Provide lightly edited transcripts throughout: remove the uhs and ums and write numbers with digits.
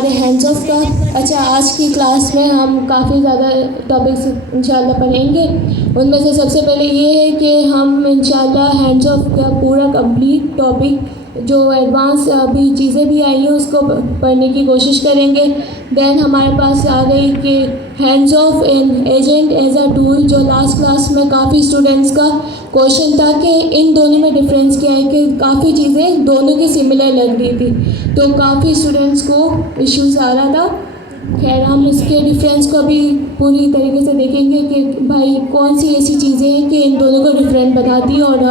हमारे hands of का। अच्छा, आज की क्लास में हम काफ़ी ज़्यादा टॉपिक्स इंशाल्लाह पढ़ेंगे। उनमें से सबसे पहले ये है कि हम इंशाल्लाह हैंड्स ऑफ का पूरा कंप्लीट टॉपिक जो एडवांस अभी चीज़ें भी आई हैं उसको पढ़ने की कोशिश करेंगे। देन हमारे पास आ गई कि hands off an agent as a tool, जो लास्ट क्लास में काफ़ी स्टूडेंट्स का क्वेश्चन था कि इन दोनों में डिफरेंस क्या है, कि काफ़ी चीज़ें दोनों की सिमिलर लग रही थी, तो काफ़ी स्टूडेंट्स को इश्यूज आ रहा था। खैर, हम इसके डिफरेंस को भी पूरी तरीके से देखेंगे कि भाई कौन सी ऐसी चीज़ें हैं कि इन दोनों को डिफरेंट बताती हैं और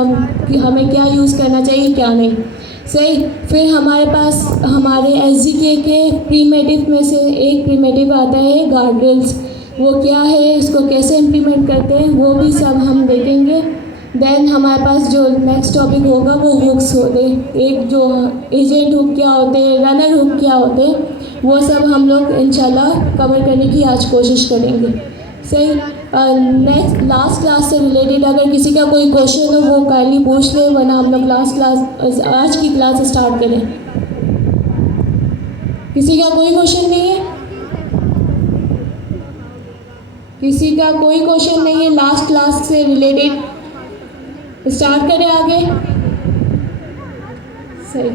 हमें क्या यूज़ करना चाहिए क्या नहीं। सही। फिर हमारे पास हमारे एसजीके के प्रीमेटिव में से एक प्रीमेटिव आता है गार्ड्रेल्स। वो क्या है, इसको कैसे इम्प्लीमेंट करते हैं, वो भी सब हम देखेंगे। देन हमारे पास जो नेक्स्ट टॉपिक होगा वो हुक्स होते हैं। एक जो एजेंट हुक क्या होते हैं, रनर हुक क्या होते हैं, वो सब हम लोग इंशाल्लाह कवर करने की आज कोशिश करेंगे। सही। नेक्स्ट लास्ट क्लास से रिलेटेड अगर किसी का कोई क्वेश्चन हो वो काइंडली पूछ ले, वरना हम लोग आज की क्लास स्टार्ट करें। किसी का कोई क्वेश्चन नहीं है? किसी का कोई क्वेश्चन नहीं है लास्ट क्लास से रिलेटेड? स्टार्ट करें आगे। सही।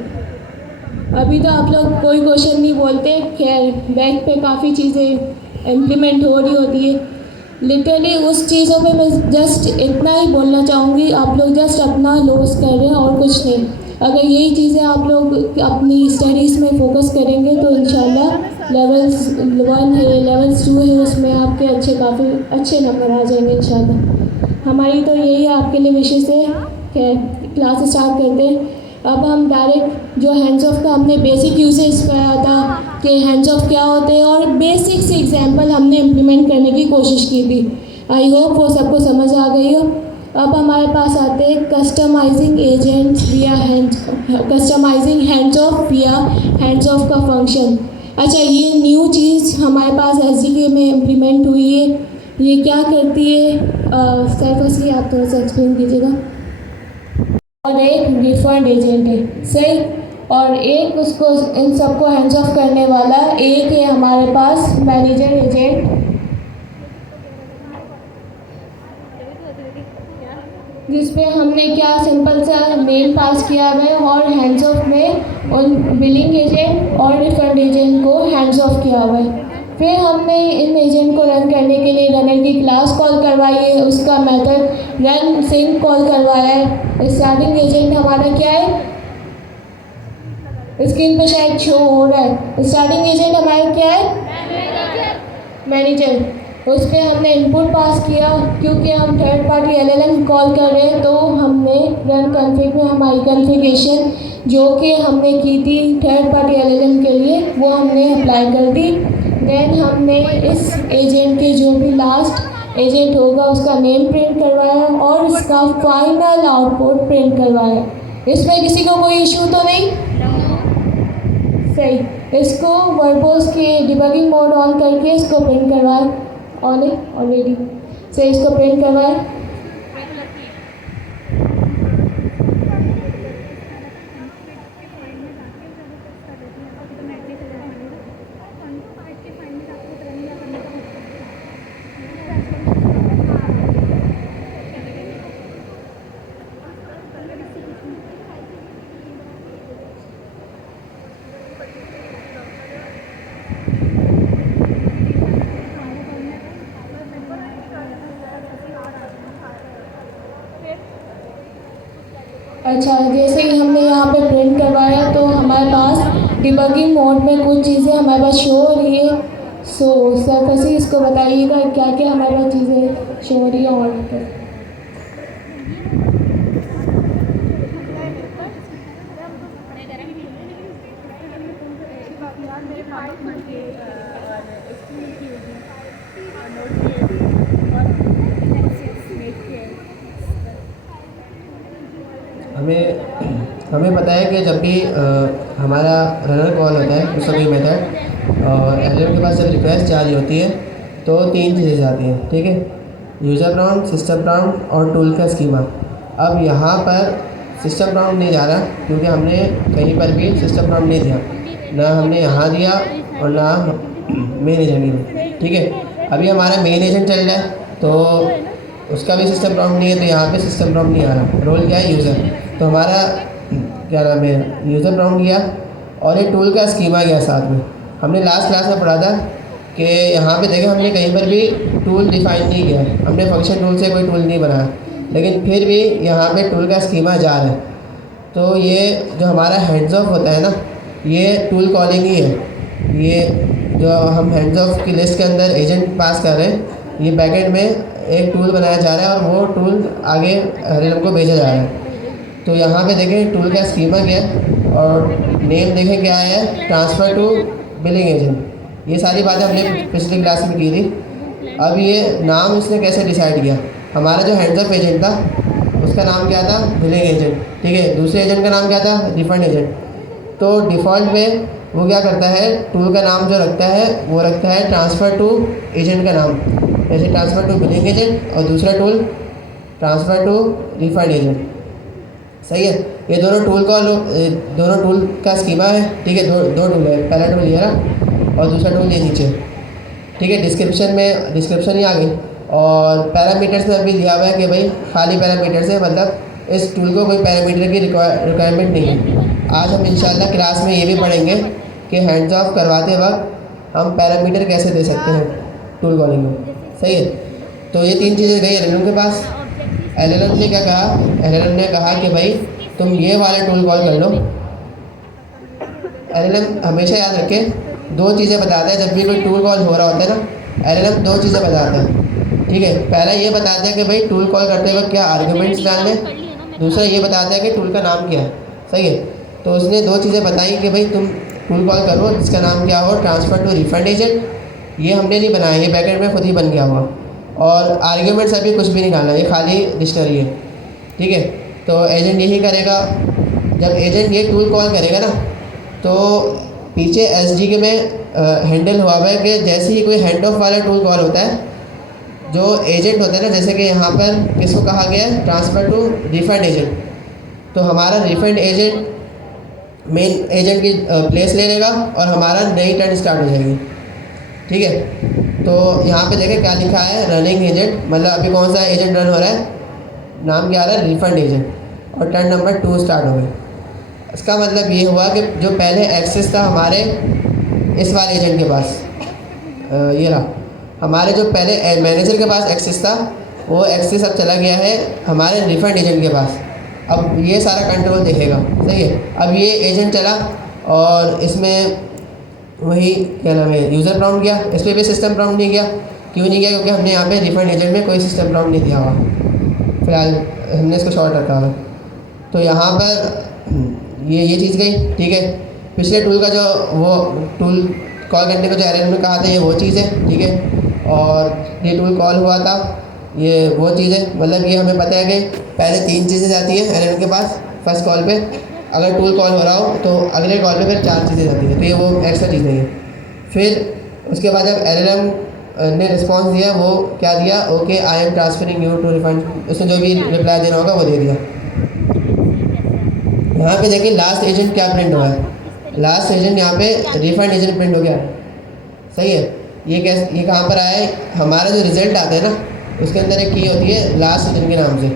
अभी तो आप लोग कोई क्वेश्चन नहीं बोलते। खैर, बैक पे काफ़ी चीज़ें इम्प्लीमेंट हो रही होती है। लिटरली उस चीज़ों पे मैं जस्ट इतना ही बोलना चाहूँगी, आप लोग जस्ट अपना लॉस कर रहे हैं और कुछ नहीं। अगर यही चीज़ें आप लोग अपनी स्टडीज़ में फोकस करेंगे तो इंशाल्लाह लेवल्स 1 है, लेवल्स 2 है, उसमें आपके काफ़ी अच्छे नंबर आ जाएंगे इंशाल्लाह। हमारी तो यही आपके लिए विशेष है। खैर, क्लास स्टार्ट करते हैं। अब हम डायरेक्ट जो हैंड्स ऑफ का हमने बेसिक यूसेज पढ़ा था कि हैंड्स ऑफ क्या होते हैं और बेसिक से एग्जांपल हमने इम्प्लीमेंट करने की कोशिश की थी। आई होप वो सबको समझ आ गई हो। अब हमारे पास आते हैं कस्टमाइजिंग एजेंट्स विया कस्टमाइजिंग हैंड्स ऑफ विया हैंड्स ऑफ का फंक्शन। अच्छा, ये न्यू चीज़ हमारे पास एसजीके में इम्प्लीमेंट हुई है। ये क्या करती है, सरफसी आप थोड़ा सा एक्सप्लेन कीजिएगा। और एक रिफंड एजेंट है। सही। और एक उसको इन सबको हैंड्स ऑफ करने वाला एक है हमारे पास मैनेजर एजेंट, जिसपे हमने क्या सिंपल सा मेल पास किया है और हैंड्स ऑफ में उन बिलिंग एजेंट और रिफंड एजेंट को हैंड्स ऑफ किया हुआ है। फिर हमने इन एजेंट को रन करने के लिए रनर की क्लास कॉल करवाई है, उसका मेथड रन सिंक कॉल करवाया है। स्टार्टिंग एजेंट हमारा क्या है, स्क्रीन पे शायद शो हो रहा है। स्टार्टिंग एजेंट हमारा क्या है, मैनेजर। उस पर हमने इनपुट पास किया, क्योंकि हम थर्ड पार्टी एलएलएम कॉल कर रहे हैं तो हमने रन कॉन्फ़िग में हमारी कॉन्फ़िगरेशन जो कि हमने की थी थर्ड पार्टी एलएलएम के लिए वो हमने अप्लाई कर दी। देन हमने इस एजेंट के जो भी लास्ट एजेंट होगा उसका नेम प्रिंट करवाया और इसका फाइनल आउटपुट प्रिंट करवाया। इसमें किसी को कोई इशू तो नहीं? सही। इसको वर्बोस के डिबगिंग मोड ऑन करके इसको प्रिंट करवाए। ऑन है ऑलरेडी से इसको प्रिंट करवाए। अच्छा, जैसे ही हमने यहाँ पे प्रिंट करवाया तो हमारे पास डिबगिंग मोड में कुछ चीज़ें हमारे पास शो हो रही है। सो सरफसी इसको बताइएगा क्या क्या हमारे पास चीज़ें शो हो रही है। और हमें पता है कि जब भी हमारा रनर कॉल होता है उस समय मेथड और एलएलएम के पास जब रिक्वेस्ट जारी होती है तो 3 चीज़ें जाती हैं, ठीक है। यूज़र प्रॉम्प्ट, सिस्टम प्रॉम्प्ट और टूल का स्कीमा। अब यहाँ पर सिस्टम प्रॉम्प्ट नहीं जा रहा क्योंकि हमने कहीं पर भी सिस्टम प्रॉम्प्ट नहीं दिया, ना हमने यहाँ दिया और ना मेन एजेंट दिया, ठीक है। अभी हमारा मेन एजेंट चल रहा है तो उसका भी सिस्टम प्रॉम्प्ट नहीं है, तो यहाँ पे सिस्टम प्रॉम्प्ट नहीं आ रहा। रोल क्या है? यूज़र। तो हमारा क्या नाम है, यूज़र प्रॉम्प्ट गया और एक टूल का स्कीमा गया साथ में। हमने लास्ट क्लास में पढ़ा था कि यहाँ पे देखें हमने कहीं पर भी टूल डिफाइन नहीं किया, हमने फंक्शन टूल से कोई टूल नहीं बनाया, लेकिन फिर भी यहाँ पे टूल का स्कीमा जा रहा है। तो ये जो हमारा हैंड्स ऑफ होता है ना, ये टूल कॉलिंग ही है। ये जो हम हैंड्स ऑफ की लिस्ट के अंदर एजेंट पास कर रहे हैं, ये बैकएंड में एक टूल बनाया जा रहा है और वो टूल आगे एलएलएम को भेजा जा रहा है। तो यहाँ पे देखें टूल का स्कीमा क्या है और नेम देखें क्या है, ट्रांसफ़र टू बिलिंग एजेंट। ये सारी बातें हमने पिछली क्लास में की थी। अब ये नाम इसने कैसे डिसाइड किया? हमारा जो हैंड्स ऑफ एजेंट था उसका नाम क्या था? बिलिंग एजेंट, ठीक है। दूसरे एजेंट का नाम क्या था? Refund agent. तो डिफ़ॉल्ट में वो क्या करता है, टूल का नाम जो रखता है वो रखता है ट्रांसफ़र टू एजेंट का नाम, जैसे ट्रांसफ़र टू बिलिंग एजेंट, और दूसरा tool transfer to refund agent. सही है। ये दोनों टूल का स्कीमा है, ठीक है। दो टूल है, पहला टूल ये रहा और दूसरा टूल ये नीचे, ठीक है। डिस्क्रिप्शन ही आ गई और पैरामीटर्स में अभी दिया हुआ है कि भाई खाली पैरामीटर्स है, मतलब इस टूल को कोई पैरामीटर की रिक्वायरमेंट नहीं है। आज हम इंशाल्लाह क्लास में ये भी पढ़ेंगे कि हैंड्स ऑफ करवाते वक्त हम पैरामीटर कैसे दे सकते हैं टूल कॉलिंग में। सही है। तो ये तीन चीज़ें गई एलएलएम के पास। एलएलएम ने क्या कहा? एलएलएम ने कहा कि भाई तुम ये वाला टूल कॉल कर लो। एलएलएम हमेशा याद रखे दो चीज़ें बताता है जब भी कोई टूल कॉल हो रहा होता है ना, एलएलएम दो चीज़ें बताता है, ठीक है। पहला ये बताता है कि भाई टूल कॉल करते वक्त क्या आर्गुमेंट्स डालने, दूसरा ये बताता है कि टूल का नाम क्या है। सही है। तो उसने दो चीज़ें बताई कि भाई तुम टूल कॉल करो जिसका नाम क्या हो, ट्रांसफ़र टू रिफंड एजेंट। ये हमने नहीं बनाया, ये बैकएंड में खुद ही बन गया हुआ। और आर्ग्यूमेंट्स अभी कुछ भी नहीं डालना, ये खाली डिक्शनरी है, ठीक है। तो एजेंट यही करेगा। जब एजेंट ये टूल कॉल करेगा ना, तो पीछे एसडीके में हैंडल हुआ है कि जैसे ही कोई हैंड ऑफ वाला टूल कॉल होता है, जो एजेंट होता है ना, जैसे कि यहाँ पर किसको कहा गया है, ट्रांसफ़र टू रिफंड एजेंट, तो हमारा रिफंड एजेंट मेन एजेंट की प्लेस ले लेगा और हमारा नई टर्न स्टार्ट हो जाएगी, ठीक है। तो यहाँ पे देखें क्या लिखा है, रनिंग एजेंट, मतलब अभी कौन सा एजेंट रन हो रहा है, नाम क्या आ रहा है, रिफंड एजेंट, और टर्न नंबर 2 स्टार्ट हो गई। इसका मतलब ये हुआ कि जो पहले एक्सेस था हमारे इस वाले एजेंट के पास, ये रहा हमारे जो पहले मैनेजर के पास एक्सेस था, वो एक्सेस अब चला गया है हमारे रिफंड एजेंट के पास। अब ये सारा कंट्रोल देखेगा। सही है। अब ये एजेंट चला और इसमें वही क्या नाम है, यूज़र प्रॉम्प्ट गया, इस पर भी सिस्टम प्रॉम्प्ट नहीं गया। क्यों नहीं गया? क्योंकि हमने यहाँ पे रिफंड एजेंट में कोई सिस्टम प्रॉम्प्ट नहीं दिया हुआ, फिलहाल हमने इसको शॉर्ट रखा हुआ। तो यहाँ पर ये चीज़ गई, ठीक है। पिछले टूल का जो वो टूल कॉल करने को जो एरर में कहा था, ये वो चीज़ है, ठीक है। और ये टूल कॉल हुआ था, ये वो चीज़ है। मतलब ये हमें पता है कि पहले 3 चीज़ें जाती हैं एरर के पास फर्स्ट कॉल पे, अगर टूल कॉल हो रहा हो तो अगले कॉल पे फिर 4 चीज़ें जाती हैं, तो ये वो एक्स्ट्रा चीज़ नहीं है। फिर उसके बाद जब एलएलएम ने रिस्पांस दिया, वो क्या दिया, okay I am transferring you to refund, उसने जो भी रिप्लाई देना होगा वो दे दिया। यहाँ पे देखिए लास्ट एजेंट क्या प्रिंट हुआ है, लास्ट एजेंट यहाँ पे रिफंड एजेंट प्रिंट हो गया। सही है। ये कहाँ पर आया है, हमारा जो रिज़ल्ट आता है ना, उसके अंदर एक की होती है लास्ट एजेंट के नाम से,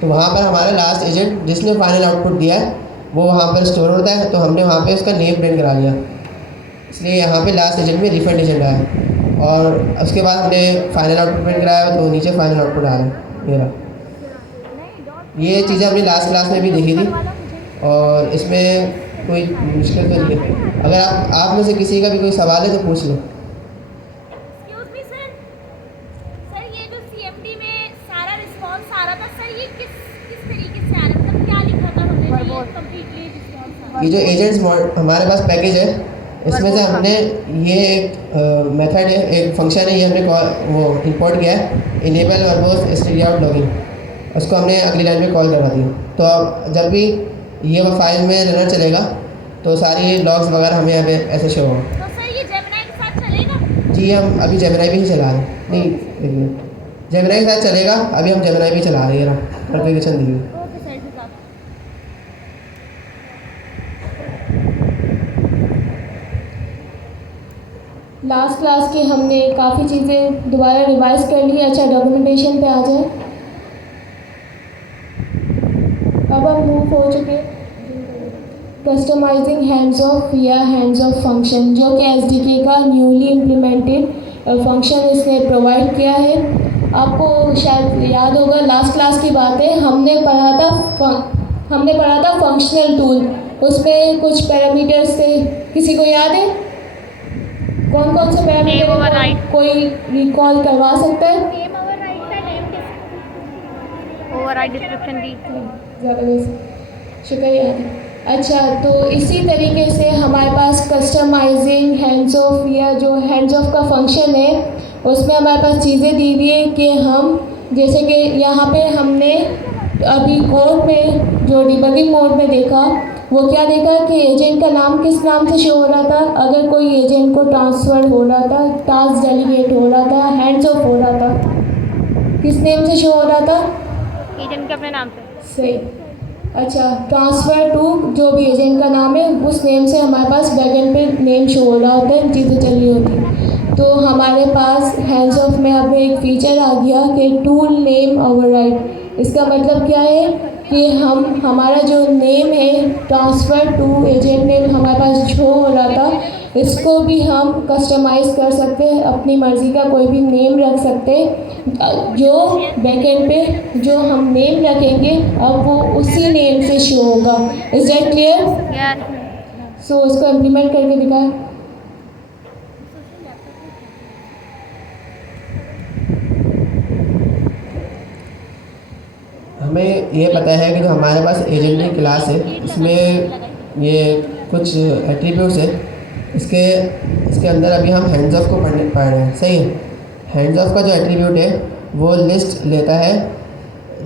तो वहाँ पर हमारा लास्ट एजेंट जिसने फाइनल आउटपुट दिया है वो वहाँ पर स्टोर होता है, तो हमने वहाँ पे उसका नेम प्रिंट करा लिया, इसलिए यहाँ पे लास्ट एजेंट में रिफंड एजेंट आया। और उसके बाद हमने फाइनल आउटपुट प्रिंट कराया तो नीचे फाइनल आउटपुट आया मेरा। ये चीज़ें हमने लास्ट क्लास में भी देखी थी और इसमें कोई मुश्किल तो नहीं है। अगर आप में से किसी का भी कोई सवाल है तो पूछ लो। ये जो एजेंट्स हमारे पास पैकेज है, इसमें से हमने ये एक मेथड है, एक फंक्शन है, ये हमने वो इंपोर्ट किया है, enable verbose study out login, उसको हमने अगली लाइन में कॉल करवा दिया। तो अब जब भी ये फाइल में रनर चलेगा तो सारी लॉग्स वगैरह हमें यहाँ पे ऐसे शो होगा। तो सर ये जेमिनी के साथ चलेगा? जी हम अभी जेमिनी भी ही चला रहे हैं। नहीं, एक मिनट, जेमिनी के साथ चलेगा, अभी हम जेमिनी भी चला रहे हैं, कॉन्फ़िगरेशन दी हुई। ओके सर, ठीक है। लास्ट क्लास की हमने काफ़ी चीज़ें दोबारा रिवाइज कर ली। अच्छा, डॉक्यूमेंटेशन पे आ जाए। अब हम मूव हो चुके कस्टमाइजिंग हैंड्स ऑफ या हैंड्स ऑफ फंक्शन, जो कि एसडीके का न्यूली इम्प्लीमेंटेड फंक्शन इसने प्रोवाइड किया है। आपको शायद याद होगा, लास्ट क्लास की बात है, हमने पढ़ा था फंक्शनल टूल। उसमें कुछ पैरामीटर्स थे, किसी को याद है कौन कौन से पैरामीटर Name override। कोई रिकॉल करवा सकता है? नेम ओवरराइड का नेम ओवरराइड डिस्क्रिप्शन दी। ज़्यादा वैसे शुक्रिया। अच्छा, तो इसी तरीके से हमारे पास कस्टमाइजिंग हैंड्स ऑफ या जो हैंड्स ऑफ का फंक्शन है, उसमें हमारे पास चीज़ें दी हुई है कि हम जैसे कि यहाँ पे हमने अभी कोड में जो डिबगिंग मोड में देखा, वो क्या देखा कि एजेंट का नाम किस नाम से शो हो रहा था। अगर कोई एजेंट को ट्रांसफ़र हो रहा था, टास्क डेलीगेट हो रहा था, हैंड्स ऑफ हो रहा था, किस नेम से शो हो रहा था? एजेंट के अपने नाम से। सही। अच्छा, ट्रांसफ़र टू जो भी एजेंट का नाम है, उस नेम से हमारे पास बैकएंड पे नेम शो हो रहा होता है, चीज़ें चल रही होती हैं। तो हमारे पास हैंड्स ऑफ में अब एक फ़ीचर आ गया कि टूल नेम ओवरराइड। इसका मतलब क्या है कि हमारा जो नेम है ट्रांसफ़र टू एजेंट नेम हमारे पास शो हो रहा था, इसको भी हम कस्टमाइज़ कर सकते हैं, अपनी मर्ज़ी का कोई भी नेम रख सकते हैं। जो बैकएंड पे जो हम नेम रखेंगे, अब वो उसी नेम से शो होगा। Is that clear? यस। सो इसको इम्प्लीमेंट करके दिखाएं। हमें ये पता है कि जो हमारे पास एजेंट की क्लास है, इसमें ये कुछ एट्रीब्यूट्स है। इसके अंदर अभी हम हैंड्स ऑफ को पढ़ रहे हैं, सही है। हैंड्स ऑफ का जो एट्रीब्यूट है वो लिस्ट लेता है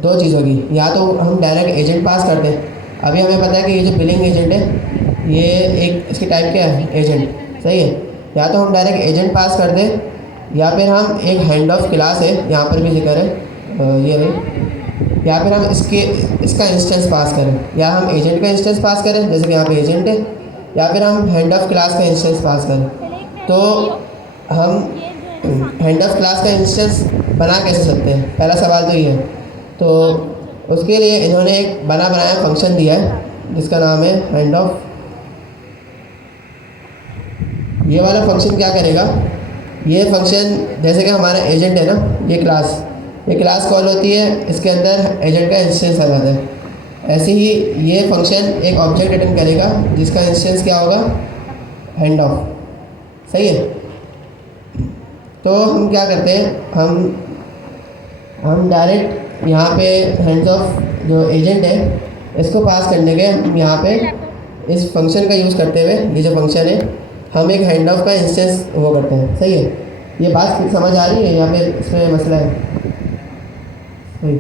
दो चीज़ों की। या तो हम डायरेक्ट एजेंट पास करते हैं। अभी हमें पता है कि ये जो बिलिंग एजेंट है, ये एक इसकी टाइप क्या है, एजेंट, सही है। या तो हम डायरेक्ट एजेंट पास कर दें, या फिर हम एक हैंड ऑफ क्लास है, यहाँ पर भी जिक्र है ये नहीं, या फिर हम इसका इंस्टेंस पास करें, या हम एजेंट का इंस्टेंस पास करें जैसे कि यहाँ पे एजेंट है, या फिर हम हैंड ऑफ क्लास का इंस्टेंस पास करें। तो हम हैंड ऑफ क्लास का इंस्टेंस बना कैसे सकते हैं, पहला सवाल तो ये है। तो उसके लिए इन्होंने एक बनाया फंक्शन दिया है जिसका नाम है हैंड ऑफ। ये वाला फंक्शन क्या करेगा, ये फंक्शन जैसे कि हमारा एजेंट है ना, ये क्लास कॉल होती है, इसके अंदर एजेंट का इंस्टेंस आ जाता है। ऐसे ही ये फंक्शन एक ऑब्जेक्ट रिटर्न करेगा जिसका इंस्टेंस क्या होगा, हैंड ऑफ, सही है। तो हम क्या करते हैं, हम डायरेक्ट यहाँ पे हैंड्स ऑफ जो एजेंट है इसको पास करने के हम यहाँ पे इस फंक्शन का यूज़ करते हुए, ये जो फंक्शन है, हम एक हैंड ऑफ का इंस्टेंस वो करते हैं, सही है। ये बात समझ आ रही है या फिर इसमें मसला है? सही।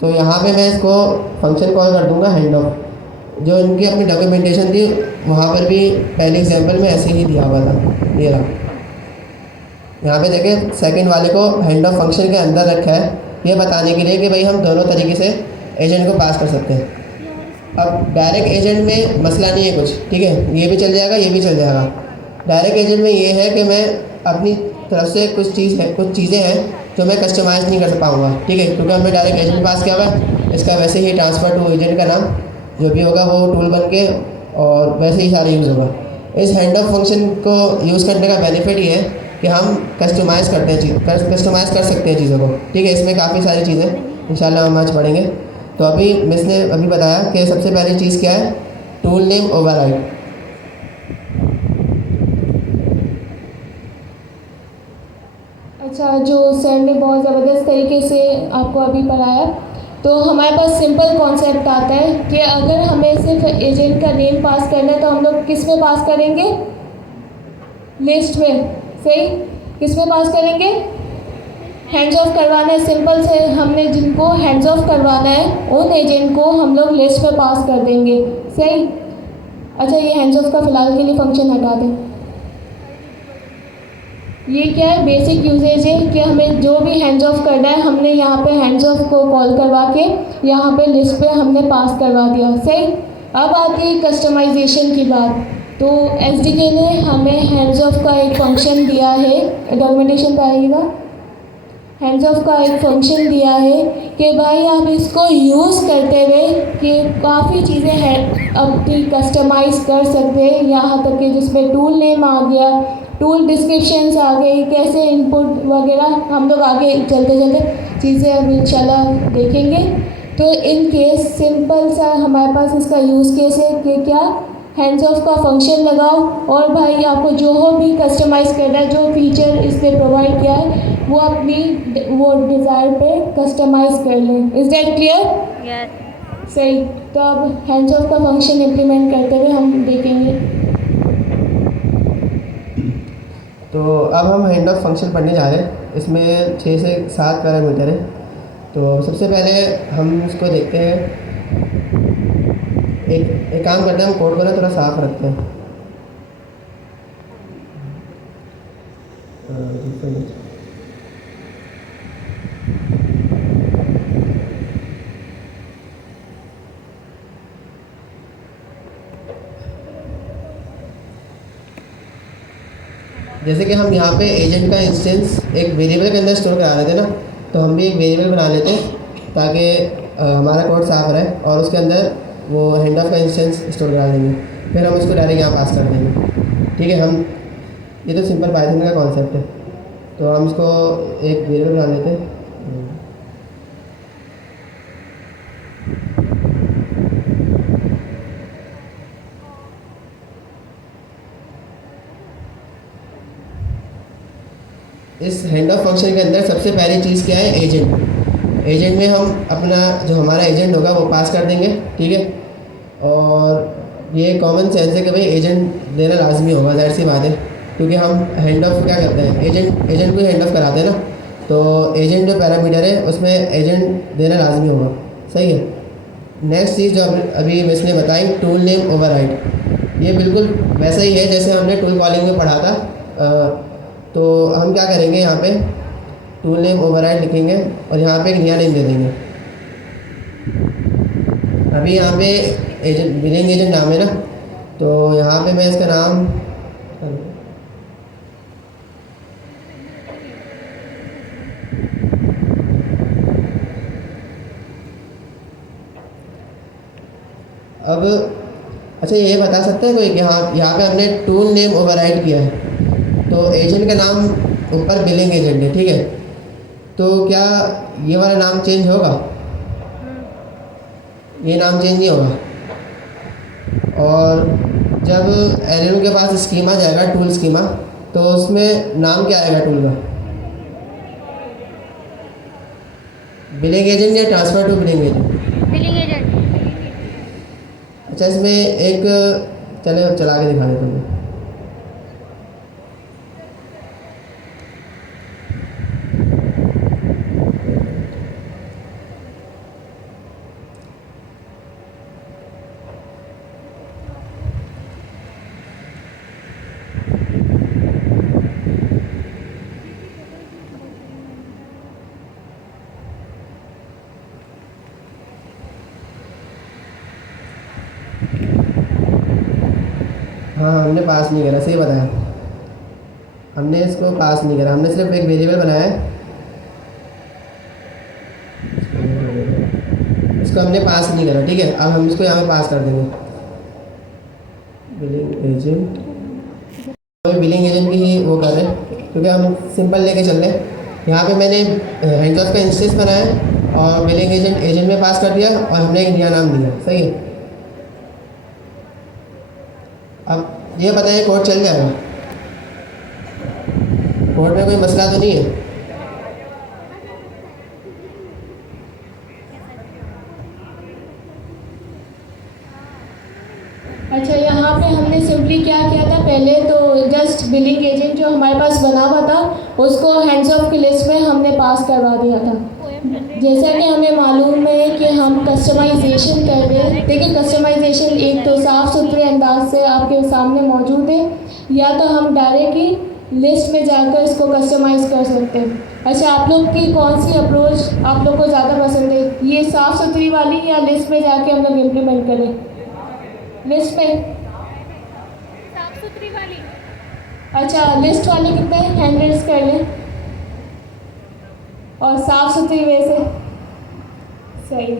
तो यहाँ पे मैं इसको फंक्शन कॉल कर दूँगा हैंड ऑफ। जो इनकी अपनी डॉक्यूमेंटेशन थी वहाँ पर भी पहले एग्जाम्पल में ऐसे ही दिया हुआ था, ये रहा। यहाँ पे देखें, सेकंड वाले को हैंड ऑफ फंक्शन के अंदर रखा है, ये बताने के लिए कि भाई हम दोनों तरीके से एजेंट को पास कर सकते हैं। अब डायरेक्ट एजेंट में मसला नहीं है कुछ, ठीक है, ये भी चल जाएगा, ये भी चल जाएगा। डायरेक्ट एजेंट में ये है कि मैं अपनी तरफ से कुछ चीज़ें हैं जो मैं कस्टमाइज़ नहीं कर पाऊँगा, ठीक है, क्योंकि हमने डायरेक्ट एजेंट पास किया हुआ है। इसका वैसे ही ट्रांसफ़र टू एजेंट का नाम जो भी होगा वो टूल बन के और वैसे ही सारे यूज़ होगा। इस हैंड ऑफ फंक्शन को यूज़ करने का बेनिफिट ये है कि हम कस्टमाइज़ कस्टमाइज़ कर सकते हैं चीज़ों को, ठीक है। इसमें काफ़ी सारी चीज़ें इंशाल्लाह हम आज पढ़ेंगे। तो अभी मिस ने अभी बताया कि सबसे पहली चीज़ क्या है, टूल नेम ओवरराइड। अच्छा, जो सर ने बहुत ज़बरदस्त तरीके से आपको अभी पढ़ाया, तो हमारे पास सिंपल कॉन्सेप्ट आता है कि अगर हमें सिर्फ एजेंट का नेम पास करना है तो हम लोग किस में पास करेंगे, लिस्ट में, सही। किस में पास करेंगे, हैंड्स ऑफ करवाना है, सिंपल से हमने जिनको हैंड्स ऑफ करवाना है उन एजेंट को हम लोग लिस्ट में पास कर देंगे, सही। अच्छा, ये हैंड्स ऑफ का फ़िलहाल के लिए फंक्शन हटा दें। ये क्या है, बेसिक यूजेज है कि हमें जो भी हैंड्स ऑफ करना है हमने यहाँ पे हैंड्स ऑफ को कॉल करवा के यहाँ पे लिस्ट पे हमने पास करवा दिया, सही। अब आती है कस्टमाइजेशन की बात। तो एसडीके ने हमें हैंड्स ऑफ का एक डॉक्यूमेंटेशन पे आइएगा। हैंड्स ऑफ का एक फंक्शन दिया है कि भाई आप इसको यूज़ करते हुए कि काफ़ी चीज़ें हैं अपनी कस्टमाइज़ कर सकते हैं, यहाँ तक कि जिसमें टूल नेम आ गया, टूल डिस्क्रिप्शंस आ गई, कैसे इनपुट वगैरह। हम लोग आगे चलते चलते चीज़ें अब इंशाल्लाह देखेंगे। तो इन केस सिंपल सा हमारे पास इसका यूज़ केस है कि क्या हैंड्स ऑफ का फंक्शन लगाओ और भाई आपको जो हो भी कस्टमाइज़ करना है, जो फीचर इसने प्रोवाइड किया है वो अपनी वो डिज़ायर पे कस्टमाइज़ कर लें। Is that clear? यस। सही। तो अब हैंड्स ऑफ का फंक्शन इम्प्लीमेंट करते हुए हम देखेंगे। तो अब हम हैंड ऑफ फंक्शन पढ़ने जा रहे हैं। इसमें 6 से 7 पैरामीटर हैं। तो सबसे पहले हम इसको देखते हैं। एक काम करते हैं, हम कोड को ना थोड़ा साफ रखते हैं। जैसे कि हम यहाँ पे एजेंट का इंस्टेंस एक वेरिएबल के अंदर स्टोर करा रहे थे ना, तो हम भी एक वेरिएबल बना लेते हैं ताकि हमारा कोड साफ रहे और उसके अंदर वो हैंड ऑफ का इंस्टेंस स्टोर करा देंगे। फिर हम उसको डायरेक्ट यहाँ पास कर देंगे। ठीक है, हम ये तो सिंपल पाइथन का कॉन्सेप्ट है। तो हम इसको एक वेरिएबल बना लेते हैं। इस हैंड ऑफ फंक्शन के अंदर सबसे पहली चीज़ क्या है? एजेंट। एजेंट में हम अपना जो हमारा एजेंट होगा वो पास कर देंगे। ठीक है, और ये कॉमन सेंस है कि भाई एजेंट देना लाजमी होगा, ज़ाहिर सी बात है, क्योंकि हम हैंड ऑफ क्या करते हैं, एजेंट को हैंड ऑफ कराते हैं ना, तो एजेंट जो पैरामीटर है उसमें एजेंट देना लाजमी होगा। सही है। नेक्स्ट चीज़ जो अभी मिस ने बताई, टूल नेम ओवरराइड, ये बिल्कुल वैसा ही है जैसे हमने टूल कॉलिंग में पढ़ा था। तो हम क्या करेंगे, यहाँ पे टूल नेम ओवरराइड लिखेंगे और यहाँ पे एक नया नेम दे देंगे। अभी यहाँ पे एजेंट बिलिंग एजेंट नाम है ना, तो यहाँ पे मैं इसका नाम अब अच्छा ये बता सकते हैं कोई कि यहाँ पे हमने टूल नेम ओवरराइड किया है, तो एजेंट का नाम ऊपर बिलिंग एजेंट है। ठीक है, तो क्या ये वाला नाम चेंज होगा? ये नाम चेंज नहीं होगा। और जब एलएलएम के पास स्कीमा जाएगा, टूल स्कीमा, तो उसमें नाम क्या आएगा टूल का? बिलिंग एजेंट या transfer to billing agent? Billing agent. अच्छा, इसमें एक चले चला के दिखा देता हूँ। हाँ, हमने पास नहीं करा, सही बताया। हमने इसको पास नहीं करा, हमने सिर्फ एक वेरिएबल बनाया है, इसको हमने पास नहीं करा। ठीक है, अब हम इसको यहाँ पे पास कर देंगे। बिलिंग एजेंट, बिलिंग एजेंट की ही वो कर रहे हैं क्योंकि हम सिंपल लेके चल रहे हैं। यहाँ पे मैंने हैंड ऑफ का इंस्टेंस बनाया और बिलिंग एजेंट में पास कर दिया और हमने एक नया नाम दिया। सही है। अब ये बताइए कोड चल जाएगा? कोड में कोई मसला तो नहीं है? अच्छा, यहाँ पे हमने सिंपली क्या किया था, पहले तो जस्ट बिलिंग एजेंट जो हमारे पास बना हुआ था उसको हैंड्स ऑफ की लिस्ट में हमने पास करवा दिया था। जैसा कि हमें मालूम है कि हम कस्टमाइजेशन कर रहे हैं। देखिए, कस्टमाइजेशन एक तो साफ़ सुथरे अंदाज से आपके सामने मौजूद है, या तो हम डायरेक्टली लिस्ट में जाकर इसको कस्टमाइज़ कर सकते हैं। अच्छा, आप लोग की कौन सी अप्रोच आप लोग को ज़्यादा पसंद है, ये साफ़ सुथरी वाली या लिस्ट में जाके हम लोग इम्प्लीमेंट करें? लिस्ट में साफ सुथरी वाली। अच्छा, लिस्ट वाले कितने हैंड रेज कर लें और साफ सुथरी वे से। सही।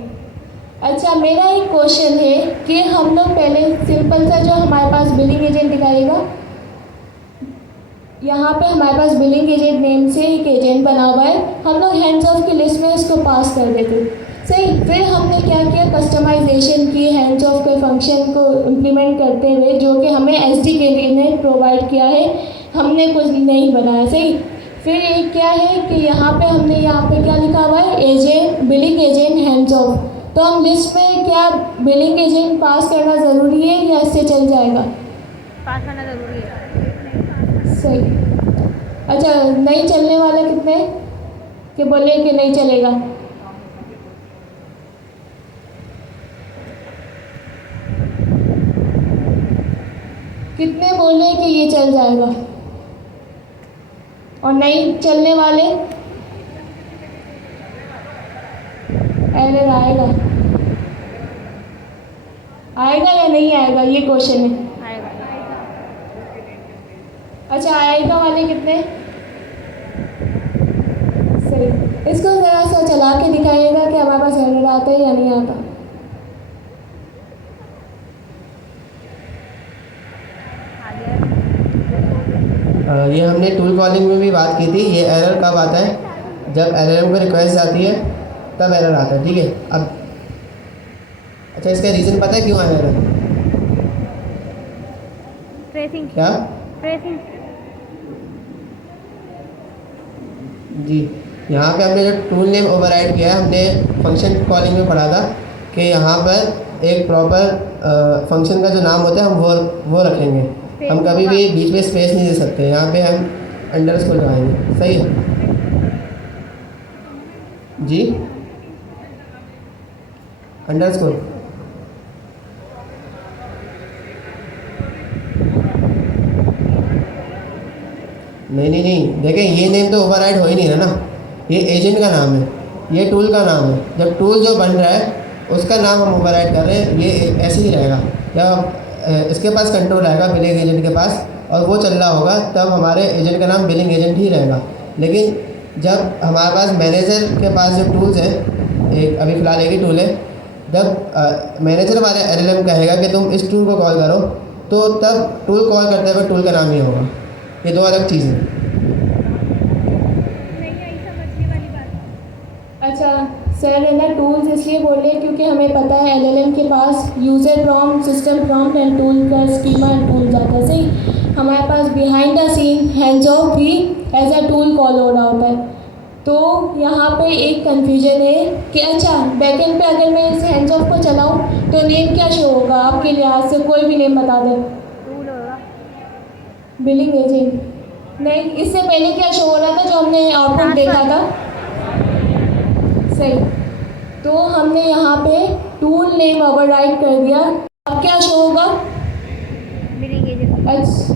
अच्छा, मेरा एक क्वेश्चन है कि हम लोग पहले सिंपल सा जो हमारे पास बिलिंग एजेंट दिखाएगा, यहाँ पे हमारे पास बिलिंग एजेंट नेम से एक एजेंट बना हुआ है, हम लोग हैंड्स ऑफ की लिस्ट में उसको पास कर देते। सही। फिर हमने क्या किया, कस्टमाइजेशन की हैंड्स ऑफ के फंक्शन को इम्प्लीमेंट करते हुए, जो कि हमें एसडी के लिए ने प्रोवाइड किया है, हमने कुछ नहीं बनाया। सही। फिर एक क्या है कि यहाँ पे क्या लिखा हुआ है, agent billing agent hands of. तो हम लिस्ट में क्या बिलिंग एजेंट पास करना ज़रूरी है या इससे चल जाएगा? पास करना ज़रूरी है। सही। अच्छा, नहीं चलने वाला कितने कि बोले कि नहीं चलेगा? कितने बोले कि ये चल जाएगा? और नहीं चलने वाले एरर आएगा? आएगा या नहीं आएगा, ये क्वेश्चन है। अच्छा, आएगा वाले कितने? सही। इसको ज़रा सा चला के दिखाइएगा कि हमारे पास एरर आता है या नहीं आता। ये हमने टूल कॉलिंग में भी बात की थी। ये एरर कब आता है, जब एलएलएम को रिक्वेस्ट आती है तब एरर आता है। ठीक है। अब अच्छा, इसका रीज़न पता है क्यों आया एरर? ट्रेसिंग। क्या? ट्रेसिंग। जी, यहाँ पे हमने जो टूल नेम ओवरराइड किया है, हमने फंक्शन कॉलिंग में पढ़ा था कि यहाँ पर एक प्रॉपर फंक्शन का जो नाम होता है हम वो रखेंगे। हम कभी भी बीच में स्पेस नहीं दे सकते। यहाँ पे हम अंडरस्कोर लगाएंगे। सही है जी, अंडरस्कोर। नहीं, देखें ये नेम तो ओवरराइड हो ही नहीं रहा ना, ये एजेंट का नाम है, ये टूल का नाम है। जब टूल जो बन रहा है उसका नाम हम ओवरराइड कर रहे हैं, ये ऐसे ही रहेगा। जब इसके पास कंट्रोल आएगा बिलिंग एजेंट के पास और वो चल रहा होगा, तब हमारे एजेंट का नाम बिलिंग एजेंट ही रहेगा। लेकिन जब हमारे पास मैनेजर के पास जो टूल्स हैं, एक अभी फ़िलहाल एक ही टूल है, जब मैनेजर वाला एलएलएम कहेगा कि तुम इस टूल को कॉल करो, तो तब टूल कॉल करते हुए टूल का नाम ही होगा। ये दो अलग चीज़ें हैं। नहीं आई समझने वाली बात। अच्छा सर, है ना, टूल्स इसलिए बोल रहे हैं क्योंकि हमें पता है एलएलएम के पास user prompt, system prompt and tool का स्कीमा एंड टूल जाता है। सही। हमारे पास behind the scene hands off भी एज अ टूल कॉल हो रहा होता है। तो यहाँ पे एक कन्फ्यूजन है कि अच्छा, बैकएंड पे अगर मैं इस हैंड्स ऑफ को चलाऊँ तो नेम क्या शो होगा? आपके लिहाज से कोई भी नेम बता दें। टूल होगा। बिलिंग एजेंट नहीं, इससे पहले क्या शो हो रहा था जो हमने आउटपुट देखा था? सही। तो हमने यहाँ पे टूल नेम ओवरराइड कर दिया। अब क्या शो होगा? Billing agent. अच्छा,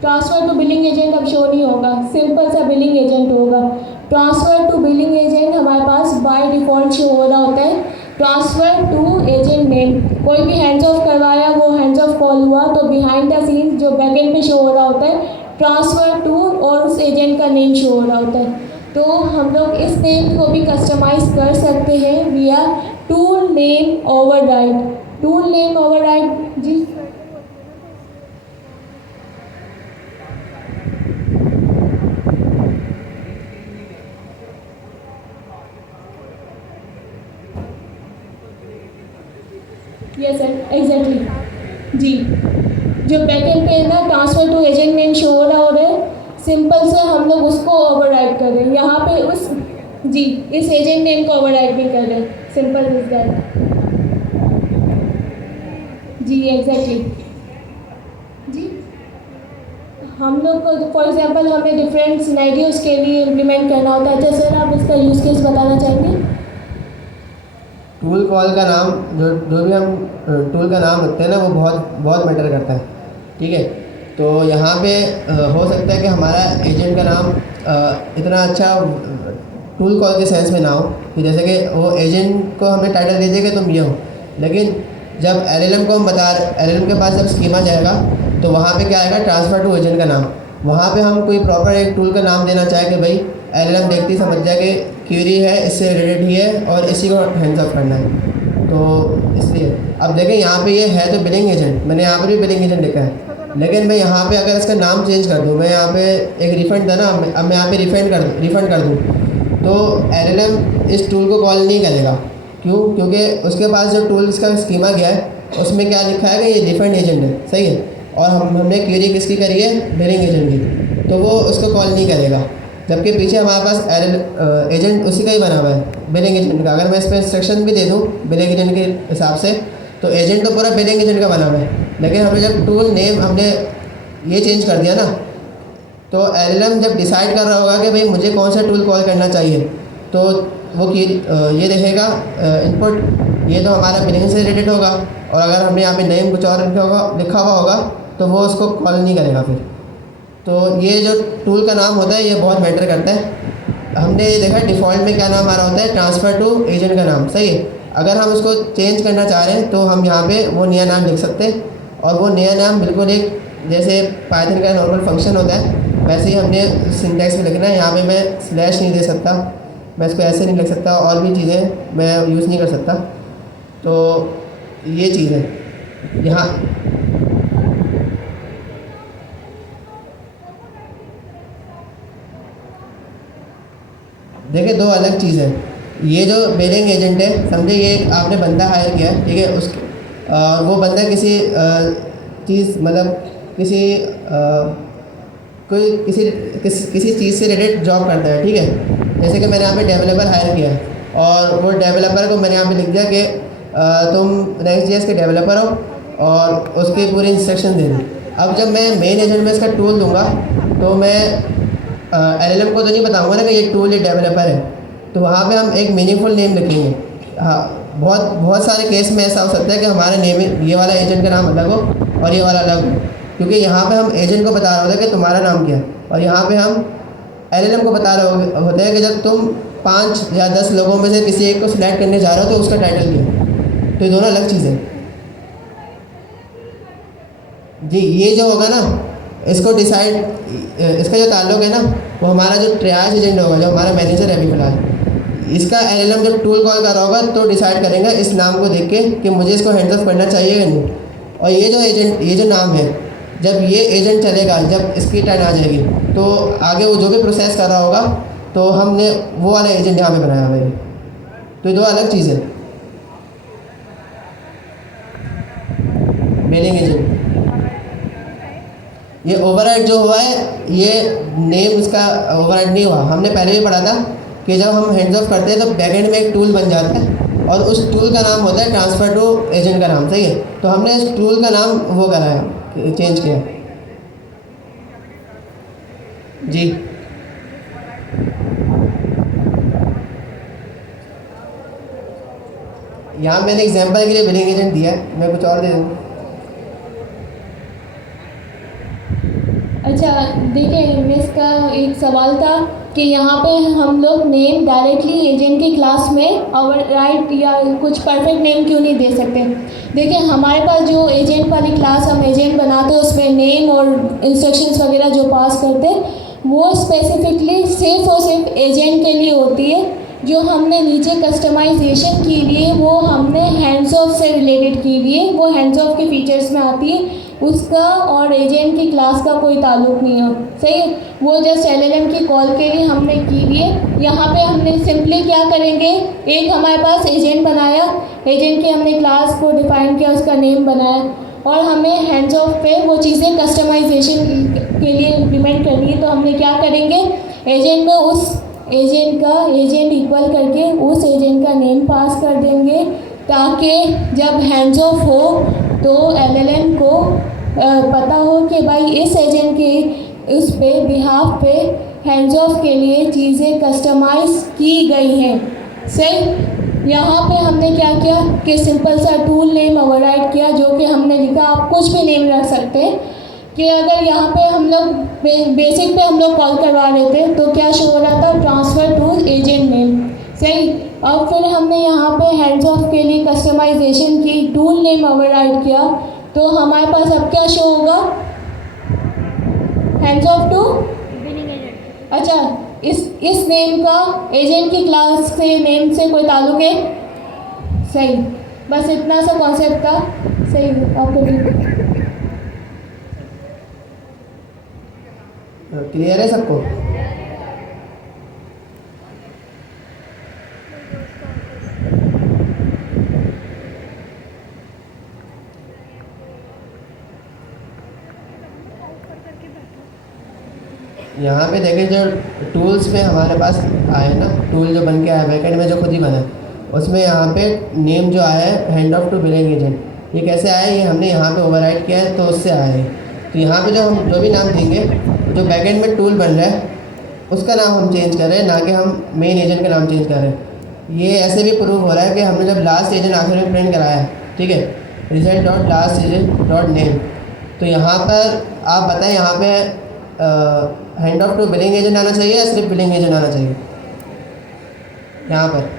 ट्रांसफ़र टू बिलिंग एजेंट अब शो नहीं होगा, सिंपल सा बिलिंग एजेंट होगा। ट्रांसफ़र टू बिलिंग एजेंट हमारे पास बाय डिफ़ॉल्ट शो हो रहा होता है। ट्रांसफ़र टू एजेंट नेम, कोई भी हैंड्स ऑफ करवाया, वो हैंड्स ऑफ कॉल हुआ, तो बिहाइंड द सीन्स जो बैकएंड पे शो हो रहा होता है ट्रांसफ़र टू, और उस एजेंट का नेम शो हो रहा होता है। तो हम लोग इस नेम को भी कस्टमाइज़ कर सकते हैं via tool name override. Tool name override जी, यस सर, एग्जैक्टली जी। जो बैकएंड पे है ना, transfer to agent name show हो रहा है, सिंपल से हम लोग उसको ओवरराइड कर रहे हैं। यहाँ पे उस जी इस एजेंट नेम को ओवरराइड नहीं कर रहे हैं, सिंपल दिस दैट। जी एग्जैक्टली जी। हम लोग को फॉर एग्जांपल हमें डिफरेंट सिनेरियोज के लिए इम्प्लीमेंट करना होता है। अच्छा सर, आप इसका यूज़ केस बताना चाहेंगे? टूल कॉल का नाम, जो भी हम टूल का नाम रखते हैं ना, वो बहुत मैटर करता है। ठीक है। तो यहाँ पे हो सकता है कि हमारा एजेंट का नाम इतना अच्छा टूल कॉल के सेंस में ना हो कि जैसे कि वो एजेंट को हमने टाइटल दे दिया कि तुम ये हो, लेकिन जब एलएलएम को हम एलएलएम के पास जब स्कीमा जाएगा तो वहाँ पे क्या आएगा, ट्रांसफ़र टू एजेंट का नाम। वहाँ पे हम कोई प्रॉपर एक टूल का नाम देना चाहे कि भाई LLM देखती समझ जाए कि क्वेरी है, इससे रिलेटेड ही है और इसी को हैंड्स ऑफ करना है। तो इसलिए अब देखें यहाँ पे ये है तो बिलिंग एजेंट, मैंने यहाँ पर भी बिलिंग एजेंट लिखा है, लेकिन मैं यहाँ पे अगर इसका नाम चेंज कर दूँ, मैं यहाँ पे एक रिफ़ंड था ना, अब मैं यहाँ पे रिफ़ंड कर दूँ, तो LLM इस टूल को कॉल नहीं करेगा। क्यों? क्योंकि उसके पास जो टूल इसका स्कीमा गया है उसमें क्या लिखा है कि ये रिफ़ंड एजेंट है, सही है, और हमने क्वेरी किसकी करी है, बिलिंग एजेंट की, तो वो उसको कॉल नहीं करेगा। जबकि पीछे हमारे पास एजेंट उसी का ही बना हुआ है, बिलिंग एजेंट का। अगर मैं इस पर इंस्ट्रक्शन भी दे दूँ बिलिंग एजेंट के हिसाब से, तो एजेंट तो पूरा बिलिंग एजेंट का बना हुआ है, लेकिन हमने जब टूल नेम हमने ये चेंज कर दिया ना, तो LLM जब डिसाइड कर रहा होगा कि भाई मुझे कौन सा टूल कॉल करना चाहिए, तो वो ये देखेगा इनपुट ये तो हमारा बिलिंग से रिलेटेड होगा, और अगर हमने यहाँ पे नेम कुछ और लिखा हुआ होगा तो वो उसको कॉल नहीं करेगा फिर। तो ये जो टूल का नाम होता है ये बहुत मैटर करता है। हमने ये देखा डिफ़ॉल्ट में क्या नाम आ रहा होता है, ट्रांसफ़र टू एजेंट का नाम, सही है। अगर हम उसको चेंज करना चाह रहे हैं तो हम यहाँ पे वो नया नाम लिख सकते हैं, और वो नया नाम बिल्कुल एक जैसे पाइथन का नॉर्मल फंक्शन होता है वैसे ही हमने सिंटैक्स में लिखना है। यहाँ पे मैं स्लैश नहीं दे सकता, मैं इसको ऐसे नहीं लिख सकता, और भी चीज़ें मैं यूज़ नहीं कर सकता। तो ये चीज़ है यहाँ। देखिए दो अलग चीज़ है, ये जो बिलिंग एजेंट है, समझे ये आपने बंदा हायर किया है, ठीक है, वो बंदा किसी चीज़ मतलब किसी चीज़ से रिलेटेड जॉब करता है, ठीक है। जैसे कि मैंने यहाँ पे डेवलपर हायर किया है, और वो डेवलपर को मैंने यहाँ पे लिख दिया कि तुम Next.js के डेवलपर हो, और उसकी पूरी इंस्ट्रक्शन दे दी। अब जब मैं मेन एजेंट में इसका टूल दूंगा तो मैं LLM को तो नहीं बताऊंगा ना कि ये टूल ये डेवलपर है, तो वहाँ पे हम एक मीनिंगफुल नेम लिखेंगे। हाँ, बहुत सारे केस में ऐसा हो सकता है कि हमारा नेम ये वाला एजेंट का नाम अलग हो और ये वाला अलग हो, क्योंकि यहाँ पे हम एजेंट को बता रहे होते हैं कि तुम्हारा नाम क्या है, और यहाँ पे हम LLM को बता रहे होते हैं कि जब तुम 5 या 10 लोगों में से किसी एक को सिलेक्ट करने जा रहे हो तो उसका टाइटल क्या है। तो ये दोनों अलग चीज़ें जी। ये जो होगा ना, इसको डिसाइड, इसका जो ताल्लुक है ना, वो हमारा जो ट्रायज एजेंट होगा, जो हमारा मैनेजर है अभी फिलहाल, इसका LLM जब टूल कॉल कर रहा होगा तो डिसाइड करेंगे इस नाम को देख के कि मुझे इसको हैंड्स ऑफ करना चाहिए या नहीं। और ये जो एजेंट, ये जो नाम है, जब ये एजेंट चलेगा, जब इसकी टर्न आ जाएगी, तो आगे वो जो भी प्रोसेस कर रहा होगा, तो हमने वो वाला एजेंट यहाँ पे बनाया हुआ है। तो ये दो अलग चीज़ है। बिलिंग एजेंट, ये ओवरराइड जो हुआ है, ये नेम इसका ओवरराइड नहीं हुआ। हमने पहले भी पढ़ा था कि जब हम हैंड्स ऑफ करते हैं तो बैकएंड में एक टूल बन जाता है, और उस टूल का नाम होता है ट्रांसफ़र टू एजेंट का नाम, सही है। तो हमने इस टूल का नाम वो कराया, चेंज किया जी। यहाँ मैंने एग्जांपल के लिए बिलिंग एजेंट दिया है, मैं कुछ और दे दूँ। अच्छा देखिए, मिस का एक सवाल था कि यहाँ पे हम लोग नेम डायरेक्टली एजेंट की क्लास में ओवरराइड या कुछ परफेक्ट नेम क्यों नहीं दे सकते। देखिए हमारे पास जो एजेंट वाली क्लास हम एजेंट बनाते हैं, उसमें नेम और इंस्ट्रक्शंस वगैरह जो पास करते हैं वो स्पेसिफिकली सिर्फ और सिर्फ एजेंट के लिए होती है। जो हमने नीचे कस्टमाइजेशन की लिए वो हमने हैंड्स ऑफ से रिलेटेड की लिए, वो हैंड्स ऑफ के फीचर्स में आती है, उसका और एजेंट की क्लास का कोई ताल्लुक नहीं है, सही है। वो जस्ट LLM की कॉल के लिए हमने की लिए। यहाँ पे हमने सिंपली क्या करेंगे, एक हमारे पास एजेंट बनाया, एजेंट की हमने क्लास को डिफाइन किया, उसका नेम बनाया, और हमें हैंड्स ऑफ पे वो चीज़ें कस्टमाइजेशन के लिए इम्प्लीमेंट करनी है। तो हमने क्या करेंगे, एजेंट में उस एजेंट का एजेंट इक्वल करके उस एजेंट का नेम पास कर देंगे, ताकि जब हैंड्स ऑफ हो तो LLM को पता हो कि भाई इस एजेंट के उस पे बिहाफ पे हैंड्स ऑफ के लिए चीज़ें कस्टमाइज़ की गई हैं, सही। यहाँ पे हमने क्या किया कि सिंपल सा टूल नेम ओवरराइड किया, जो कि हमने लिखा आप कुछ भी नेम रख सकते हैं, कि अगर यहाँ पे हम लोग बेसिक पे हम लोग कॉल करवा रहे थे तो क्या शो हो रहा था, ट्रांसफ़र टू एजेंट नेम, सही। अब फिर हमने यहाँ पे हैंड्स ऑफ के लिए कस्टमाइजेशन की, टूल नेम ओवरराइड किया, तो हमारे पास अब क्या शो होगा, hands off to. Billing agent. अच्छा, इस नेम का एजेंट की क्लास से नेम से कोई ताल्लुक है? सही, बस इतना सा कॉन्सेप्ट था। सही, आपको क्लियर है सबको? यहाँ पे देखें जो टूल्स में हमारे पास आए ना, टूल जो बन के आया बैकेंड में जो खुद ही बना है, उसमें यहाँ पे नेम जो आया है hand off to billing agent, ये कैसे आया है? ये हमने यहाँ पे ओवरराइड किया है तो उससे आया है। तो यहाँ पे जो हम जो भी नाम देंगे, जो बैकेंड में टूल बन रहा है उसका नाम हम चेंज कर रहे हैं, ना कि हम मेन एजेंट का नाम चेंज कर रहे हैं। ये ऐसे भी प्रूव हो रहा है कि हमने जब लास्ट एजेंट आखिर में प्रिंट कराया है, ठीक है, result dot last agent dot name, तो यहाँ पर आप बताएं यहाँ पे hand off to billing agent आना चाहिए या सिर्फ बिलिंग एजेंट आना चाहिए? यहाँ पर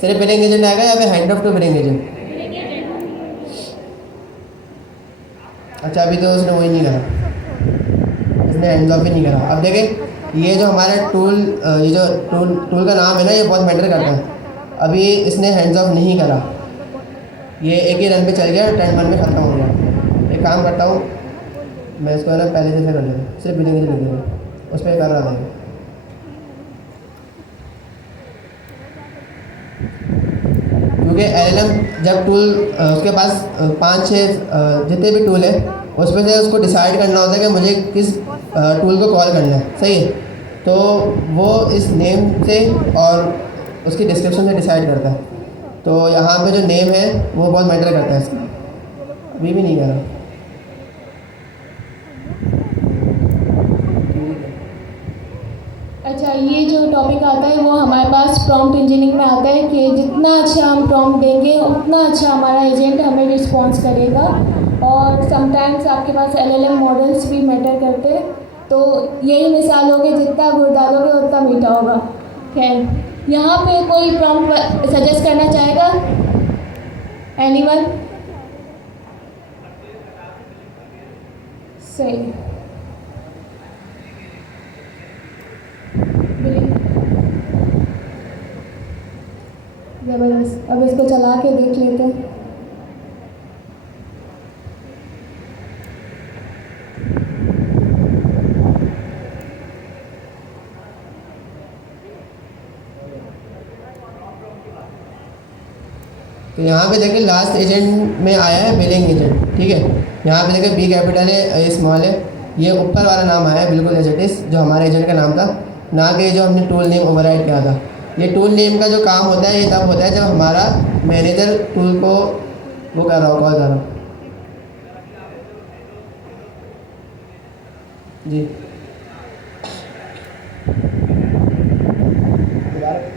सिर्फ बिलिंग एजेंट आएगा या फिर hand off to billing agent? अच्छा, अभी तो उसने वही नहीं करा, उसने हैंड ऑफ भी नहीं करा। अब देखें ये जो हमारा टूल, ये जो टूल का नाम है ना, ये बहुत मैटर करता है। अभी इसने हैंड्स ऑफ नहीं करा, ये एक ही रन पे चल गया, टर्न 1 में ख़त्म हो गया। एक काम करता हूँ मैं, इसको है ना पहले जैसे कर लेता हूँ, सिर्फ बिलिंग एजेंट लिख देंगे, उस पर कर रहा था। क्योंकि LLM जब टूल उसके पास 5-6 जितने भी टूल है उसमें से उसको डिसाइड करना होता है कि मुझे किस टूल को कॉल करना है, सही है, तो वो इस नेम से और उसकी डिस्क्रिप्शन से डिसाइड करता है। तो यहाँ पे जो नेम है वो बहुत मैटर करता है इसका। अभी भी नहीं कर रहा। अच्छा, ये जो टॉपिक आता है वो हमारे पास प्रॉम्प्ट इंजीनियरिंग में आता है कि जितना अच्छा हम प्रॉम्प्ट देंगे उतना अच्छा हमारा एजेंट हमें रिस्पॉन्स करेगा। और समटाइम्स आपके पास LLM मॉडल्स भी मैटर करते हैं, तो यही मिसाल होगी, जितना गुड़ डालोगे उतना मीठा होगा। खैर, यहाँ पे कोई प्रॉम्प्ट सजेस्ट करना चाहेगा? एनीवन? सही, ज़बरदस्त। अब इसको चला के देख लेते हैं। तो यहाँ पे देखिए लास्ट एजेंट में आया है बिलिंग एजेंट, ठीक है। यहाँ पे देखिए B कैपिटल है, A स्मॉल है, ये ऊपर वाला नाम आया है बिल्कुल एज इट इज़, जो हमारे एजेंट का नाम था, ना कि जो हमने टूल नेम ओवरराइड किया था। ये टूल नेम का जो काम होता है ये तब होता है जब हमारा मैनेजर टूल को वो कर रहा हो, कॉल कर रहा हो। जी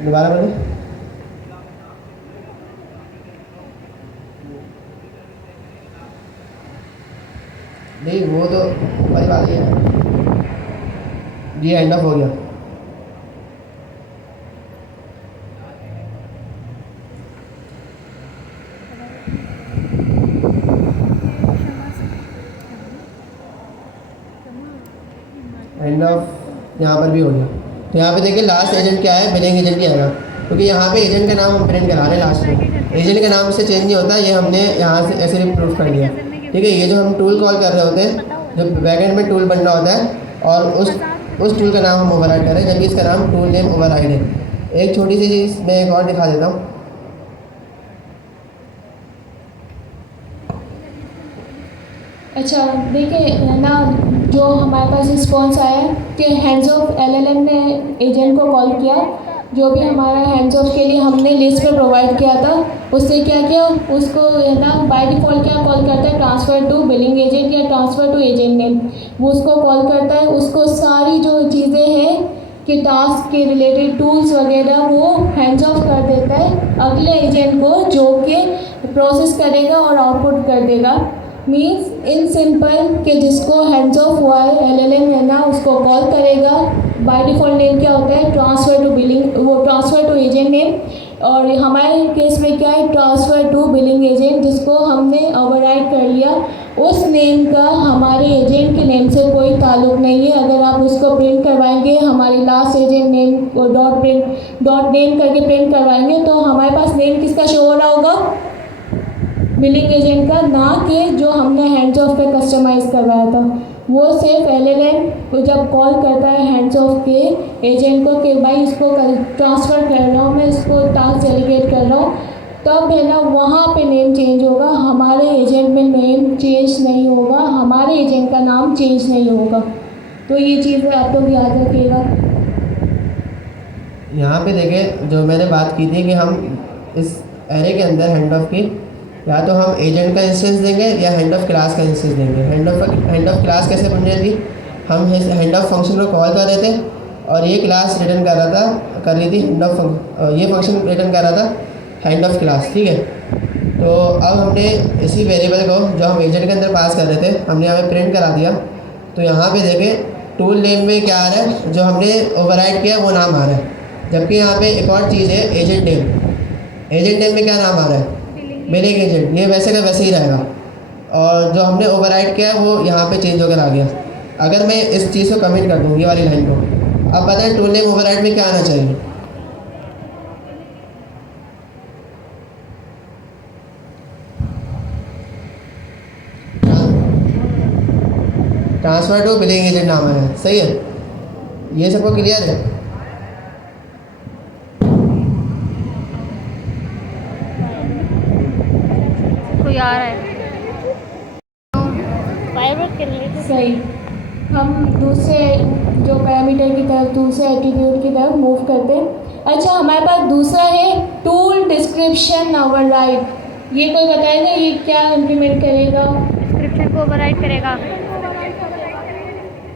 दोबारा बोलिए। नहीं वो तो वही बात ही है, ये एंड ऑफ हो गया। एंड ऑफ यहाँ पर भी हो गया। तो यहाँ पे देखिए लास्ट एजेंट क्या है, बिलिंग एजेंट ही आएगा, क्योंकि यहाँ पे एजेंट का नाम हम प्रिंट करा रहे हैं लास्ट में, एजेंट का नाम से चेंज नहीं होता, ये हमने यहाँ से ऐसे भी प्रूफ कर दिया, ठीक है। ये जो हम टूल कॉल कर रहे होते हैं, जो बैकएंड में टूल बनना होता है, और उस टूल का नाम हम ओवरराइड कर रहे हैं, जबकि इसका नाम टूल नेम ओवरराइड है। एक छोटी सी चीज़ मैं एक और दिखा देता हूँ। अच्छा, देखिए ना, जो हमारे पास रिस्पॉन्स आया है कि हैंड्स ऑफ LLM ने एजेंट को कॉल किया, जो भी हमारा हैंड्स ऑफ के लिए हमने लिस्ट में प्रोवाइड किया था, उससे क्या किया, उसको ना बाय डिफ़ॉल्ट क्या कॉल करता है, ट्रांसफ़र टू बिलिंग एजेंट या ट्रांसफ़र टू एजेंट नेम, वो उसको कॉल करता है। उसको सारी जो चीज़ें हैं कि टास्क के रिलेटेड टूल्स वगैरह वो हैंड्स ऑफ कर देता है अगले एजेंट को, जो कि प्रोसेस करेगा और आउटपुट कर देगा। मीन्स इन सिंपल कि जिसको हैंड्स ऑफ हुआ है LLM है ना, उसको कॉल करेगा। बाय डिफ़ॉल्ट नेम क्या होता है, ट्रांसफ़र टू बिलिंग, वो ट्रांसफ़र टू एजेंट नेम, और हमारे केस में क्या है, ट्रांसफ़र टू बिलिंग एजेंट, जिसको हमने ओवरराइड कर लिया। उस नेम का हमारे एजेंट के नेम से कोई ताल्लुक़ नहीं है। अगर आप उसको प्रिंट करवाएंगे, हमारे last agent name co dot name करके प्रिंट करवाएंगे, तो हमारे पास नेम किसका शो हो रहा होगा, बिलिंग एजेंट का, ना कि जो हमने हैंड्स ऑफ पे कस्टमाइज़ करवाया था। वो सिर्फ LLM को जब कॉल करता है हैंड्स ऑफ के एजेंट को कि भाई इसको ट्रांसफ़र कर रहा हूँ, मैं इसको टास्क डेलीगेट कर रहा हूँ, तब है ना वहाँ पे नेम चेंज होगा। हमारे एजेंट में नेम चेंज नहीं होगा, हमारे एजेंट का नाम चेंज नहीं होगा। तो ये चीज़ें आप लोग याद रखिएगा। यहाँ पे देखें, जो मैंने बात की थी कि हम इस एरे के अंदर हैंड ऑफ की या तो हम एजेंट का इंस्टेंस देंगे या हैंड ऑफ क्लास का इंस्टेंस देंगे। हैंड ऑफ क्लास कैसे बन रही थी, हम हैंड ऑफ फंक्शन को कॉल कर रहे थे और ये क्लास रिटर्न कर रही थी हैंड ऑफ ये फंक्शन रिटर्न कर रहा था हैंड ऑफ क्लास, ठीक है। तो अब हमने इसी वेरिएबल को जो हम एजेंट के अंदर पास कर रहे थे, हमने यहाँ पे प्रिंट करा दिया। तो यहाँ पे देखें टूल नेम में क्या आ रहा है, जो हमने ओवरराइड किया वो नाम आ रहा है। जबकि यहाँ पे एक और चीज़ है, एजेंट नेम। एजेंट नेम में क्या नाम आ रहा है, बिलिंग एजेंट। ये वैसे का वैसे ही रहेगा और जो हमने ओवरराइड किया है वो यहाँ पे चेंज होकर आ गया। अगर मैं इस चीज़ को कमेंट कर दूँ, ये वाली लाइन को, अब बताएं टूल नेम ओवरराइड में क्या आना चाहिए, ट्रांसफ़र टू बिलिंग एजेंट नाम है, सही है। ये सबको क्लियर है। कोई आ रहा है फाइबर कर लेते। सही। हम दूसरे जो पैरामीटर की तरफ, दूसरे एट्रीब्यूट की तरफ मूव करते हैं। अच्छा, हमारे पास दूसरा है टूल डिस्क्रिप्शन ओवरराइड। ये कोई बताएगा ये क्या इम्प्लीमेंट करेगा? डिस्क्रिप्शन को ओवरराइड करेगा।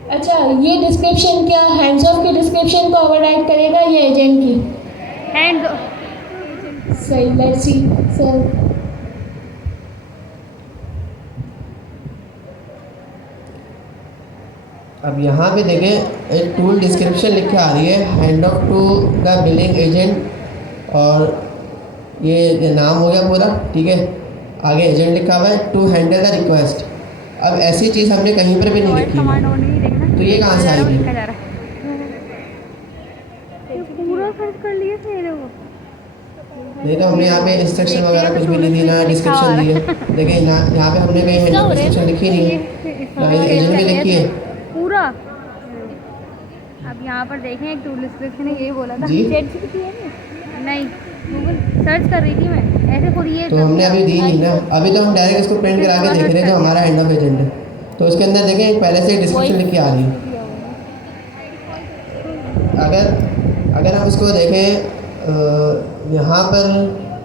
अच्छा, ये डिस्क्रिप्शन क्या हैंड्स ऑफ की डिस्क्रिप्शन को ओवरराइड करेगा या एजेंट की? हैंड सही, लेट्स सी सर। अब यहाँ पे देखें एक टूल डिस्क्रिप्शन लिख के आ रही है hand off to the billing agent, और ये नाम हो गया पूरा, ठीक है। आगे एजेंट लिखा हुआ है टू हैंडल द रिक्वेस्ट। अब ऐसी चीज़ हमने कहीं पर भी नहीं लिखी है, तो ये कहाँ से आएगी? पूरा सर्च कर लिए थे वो। नहीं तो हमने यहाँ पे इंस्ट्रक्शन वगैरह कुछ भी नहीं दी, ना डिस्क्रिप्शन दी है। देखिए यहाँ पे हमने कहीं हैंड ऑफ डिस्क्रिप्शन लिखी नहीं है, ना एजेंट में लिखी है पूरा। अब यहाँ पर देखें एक टूल डिस्क्रिप्शन ने ये बोला था, जी नहीं गूगल सर्च कर रही थी मैं, ऐसे खुद ये तो हमने अभी दी नहीं ना। अभी तो हम डायरेक्ट इसको प्रिंट करा के देख रहे हैं जो हमारा हैंड ऑफ एजेंट है। तो उसके अंदर देखें पहले से डिस्क्रिप्शन लिख के आ रही है। अगर हम इसको देखें यहाँ पर,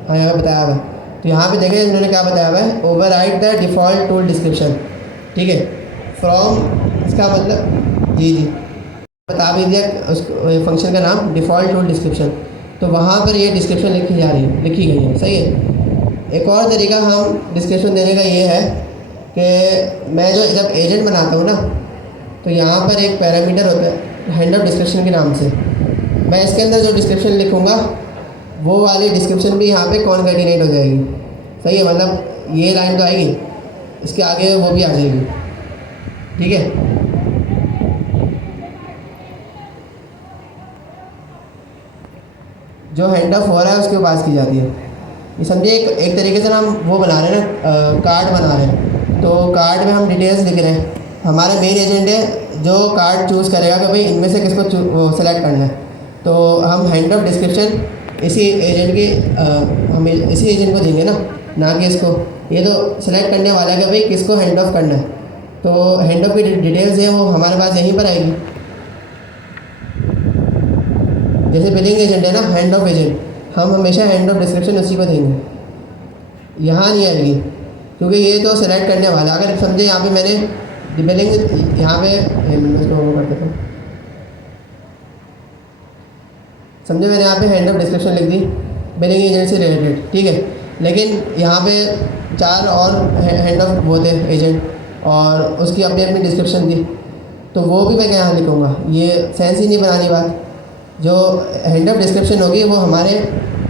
हाँ यहाँ बताया हुआ है, तो यहाँ पे देखें इन्होंने क्या बताया हुआ है, override the default tool description, ठीक है। फ्रॉम इसका मतलब जी बता भी दिया उस फंक्शन का नाम डिफ़ॉल्ट टूल डिस्क्रिप्शन। तो वहाँ पर ये डिस्क्रिप्शन लिखी गई है, सही है। एक और तरीका हम डिस्क्रिप्शन देने का ये है कि मैं जब एजेंट बनाता हूँ ना, तो यहाँ पर एक पैरामीटर होता है हैंड ऑफ डिस्क्रिप्शन के नाम से। मैं इसके अंदर जो डिस्क्रिप्शन लिखूँगा वो वाली डिस्क्रिप्शन भी यहाँ पे कॉन्कैटिनेट हो जाएगी, सही है। मतलब ये लाइन तो आएगी, इसके आगे वो भी आ जाएगी, ठीक है। जो हैंड ऑफ हो रहा है उसके पास की जाती है। ये समझिए एक तरीके से हम वो बना रहे हैं ना, कार्ड बना रहे हैं। तो कार्ड में हम डिटेल्स लिख रहे हैं, हमारा मेन एजेंट है जो कार्ड चूज़ करेगा कि भाई इनमें से किसको सेलेक्ट करना है। तो हम हैंड ऑफ डिस्क्रिप्शन इसी एजेंट की हम इसी एजेंट को देंगे ना कि इसको। ये तो सेलेक्ट करने वाला है कि भाई किसको हैंड ऑफ करना है। तो हैंड ऑफ की डिटेल्स है वो हमारे पास यहीं पर आएगी। जैसे बिलिंग एजेंट है ना, हैंड ऑफ एजेंट, हम हमेशा हैंड ऑफ डिस्क्रिप्शन उसी को देंगे, यहाँ नहीं आएगी क्योंकि ये तो सेलेक्ट करने वाला। अगर समझे यहाँ पे मैंने बिलिंग यहाँ पे इसको वो कर देता हूँ, समझे मैंने यहाँ पे हैंड ऑफ डिस्क्रिप्शन लिख दी बिलिंग एजेंट से रिलेटेड, ठीक है। लेकिन यहाँ पे 4 और हैंड ऑफ वो थे एजेंट और उसकी अपनी अपनी डिस्क्रिप्शन दी, तो वो भी मैं यहाँ लिखूँगा। ये सेंस ही नहीं बनानी बात। जो हैंड ऑफ डिस्क्रिप्शन होगी वो हमारे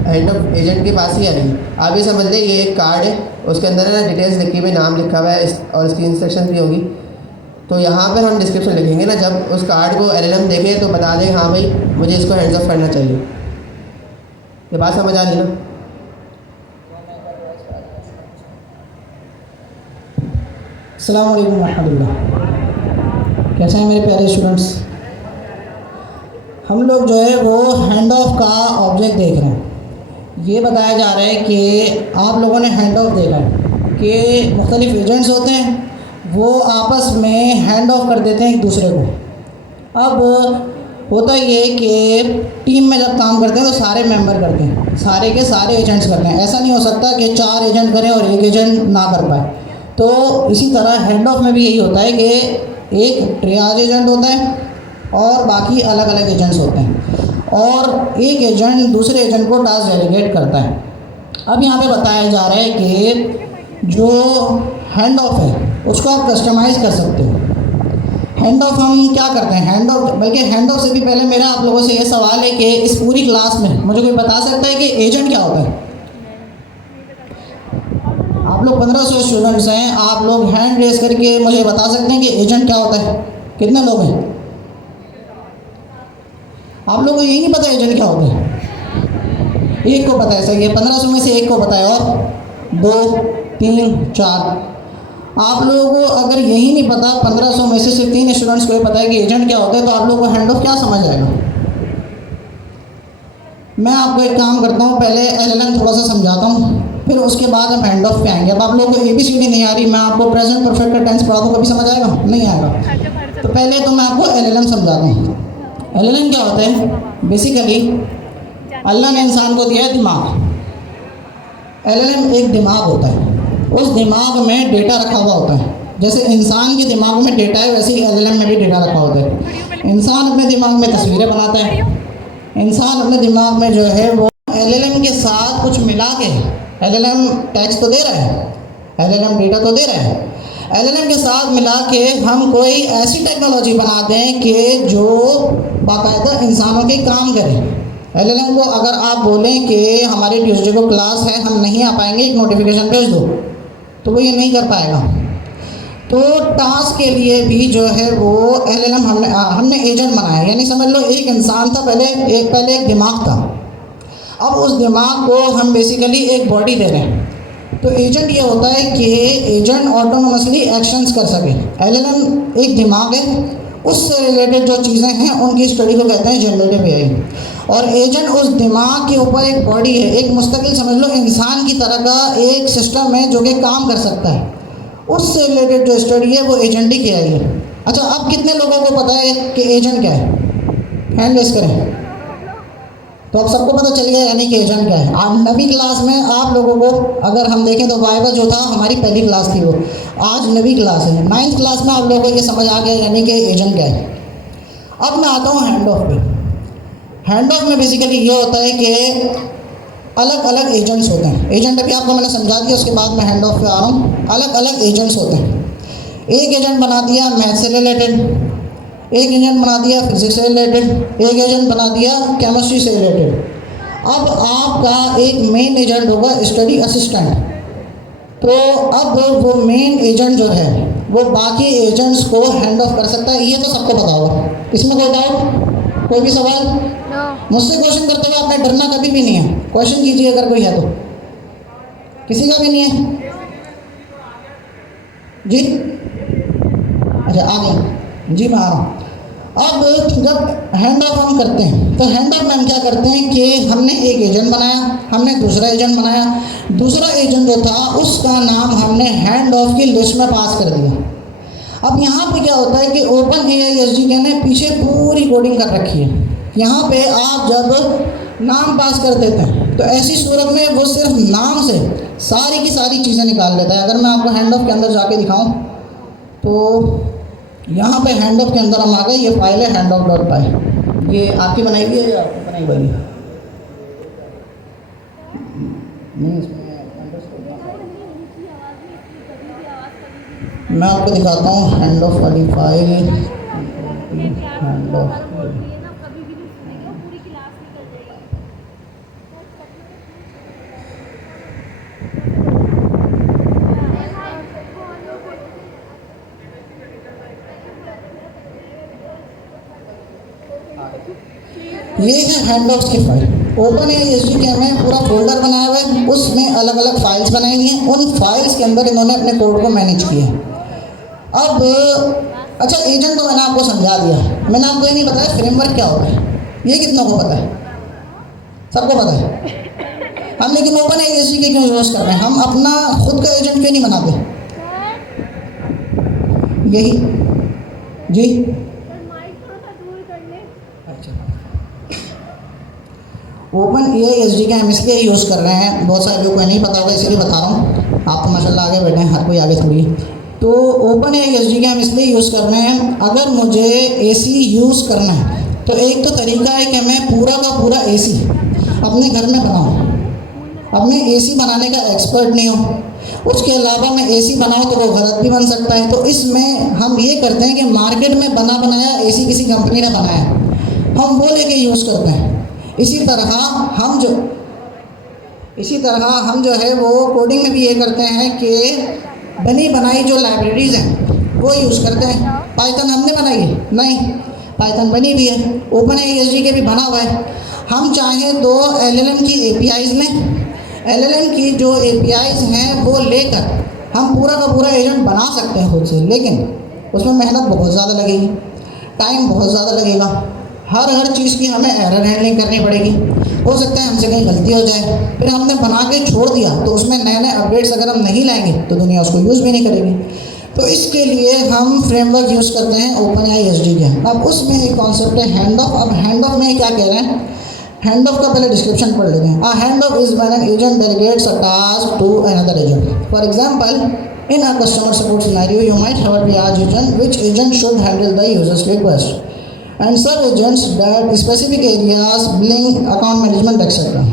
हैंड ऑफ एजेंट के पास ही आएगी। आप ये समझ लें ये एक कार्ड है, उसके अंदर है ना डिटेल्स लिखी हुई, नाम लिखा हुआ है और इसकी इंस्ट्रक्शन भी होगी। तो यहाँ पर हम डिस्क्रिप्शन लिखेंगे ना, जब उस कार्ड को LLM देखे तो बता दें हाँ भाई मुझे इसको हैंड्स ऑफ करना चाहिए। ये बात समझ आ रही है ना? अस्सलाम वालेकुम रहमतुल्लाह। कैसे हैं मेरे प्यारे स्टूडेंट्स? हम लोग जो है वो हैंड ऑफ का ऑब्जेक्ट देख रहे हैं। ये बताया जा रहा है कि आप लोगों ने हैंड ऑफ देखा है कि मुख्तलिफ एजेंट्स होते हैं, वो आपस में हैंड ऑफ कर देते हैं एक दूसरे को। अब होता ये कि टीम में जब काम करते हैं तो सारे मेंबर करते हैं, सारे के सारे एजेंट्स करते हैं। ऐसा नहीं हो सकता कि 4 एजेंट करें और एक एजेंट ना कर पाए। तो इसी तरह हैंड ऑफ में भी यही होता है कि एक ट्रियाज एजेंट होता है और बाकी अलग अलग एजेंट्स होते हैं, और एक एजेंट दूसरे एजेंट को टास्क डेलीगेट करता है। अब यहाँ पे बताया जा रहा है कि जो हैंड ऑफ है उसको आप कस्टमाइज़ कर सकते हो। हैंड ऑफ हम क्या करते हैं, हैंड ऑफ, बल्कि हैंड ऑफ से भी पहले मेरा आप लोगों से ये सवाल है कि इस पूरी क्लास में मुझे कोई बता सकता है कि एजेंट क्या होता है? आप लोग 1500 स्टूडेंट्स हैं, आप लोग हैंड रेज करके मुझे बता सकते हैं कि एजेंट क्या होता है? कितने लोग हैं? आप लोगों को यही नहीं पता एजेंट क्या होता है? एक को पता है, सही है, 1500 में से एक को पता है, और 2 3 4। आप लोगों को अगर यही नहीं पता, 1500 में से सिर्फ 3 स्टूडेंट्स को पता है कि एजेंट क्या होता है, तो आप लोगों को हैंड ऑफ क्या समझ आएगा? मैं आपको एक काम करता हूँ, पहले LLM थोड़ा सा समझाता हूँ, फिर उसके बाद हम हैंड ऑफ पे आएंगे। अब आप लोगों को ABCD नहीं आ रही, मैं आपको प्रेजेंट परफेक्ट का टेंस पढ़ा दूँ, कभी समझ आएगा? नहीं आएगा। तो पहले तो मैं आपको LLM समझाता हूँ। LLM क्या होता है? बेसिकली अल्लाह ने इंसान को दिया है दिमाग। LLM एक दिमाग होता है, उस दिमाग में डेटा रखा हुआ होता है। जैसे इंसान के दिमाग में डेटा है, वैसे ही LLM में भी डेटा रखा होता है। इंसान अपने दिमाग में तस्वीरें बनाता है, इंसान अपने दिमाग में जो है वो LLM के साथ कुछ मिला के, LLM टैक्स तो दे रहा है, LLM डेटा तो दे रहा है, LLM के साथ मिला के हम कोई ऐसी टेक्नोलॉजी बना दें कि जो बाकायदा इंसानों के काम करे। LLM को अगर आप बोलें कि हमारे ट्यूसडे को क्लास है, हम नहीं आ पाएंगे, एक नोटिफिकेशन भेज दो, तो वो ये नहीं कर पाएगा। तो टास्क के लिए भी जो है वो LLM हमने एजेंट बनाया, यानी समझ लो एक इंसान था, पहले एक दिमाग था, अब उस दिमाग को हम बेसिकली एक बॉडी दे रहे हैं। तो एजेंट ये होता है कि एजेंट ऑटोनोमसली एक्शंस कर सके। LLM एक दिमाग है, उससे रिलेटेड जो चीज़ें हैं उनकी स्टडी को कहते हैं जनरेटिव AI। और एजेंट उस दिमाग के ऊपर एक बॉडी है, एक मुस्तकिल समझ लो इंसान की तरह का एक सिस्टम है जो कि काम कर सकता है। उससे रिलेटेड जो स्टडी है वो एजेंट ही AI है। अच्छा, अब कितने लोगों को पता है कि एजेंट क्या है? हैंड रेज करें। तो अब सबको पता चल गया यानी कि एजेंट क्या है। आज नवी क्लास में आप लोगों को अगर हम देखें तो वाइवा जो था हमारी पहली क्लास थी, वो आज नवी क्लास है। 9th क्लास में आप लोगों को ये समझ आ गया यानी कि एजेंट क्या है। अब मैं आता हूँ हैंड ऑफ पे। हैंड ऑफ में बेसिकली ये होता है कि अलग अलग एजेंट्स होते हैं। एजेंट अभी आपको मैंने समझा दिया, उसके बाद मैं हैंड ऑफ पे आ रहा हूँ। अलग अलग एजेंट्स होते हैं। एक एजेंट बना दिया मैथ से रिलेटेड, एक एजेंट बना दिया फिजिक्स से रिलेटेड, एक एजेंट बना दिया केमिस्ट्री से रिलेटेड। अब आपका एक मेन एजेंट होगा स्टडी असिस्टेंट। तो अब वो मेन एजेंट जो है वो बाकी एजेंट्स को हैंड ऑफ कर सकता है। ये तो सबको पता होगा, इसमें कोई डाउट, कोई भी सवाल? मुझसे क्वेश्चन करते हुए आपने डरना कभी भी नहीं है। क्वेश्चन कीजिए अगर कोई है तो। किसी का भी नहीं है जी? अच्छा, आ गया जी, मैं आ रहा हूँ। अब जब हैंड ऑफ हम करते हैं तो हैंड ऑफ में हम क्या करते हैं कि हमने एक एजेंट बनाया, हमने दूसरा एजेंट बनाया, दूसरा एजेंट जो था उसका नाम हमने हैंड ऑफ की लिस्ट में पास कर दिया। अब यहाँ पे क्या होता है कि OpenAI SDK ने पीछे पूरी कोडिंग कर रखी है। यहाँ पे आप जब नाम पास कर देते हैं तो ऐसी सूरत में वो सिर्फ नाम से सारी की सारी चीज़ें निकाल लेता है। अगर मैं आपको हैंड ऑफ के अंदर जाके दिखाऊँ तो यहाँ पे हैंड ऑफ के अंदर हम आ गए। ये फाइल है handoff.py। ये आपकी बनाई हुई है या आपकी बनाई हुई है? मैं आपको दिखाता हूँ हैंड ऑफ वाली फाइल। हैंड ऑफ ये है हैंडऑफ्स की फाइल। ओपन एआई में पूरा फोल्डर बनाया हुआ है, उसमें अलग अलग फाइल्स बनाई हुई हैं, उन फाइल्स के अंदर इन्होंने अपने कोड को मैनेज किया है। अब अच्छा, एजेंट तो मैंने आपको समझा दिया, मैंने आपको ये नहीं बताया फ्रेमवर्क क्या होता है। ये कितनों को पता है? सबको पता है। हम लेकिन ओपन एआई के क्यों यूज़ कर रहे हैं? हम अपना खुद का एजेंट क्यों नहीं बनाते? यही जी ओपन एआई हम इसलिए यूज़ कर रहे हैं, बहुत सारे लोगों को नहीं पता होगा इसलिए बता रहा हूँ। आप तो माशाल्लाह आगे बैठे हैं, हर कोई आगे थोड़ी। तो ओपन एआई हम इसलिए यूज़ कर रहे हैं, अगर मुझे एसी यूज़ करना है तो एक तो तरीका है कि मैं पूरा का पूरा एसी अपने घर में बनाऊँ। अब मैं एसी बनाने का एक्सपर्ट नहीं हूँ, उसके अलावा मैं एसी बनाऊँ तो वो गलत भी बन सकता है। तो इसमें हम ये करते हैं कि मार्केट में बना बनाया एसी किसी कंपनी ने बनाया, हम वो लेके यूज़ करते हैं। इसी तरह हम जो है वो कोडिंग में भी ये करते हैं कि बनी बनाई जो लाइब्रेरीज़ हैं वो यूज़ करते हैं। पाइथन हमने बनाई है? नहीं, पाइथन बनी भी है, ओपन एआई के भी बना हुआ है। हम चाहें तो एलएलएम की एपीआईज़ में, एलएलएम की जो एपीआईज़ हैं वो लेकर हम पूरा का पूरा एजेंट बना सकते हैं खुद से, लेकिन उसमें मेहनत बहुत ज़्यादा लगेगी, टाइम बहुत ज़्यादा लगेगा, हर चीज़ की हमें एरर हैंडलिंग करनी पड़ेगी। हो सकता है हमसे कहीं गलती हो जाए, फिर हमने बना के छोड़ दिया तो उसमें नए नए अपडेट्स अगर हम नहीं लाएंगे तो दुनिया उसको यूज़ भी नहीं करेगी। तो इसके लिए हम फ्रेमवर्क यूज़ करते हैं ओपन एआई के। अब उसमें एक कॉन्सेप्ट है हैंड ऑफ। अब हैंड ऑफ में क्या कह रहे हैं? हैंड ऑफ का पहले डिस्क्रिप्शन पढ़ लेते हैं। Hand off is when an agent delegates a task to another agent. For example, in a customer support scenario, you might have a triage agent, which agent should handle the user's request, and sub agents that specific areas, billing, account management, etc.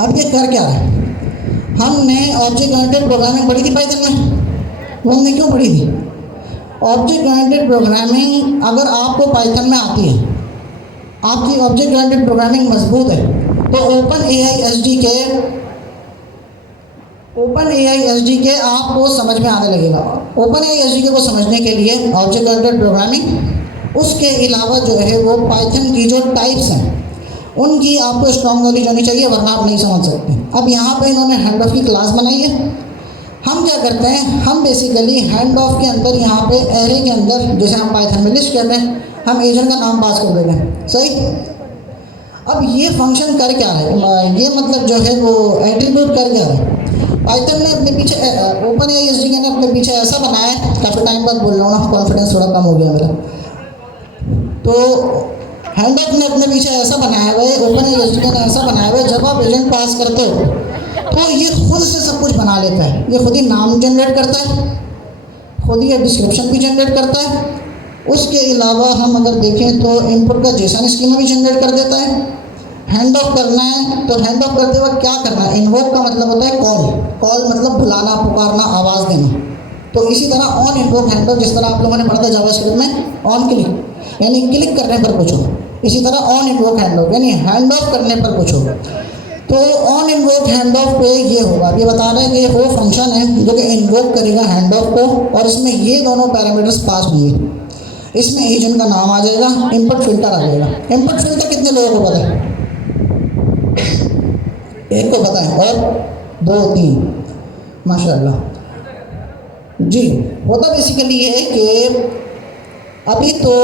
अब ये कर क्या रहा है? हमने object oriented programming पढ़ी थी Python में, वो हमने क्यों पढ़ी थी? ऑब्जेक्ट ओरिएंटेड प्रोग्रामिंग अगर आपको पाइथन में आती है, आपकी ऑब्जेक्ट ओरिएंटेड प्रोग्रामिंग मजबूत है, तो ओपन एआई के आपको समझ में आने लगेगा। ओपन एआई को समझने के लिए ऑब्जेक्ट ओरिएंटेड प्रोग्रामिंग, उसके अलावा जो है वो पाइथन की जो टाइप्स हैं उनकी आपको स्ट्रॉन्ग नॉलेज होनी चाहिए, वरना आप नहीं समझ सकते। अब यहाँ पे इन्होंने हैंड ऑफ की क्लास बनाई है। हम क्या करते हैं? हम बेसिकली हैंड ऑफ के अंदर यहाँ पे एरे के अंदर, जैसे हम पाइथन में लिस्ट कहते हैं, हम एजेंट का नाम पास कर देते हैं, सही। अब ये फंक्शन कर क्या रहा है? ये मतलब जो है वो एट्रीब्यूट कर क्या रहा है? पाइथन ने अपने पीछे, ओपन एआई ने अपने पीछे ऐसा बनाया है, काफ़ी टाइम बाद बोल रहा हूँ ना, कॉन्फिडेंस थोड़ा कम हो गया मेरा। तो हैंड ऑफ ने अपने पीछे ऐसा बनाया हुआ है, ओपन एआई ने ऐसा बनाया हुआ है, जब आप एजेंट पास करते हो तो ये खुद से सब कुछ बना लेता है। ये खुद ही नाम जनरेट करता है, खुद ही डिस्क्रिप्शन भी जनरेट करता है। उसके अलावा हम अगर देखें तो इनपुट का जेसन स्कीमा भी जनरेट कर देता है। हैंड ऑफ करना है तो हैंड ऑफ करते वक्त क्या करना है? इन्वोक का मतलब होता है कॉल, कॉल मतलब बुलाना, पुकारना, आवाज़ देना। तो इसी तरह ऑन इन्वोक हैंड ऑफ, जिस तरह आप लोगों ने पढ़ा था जावास्क्रिप्ट में, ऑन क्लिक यानी क्लिक करने पर कुछ हो, इसी तरह ऑन इन्वोक हैंड ऑफ यानी हैंड ऑफ करने पर कुछ हो। तो ऑन इन्वोक हैंड ऑफ पे ये होगा, ये बता रहे हैं कि वो फंक्शन है जो कि इन्वोक करेगा हैंड ऑफ को, और इसमें ये दोनों पैरामीटर्स पास होंगे। इसमें एजेंट का नाम आ जाएगा, इनपुट फिल्टर आ जाएगा। इनपुट फिल्टर कितने लोगों को पता है? एक को पता है, और 2 3 माशाल्लाह जी। होता बेसिकली ये है कि अभी तो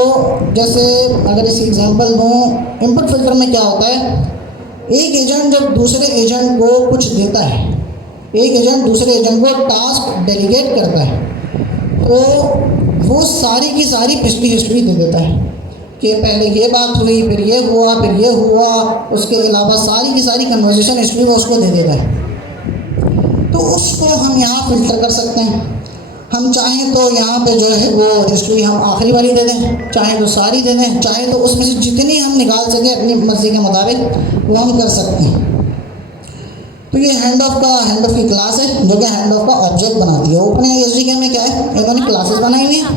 जैसे अगर इस एग्जांपल दूँ, इनपुट फिल्टर में क्या होता है? एक एजेंट जब दूसरे एजेंट को कुछ देता है, एक एजेंट दूसरे एजेंट को टास्क डेलीगेट करता है, तो वो सारी की सारी पिछली हिस्ट्री दे देता है कि पहले ये बात हुई, फिर ये हुआ, फिर ये हुआ। उसके अलावा सारी की सारी कन्वर्सेशन हिस्ट्री वो उसको दे देता है। तो उसको हम यहाँ फ़िल्टर कर सकते हैं। हम चाहें तो यहाँ पे जो है वो हिस्ट्री हम आखिरी वाली दे दें, चाहे तो सारी दे दें, चाहे तो उसमें से जितनी हम निकाल सकें अपनी मर्ज़ी के मुताबिक वो हम कर सकते हैं। तो ये हैंड ऑफ की क्लास है जो कि हैंड ऑफ का ऑब्जेक्ट बनाती है। ओपन एआई में क्या है? इन्होंने क्लासेस बनाई हुई हैं,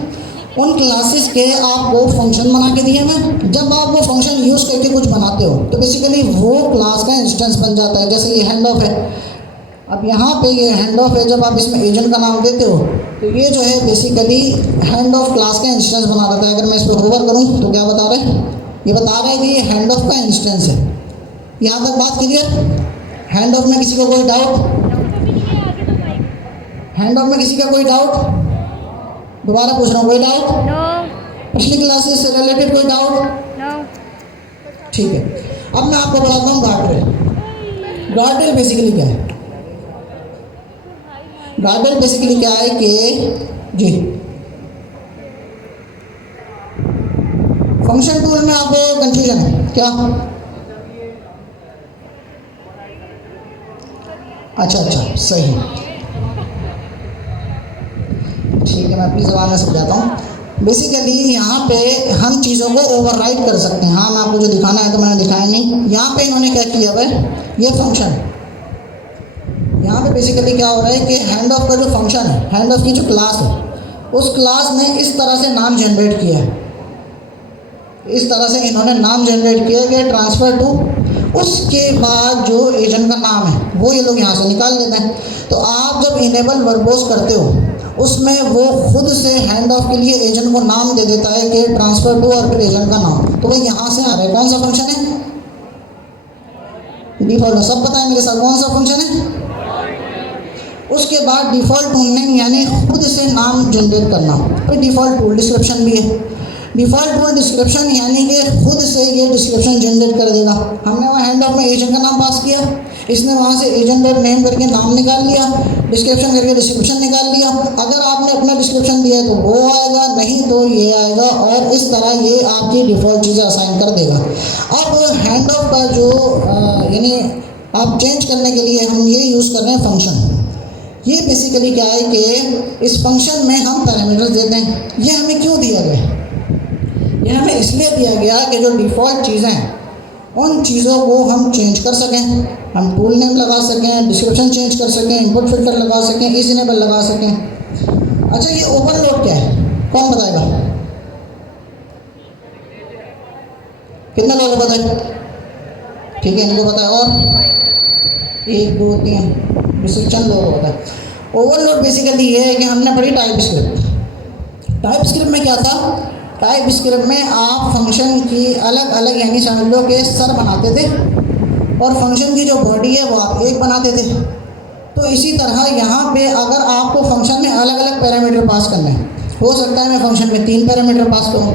उन क्लासेस के आपको फंक्शन बना के दिए हैं। जब आप वो फंक्शन यूज़ करके कुछ बनाते हो तो बेसिकली वो क्लास का इंस्टेंस बन जाता है। जैसे ये हैंड ऑफ है, अब यहाँ पे ये हैंड ऑफ है, जब आप इसमें एजेंट का नाम देते हो तो ये जो है बेसिकली हैंड ऑफ क्लास का इंस्टेंस बना देता है। अगर मैं इस पर होवर करूँ तो क्या बता रहे हैं? ये बता रहा है कि ये हैंड ऑफ का इंस्टेंस है। यहाँ तक बात क्लियर? हैंड ऑफ में किसी को कोई डाउट? हैंड ऑफ में किसी का कोई डाउट? दोबारा पूछ रहा हूँ, कोई डाउट? नो पिछली क्लासेस से रिलेटेड कोई डाउट? नो। ठीक है, अब मैं आपको बताता हूँ गार्डरेल। गार्डरेल बेसिकली क्या है? गार्डरेल बेसिकली क्या है कि जी फंक्शन टूल में आपको कंफ्यूजन है क्या? अच्छा सही, ठीक है, मैं अपनी ज़बान में समझाता हूँ। बेसिकली यहाँ पे हम चीज़ों को ओवरराइड कर सकते हैं। हाँ, मैं आपको जो दिखाना है तो मैंने दिखाया नहीं। यहाँ पे इन्होंने क्या किया हुआ है, ये फंक्शन। यहाँ पे बेसिकली क्या हो रहा है कि हैंड ऑफ का जो फंक्शन है, हैंड ऑफ की जो क्लास है, उस क्लास ने इस तरह से नाम जनरेट किया है। इस तरह से इन्होंने नाम जनरेट किया कि ट्रांसफ़र टू, उसके बाद जो एजेंट का नाम है वो ये लोग यहाँ से निकाल लेते हैं। तो आप जब इनेबल वर्बोस करते हो उसमें वो खुद से हैंड ऑफ के लिए एजेंट को नाम दे देता है कि ट्रांसफ़र टू और फिर एजेंट का नाम, तो वह यहाँ से आ रहा है। कौन सा फंक्शन है? डिफ़ॉल्ट। सब पता है मेरे साथ कौन सा फंक्शन है? उसके बाद डिफ़ॉल्ट टूल नेम यानी खुद से नाम जनरेट करना। फिर डिफ़ॉल्ट टूल डिस्क्रिप्शन भी है। डिफ़ॉल्ट टूल डिस्क्रिप्शन यानी कि खुद से ये डिस्क्रिप्शन जनरेट कर देगा। हमने वहाँ हैंड ऑफ में एजेंट का नाम पास किया, इसने वहाँ से एजेंट डॉट नेम करके नाम निकाल लिया, डिस्क्रिप्शन करके डिस्क्रिप्शन निकाल लिया। अगर आपने अपना डिस्क्रिप्शन दिया है तो वो आएगा, नहीं तो ये आएगा, और इस तरह ये आपकी डिफ़ॉल्ट चीज़ें असाइन कर देगा। अब हैंड ऑफ का जो यानी आप चेंज करने के लिए हम ये यूज़ कर रहे हैं फंक्शन। ये बेसिकली क्या है कि इस फंक्शन में हम पैरामीटर्स देते हैं। ये हमें क्यों दिया गया है? ये हमें इसलिए दिया गया कि जो डिफ़ॉल्ट चीज़ें हैं उन चीज़ों को हम चेंज कर सकें। हम टूल नेम लगा सकें, डिस्क्रिप्शन चेंज कर सकें, इनपुट फिल्टर लगा सकें, इज इनेबल लगा सकें। अच्छा, ये ओवरलोड क्या है? कौन बताएगा? कितने लोगों को पता है? ठीक है, इनको पता है। और 1 2 3 चंद लोगों को पता है। ओवरलोड बेसिकली ये है कि हमने पढ़ी टाइप स्क्रिप्ट। टाइप स्क्रिप्ट में क्या था? टाइप स्क्रिप्ट में आप फंक्शन की अलग अलग यानी समझ लो कि स्तर बनाते थे और फंक्शन की जो बॉडी है वो आप एक बनाते थे। तो इसी तरह यहाँ पे अगर आपको फंक्शन में अलग अलग पैरामीटर पास करने हैं, हो सकता है मैं फंक्शन में 3 पैरामीटर पास करूँ,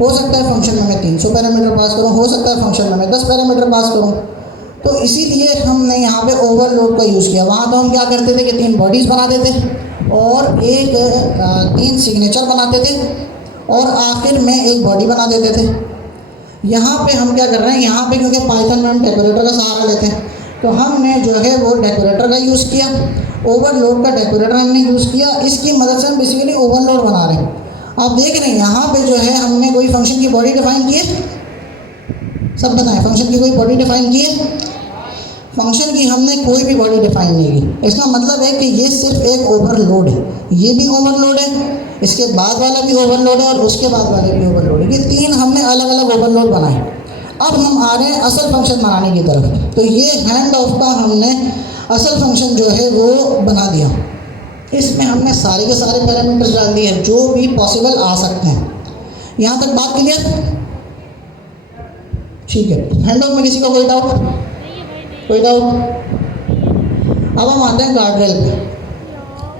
हो सकता है फंक्शन में मैं 300 पैरामीटर पास करूँ, हो सकता है फंक्शन में मैं 10 पैरामीटर पास करूँ। तो इसीलिए हमने यहाँ पे ओवरलोड का यूज़ किया। वहाँ तो हम क्या करते थे कि 3 बॉडीज़ बनाते थे और 3 सिग्नेचर बनाते थे और आखिर में एक बॉडी बना देते थे। यहाँ पे हम क्या कर रहे हैं, यहाँ पे क्योंकि पाइथन में हम डेकोरेटर का सहारा लेते हैं तो हमने जो है वो डेकोरेटर का यूज़ किया। ओवरलोड का डेकोरेटर हमने यूज़ किया। इसकी मदद से हम बेसिकली ओवरलोड बना रहे हैं। आप देख रहे हैं यहाँ पे जो है हमने कोई फंक्शन की बॉडी डिफाइन की है। सब बताएं, फंक्शन की कोई बॉडी डिफाइन की है? फंक्शन की हमने कोई भी बॉडी डिफाइन नहीं की। इसका मतलब है कि ये सिर्फ एक ओवरलोड है। ये भी ओवरलोड है, इसके बाद वाला भी ओवरलोड है और उसके बाद वाला भी ओवरलोड है। ये 3 हमने अलग अलग ओवरलोड बनाए। अब हम आ रहे हैं असल फंक्शन बनाने की तरफ। तो ये हैंड ऑफ का हमने असल फंक्शन जो है वो बना दिया। इसमें हमने सारे के सारे पैरामीटर्स डाल दिए जो भी पॉसिबल आ सकते हैं। यहाँ तक बात क्लियर? ठीक है, हैंड ऑफ में किसी का कोई डाउट? कोई डाउट? अब हम आते हैं गार्डरेल पे।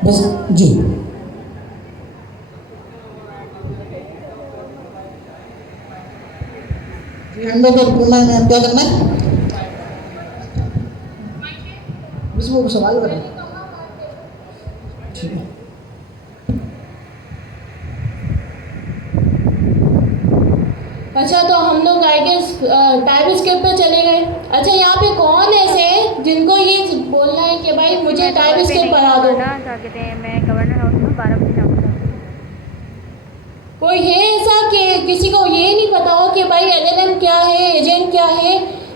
बस जी, हैंड ऑफ में क्या करना है? बस वो सवाल करें। ठीक है, अच्छा, तो हम लोग आगे टाइप स्क्रिप्ट पे चले गए। अच्छा, यहाँ पे कौन ऐसे हैं जिनको ये बोलना है कि भाई मुझे टाइप स्क्रिप्ट पढ़ा दो? क्या कहते हैं, मैं गवर्नर हाउस में 12 बजे जाऊँगा। कोई है ऐसा कि किसी को ये नहीं पता हो कि भाई LLM क्या है, एजेंट क्या है?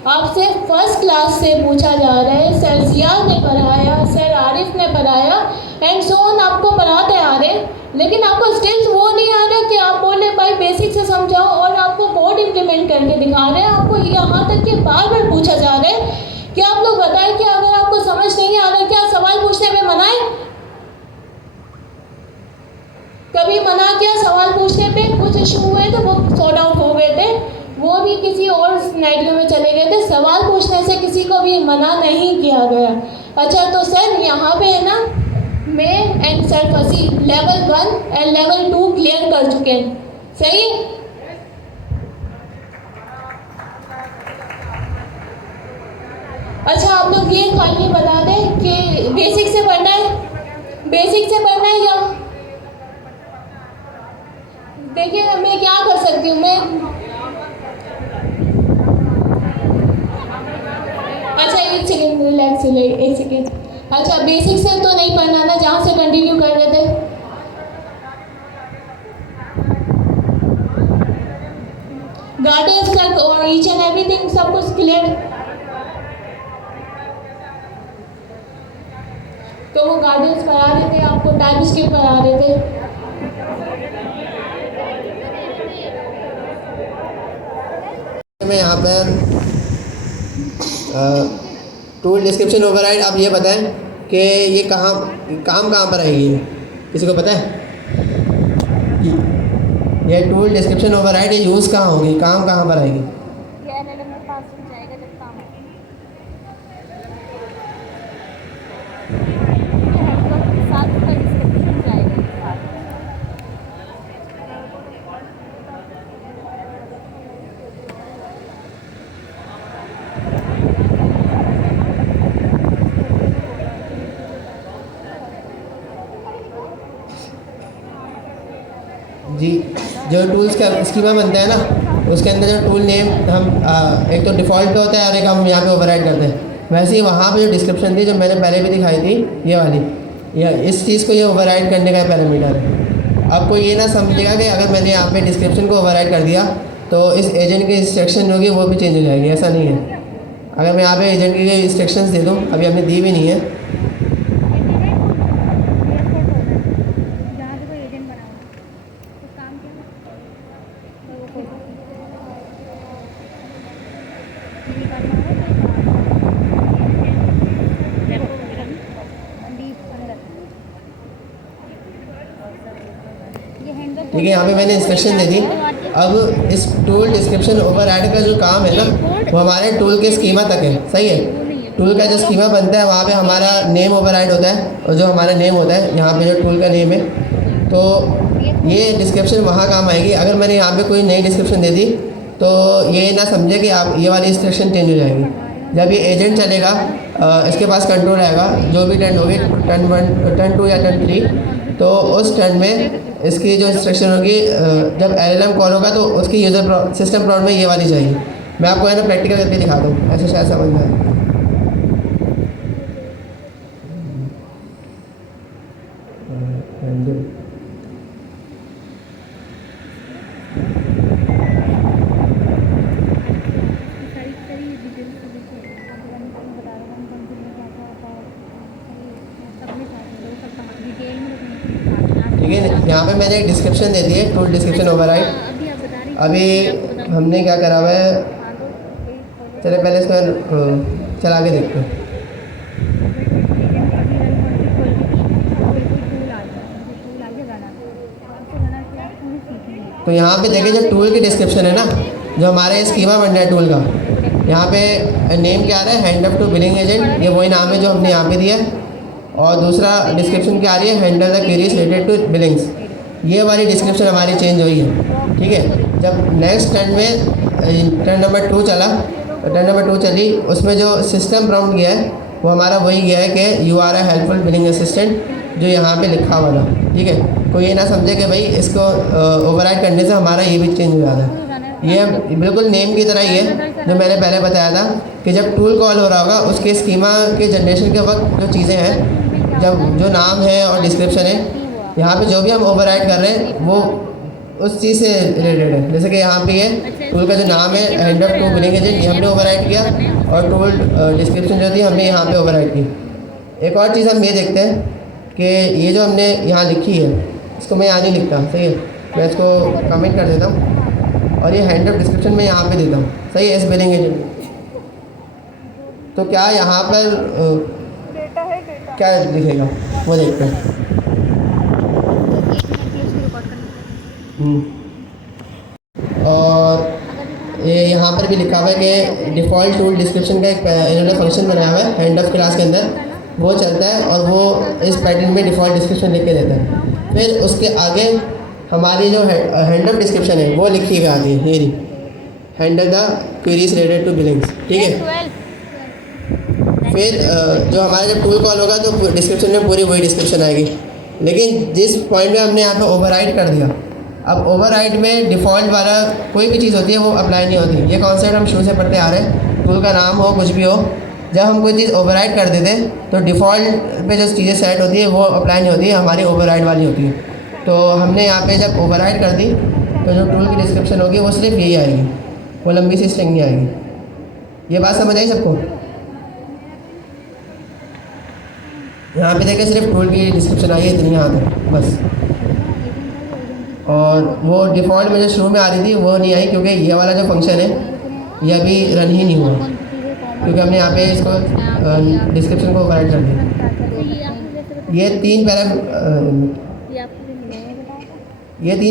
आपसे फर्स्ट क्लास से पूछा जा रहा है। सर जियाद ने पढ़ाया, सर आरिफ ने पढ़ाया एंड सो ऑन, आपको पढ़ाते आ रहे, लेकिन आपको स्टिल्स वो नहीं आ रहा कि आप बोले भाई बेसिक से समझाओ, और आपको कोड इम्प्लीमेंट करके दिखा रहे हैं। आपको यहाँ तक कि बार बार पूछा जा रहा है कि आप लोग बताएं कि अगर आपको समझ नहीं आ रहा क्या सवाल पूछने में मना है? कभी मना किया सवाल पूछने पे? कुछ इशू हुए तो वो सॉर्ट आउट हो गए थे, वो भी भी किसी और सिनेरियो में चले गए थे, सवाल पूछने से किसी को भी मना नहीं किया गया। अच्छा तो सर यहाँ पे है ना, मैं एंड सर फसी लेवल 1 एंड लेवल 2 क्लियर कर चुके हैं, सही। अच्छा आप लोग ये खाली बता दें कि बेसिक से पढ़ना है, बेसिक से पढ़ना है या देखिए मैं क्या कर सकती हूँ मैं। अच्छा एक सेकेंड रिलैक्स हो, एक सेकेंड। अच्छा बेसिक से तो नहीं पढ़ना ना, जहाँ से कंटिन्यू कर रहे थे। गार्डियंस तक और ईच एंड एवरीथिंग सब कुछ क्लियर। तो वो गार्डियंस पढ़ा रहे थे आपको, टाइम स्किप पढ़ा रहे थे। मैं यहाँ पर टूल डिस्क्रिप्शन ओवरराइड, आप ये बताएं कि ये कहाँ पर आएगी, किसी को पता है? ये टूल डिस्क्रिप्शन ओवरराइड ये यूज़ कहाँ होगी, कहाँ पर आएगी? ये LLM में पास हो जाएगा जब काम साथ का डिस्क्रिप्शन जाएगा साथ। जी, जो टूल्स का स्कीमा बनता है ना, उसके अंदर जो टूल नेम हम एक तो डिफ़ॉल्ट पे होता है और एक हम यहाँ पे ओवरराइड करते हैं। वैसे ही वहाँ पे जो डिस्क्रिप्शन थी, जो मैंने पहले भी दिखाई थी, ये वाली, या इस चीज़ को ये ओवरराइड करने का पैरामीटर है। आपको ये ना समझेगा कि अगर मैंने यहाँ पे डिस्क्रिप्शन को ओवरराइड कर दिया तो इस एजेंट की इंस्ट्रक्शन होगी वो भी चेंज हो जाएगी, ऐसा नहीं है। अगर मैं यहाँ पे एजेंट की इंस्ट्रक्शंस दे दूँ, अभी हमने दी भी नहीं है, जहाँ से कोई एजेंट बना हो तो काम किया ठीक है। यहाँ पे मैंने इंस्ट्रक्शन दे दी। अब इस टूल डिस्क्रिप्शन ओवरराइड का जो काम है ना, वो हमारे टूल के स्कीमा तक है, सही है। टूल का जो स्कीमा बनता है वहाँ पे हमारा नेम ओवरराइड होता है, और जो हमारा नेम होता है यहाँ पे जो टूल का नेम है, तो ये डिस्क्रिप्शन वहाँ काम आएगी। अगर मैंने यहाँ पे कोई नई डिस्क्रिप्शन दे दी तो ये ना समझे कि आप ये वाली इंस्ट्रक्शन चेंज हो जाएगी। जब ये एजेंट चलेगा, इसके पास कंट्रोल आएगा, जो भी टर्न होगी, टर्न 1, टर्न 2 या टर्न 3, तो उस टर्न में इसकी जो इंस्ट्रक्शन होगी, जब LLM कॉल होगा तो उसकी यूज़र सिस्टम प्रॉब्लम में ये वाली जाएगी। मैं आपको है ना प्रैक्टिकल करके दिखाता हूँ, ऐसे शायद समझ में आए। ठीक है, यहाँ पे मैंने एक डिस्क्रिप्शन दे दी है, टूल डिस्क्रिप्शन ओवरराइड। अभी हमने क्या करा हुआ है, चले पहले इसको चला के देखते हैं। तो यहाँ पे देखिए जो टूल की डिस्क्रिप्शन है ना, जो हमारे स्कीमा बन रहा है टूल का, यहाँ पे नेम क्या आ रहा है, hand up to billing agent, ये वही नाम है जो हमने यहाँ पे दिया है। और दूसरा डिस्क्रिप्शन क्या आ रही है, handle the queries related to billings, ये वाली डिस्क्रिप्शन हमारी चेंज हुई है। ठीक है, जब नेक्स्ट टर्न में टर्न नंबर 2 चला, टर्न नंबर 2 चली, उसमें जो सिस्टम प्रॉम्प्ट गया है वो हमारा वही गया है कि you are a helpful billing assistant, जो यहाँ पे लिखा हुआ था। ठीक है, कोई ये ना समझे कि भाई इसको ओवरराइड करने से हमारा ये भी चेंज हो जाता है। ये बिल्कुल नेम की तरह ही है, जो मैंने पहले बताया था कि जब टूल कॉल हो रहा होगा उसके स्कीमा के जनरेशन के वक्त जो चीज़ें हैं, जब जो नाम है और डिस्क्रिप्शन है, यहाँ पे जो भी हम ओवरराइड कर रहे हैं वो उस चीज़ से रिलेटेड है। जैसे कि यहाँ पे ये टूल का जो नाम है, hand up to billing agent, ये हमने ओवरराइड किया, और टूल डिस्क्रिप्शन जो थी हमने यहाँ पे ओवरराइड की। एक और चीज़ हम ये देखते हैं कि ये जो हमने यहाँ लिखी है, इसको मैं यहाँ नहीं लिखता, सही है, मैं इसको कमेंट कर देता हूँ, और ये हैंड अप डिस्क्रिप्शन में यहाँ पे देता हूँ, सही है, इस बिलिंग एजेंट। तो क्या यहाँ पर क्या दिखेगा वो देखते हैं। और ये यहाँ भी लिखा हुआ है कि डिफ़ॉल्ट टूल डिस्क्रिप्शन का एक इन्होंने फंक्शन बनाया हुआ है हैंड ऑफ क्लास के अंदर, वो चलता है और वो इस पैटर्न में डिफ़ॉल्ट डिस्क्रिप्शन लिख के देता है। फिर उसके आगे हमारी जो हैंड ऑफ डिस्क्रिप्शन है वो लिखी हुई आती है, ये रही, handle the queries related to billings, ठीक है। फिर जो हमारा जब टूल कॉल होगा तो डिस्क्रिप्शन में पूरी वही डिस्क्रिप्शन आएगी, लेकिन जिस पॉइंट में हमने यहाँ पे ओवरराइड कर दिया, अब ओवरराइड में डिफ़ॉल्ट वाला कोई भी चीज़ होती है वो अप्लाई नहीं होती। ये कॉन्सेप्ट हम शुरू से पढ़ते आ रहे हैं, टूल का नाम हो कुछ भी हो, जब हम कोई चीज़ ओवरराइड कर देते हैं तो डिफ़ॉल्ट पे जो चीज़ें सेट होती है वो अप्लाई नहीं होती है, हमारी ओवरराइड वाली होती है। तो हमने यहाँ पे जब ओवरराइड कर दी तो जो टूल की डिस्क्रिप्शन होगी वो सिर्फ यही आएगी, वो लंबी सी स्ट्रिंग नहीं आएगी। ये बात समझ आई सबको? यहाँ पे देखें सिर्फ टूल की डिस्क्रिप्शन आई है इतनी यहाँ तक बस, और वो डिफ़ॉल्ट में जो शुरू में आ रही थी वो नहीं आई, क्योंकि ये वाला जो फंक्शन है ये अभी रन ही नहीं हुआ, क्योंकि हमने यहाँ पे इसको डिस्क्रिप्शन को ओवरराइड कर दिया। ये तीन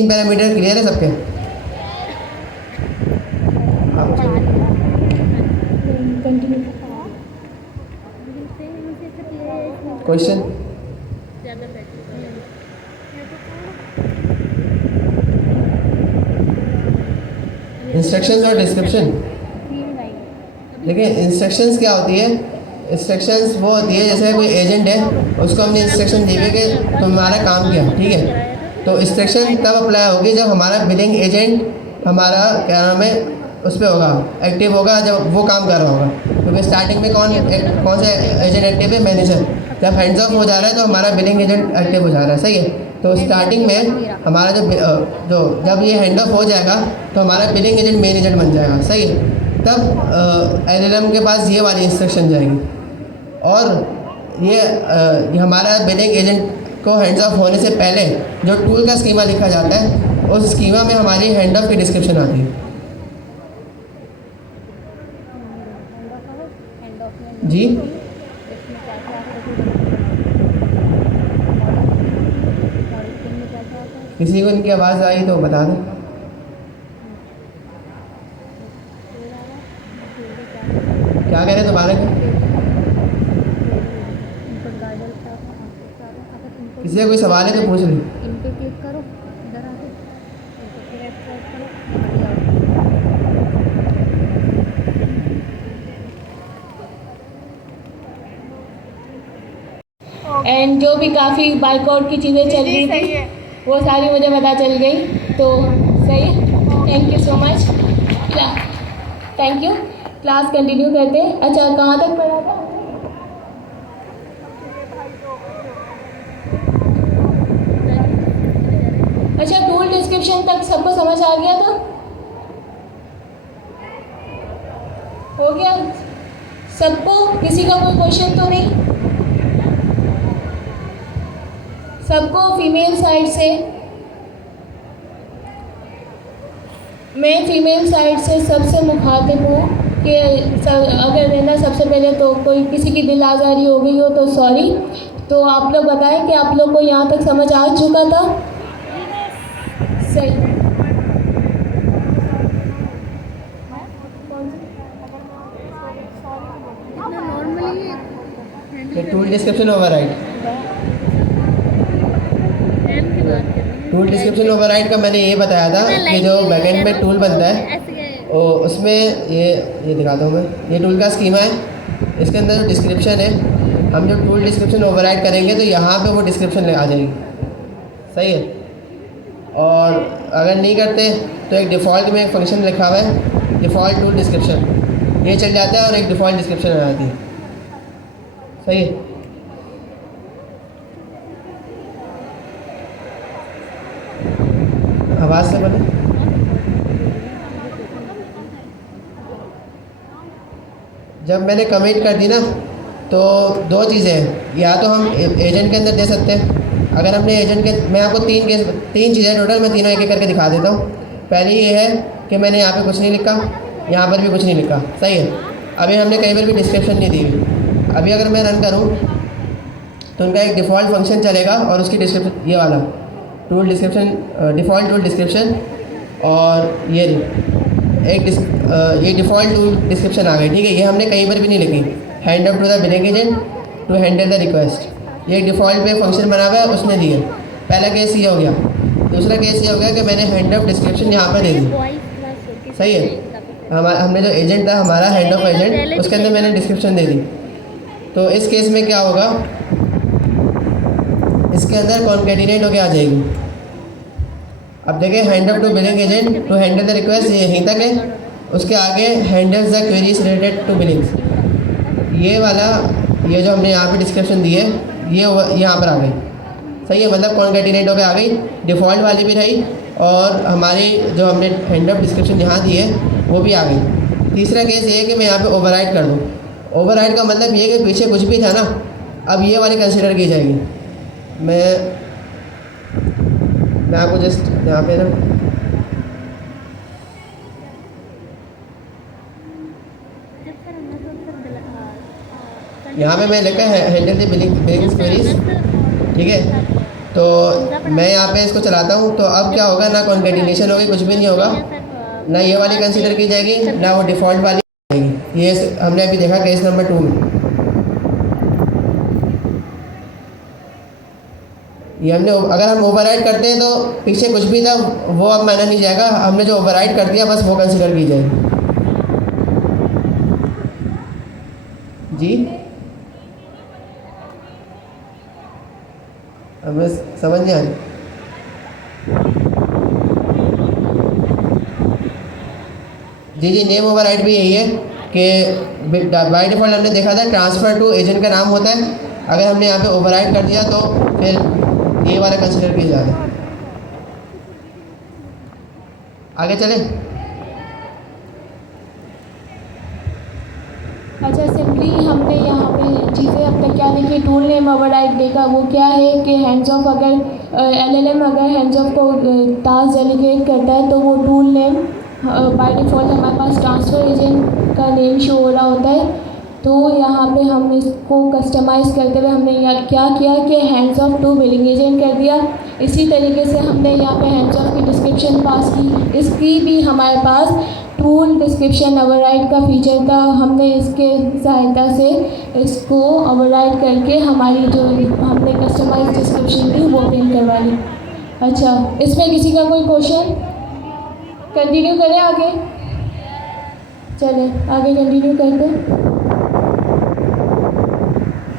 पैरामीटर क्लियर है सबके? क्वेश्चन? इंस्ट्रक्शंस और डिस्क्रिप्शन, देखिए इंस्ट्रक्शंस क्या होती है? इंस्ट्रक्शंस वो होती है जैसे कोई एजेंट है, उसको हमने इंस्ट्रक्शन दी है कि तुम्हारा काम किया, ठीक है। तो इंस्ट्रक्शन तब अप्लाई होगी जब हमारा बिलिंग एजेंट हमारा क्या नाम है उस पर होगा, एक्टिव होगा, जब वो काम कर रहा होगा। क्योंकि स्टार्टिंग में कौन सा एजेंट एक्टिव है? मैनेजर। जब हैंड्स ऑफ हो जा रहा है तो हमारा बिलिंग एजेंट एक्टिव हो जा रहा है, सही है। तो स्टार्टिंग में हमारा जो जब ये हैंड ऑफ हो जाएगा तो हमारा बिलिंग एजेंट मेन एजेंट बन जाएगा, सही है। तब LLM के पास ये वाली इंस्ट्रक्शन जाएगी, और ये हमारा बिलिंग एजेंट को हैंड्स ऑफ होने से पहले जो टूल का स्कीमा लिखा जाता है उस स्कीमा में हमारी हैंड ऑफ की डिस्क्रिप्शन आती है। जी किसी को इनकी आवाज़ आई तो बता दें। क्या कह रहे हैं दोबारा? किसी का कोई सवाल है तो पूछ लें। इन पे क्लिक करो, इधर आके एंड जो भी काफ़ी बाइकआउट की चीज़ें चल रही थी वो सारी मुझे पता चल गई, तो सही है। Thank you so much. Thank you. Class continue करते हैं। अच्छा, कहाँ तक पढ़ा था? अच्छा, टूल डिस्क्रिप्शन तक सबको समझ आ गया था? हो गया सबको? किसी का कोई क्वेश्चन तो नहीं? सबको फीमेल साइड से? मैं फीमेल साइड से सबसे मुखातिब हूँ कि अगर है ना सबसे पहले तो कोई किसी की दिल आज़ारी हो गई हो तो सॉरी। तो आप लोग बताएं कि आप लोग को यहाँ तक समझ आ चुका था? सही। Tool description override, tool description override का मैंने ये बताया था कि जो बैकएंड में टूल बनता है और उसमें ये दिखाता हूँ मैं, ये टूल का स्कीमा है, इसके अंदर जो डिस्क्रिप्शन है, हम जब टूल डिस्क्रिप्शन ओवरराइड करेंगे तो यहाँ पे वो डिस्क्रिप्शन आ जाएगी, सही है। और अगर नहीं करते तो एक डिफ़ॉल्ट में एक फंक्शन लिखा हुआ है डिफ़ॉल्ट टूल डिस्क्रिप्शन, ये चल जाता है और एक डिफ़ॉल्ट डिस्क्रिप्शन आ जाती है, सही है। आवाज़ से बोले। जब मैंने कमिट कर दी ना तो दो चीज़ें हैं, या तो हम एजेंट के अंदर दे सकते हैं। अगर हमने एजेंट के, मैं आपको तीन चीज़ें टोटल, मैं तीनों एक एक करके दिखा देता हूँ। पहली ये है कि मैंने यहाँ पे कुछ नहीं लिखा, यहाँ पर भी कुछ नहीं लिखा, सही है। अभी हमने कहीं पर भी डिस्क्रिप्शन नहीं दी हुई। अभी अगर मैं रन करूँ तो उनका एक डिफ़ॉल्ट फंक्शन चलेगा और उसकी डिस्क्रिप्शन ये वाला tool description, default tool description, और ये ये डिफ़ॉल्ट टूल डिस्क्रिप्शन आ गई, ठीक है। ये हमने कहीं पर भी नहीं लिखी, hand off to the billing agent to handle the request. ये डिफ़ॉल्ट पे फंक्शन बना हुआ है, उसने दिए। पहला केस ये हो गया। दूसरा केस ये हो गया कि मैंने हैंड ऑफ डिस्क्रिप्शन यहाँ पर दे दी, सही है। हमने जो एजेंट था हमारा हैंड ऑफ एजेंट, उसके अंदर मैंने डिस्क्रिप्शन दे दी। तो इस केस में क्या होगा, इसके अंदर कॉन्कैटिनेट होके आ जाएगी। अब देखें, hand off to billing agent to handle the request, ये यहीं तक है। उसके आगे handles the queries related to billings, ये वाला, ये जो हमने यहाँ पे डिस्क्रिप्शन दी है, ये यहाँ पर आ गई, सही है। मतलब कॉन्कैटिनेट होके आ गई, डिफ़ॉल्ट वाली भी रही और हमारी जो हमने हैंड ऑफ डिस्क्रिप्शन यहाँ दी है वो भी आ गई। तीसरा केस ये है कि मैं यहाँ पे ओवरराइड कर दूँ। ओवरराइड का मतलब ये है कि पीछे कुछ भी था ना, अब ये वाली कंसिडर की जाएगी। मैं आपको जस्ट यहाँ पे ना यहाँ पे मैं लिखा है हैंडल द बिलिंग क्वेरीज, ठीक है। तो मैं यहाँ पे इसको चलाता हूँ, तो अब क्या होगा, ना कॉन्कैटिनेशन होगी, कुछ भी नहीं होगा, ना ये वाली कंसीडर की जाएगी, ना वो डिफ़ॉल्ट वाली जाएगी। ये हमने अभी देखा केस नंबर 2 में। ये हमने, अगर हम ओवरराइड करते हैं तो पीछे कुछ भी था वो अब माना नहीं जाएगा, हमने जो ओवरराइड कर दिया बस वो कंसीडर की जाएगी। जी, हमें समझ नहीं आ रही। जी, नेम ओवरराइड भी यही है कि बाय डिफ़ॉल्ट हमने देखा था ट्रांसफ़र टू एजेंट का नाम होता है। अगर हमने यहाँ पे ओवरराइड कर दिया तो फिर ये वाला कंसीडर किया जाता है। आगे चलें। अच्छा, सिंपली हमने यहाँ पे चीज़ें अब तक क्या देखी, टूल नेम ओवरराइड देखा। वो क्या है कि हैंड्स ऑफ, अगर एलएलएम अगर हैंड्स ऑफ को टास्क डेलीगेट करता है तो वो टूल नेम बाय डिफ़ॉल्ट हमारे पास ट्रांसफ़र एजेंट का नेम शो हो रहा होता है। तो यहाँ पे हम इसको कस्टमाइज़ करते हुए हमने यहाँ क्या किया कि hands off to billing agent कर दिया। इसी तरीके से हमने यहाँ पे हैंड्स ऑफ की डिस्क्रिप्शन पास की, इसकी भी हमारे पास टूल डिस्क्रिप्शन ओवरराइड का फीचर था। हमने इसके सहायता से इसको ओवरराइड करके हमारी जो हमने कस्टमाइज डिस्क्रिप्शन थी वो प्रिंट करवा ली। अच्छा, इसमें किसी का कोई क्वेश्चन? कंटिन्यू करें आगे? चलें आगे कंटिन्यू करते हैं।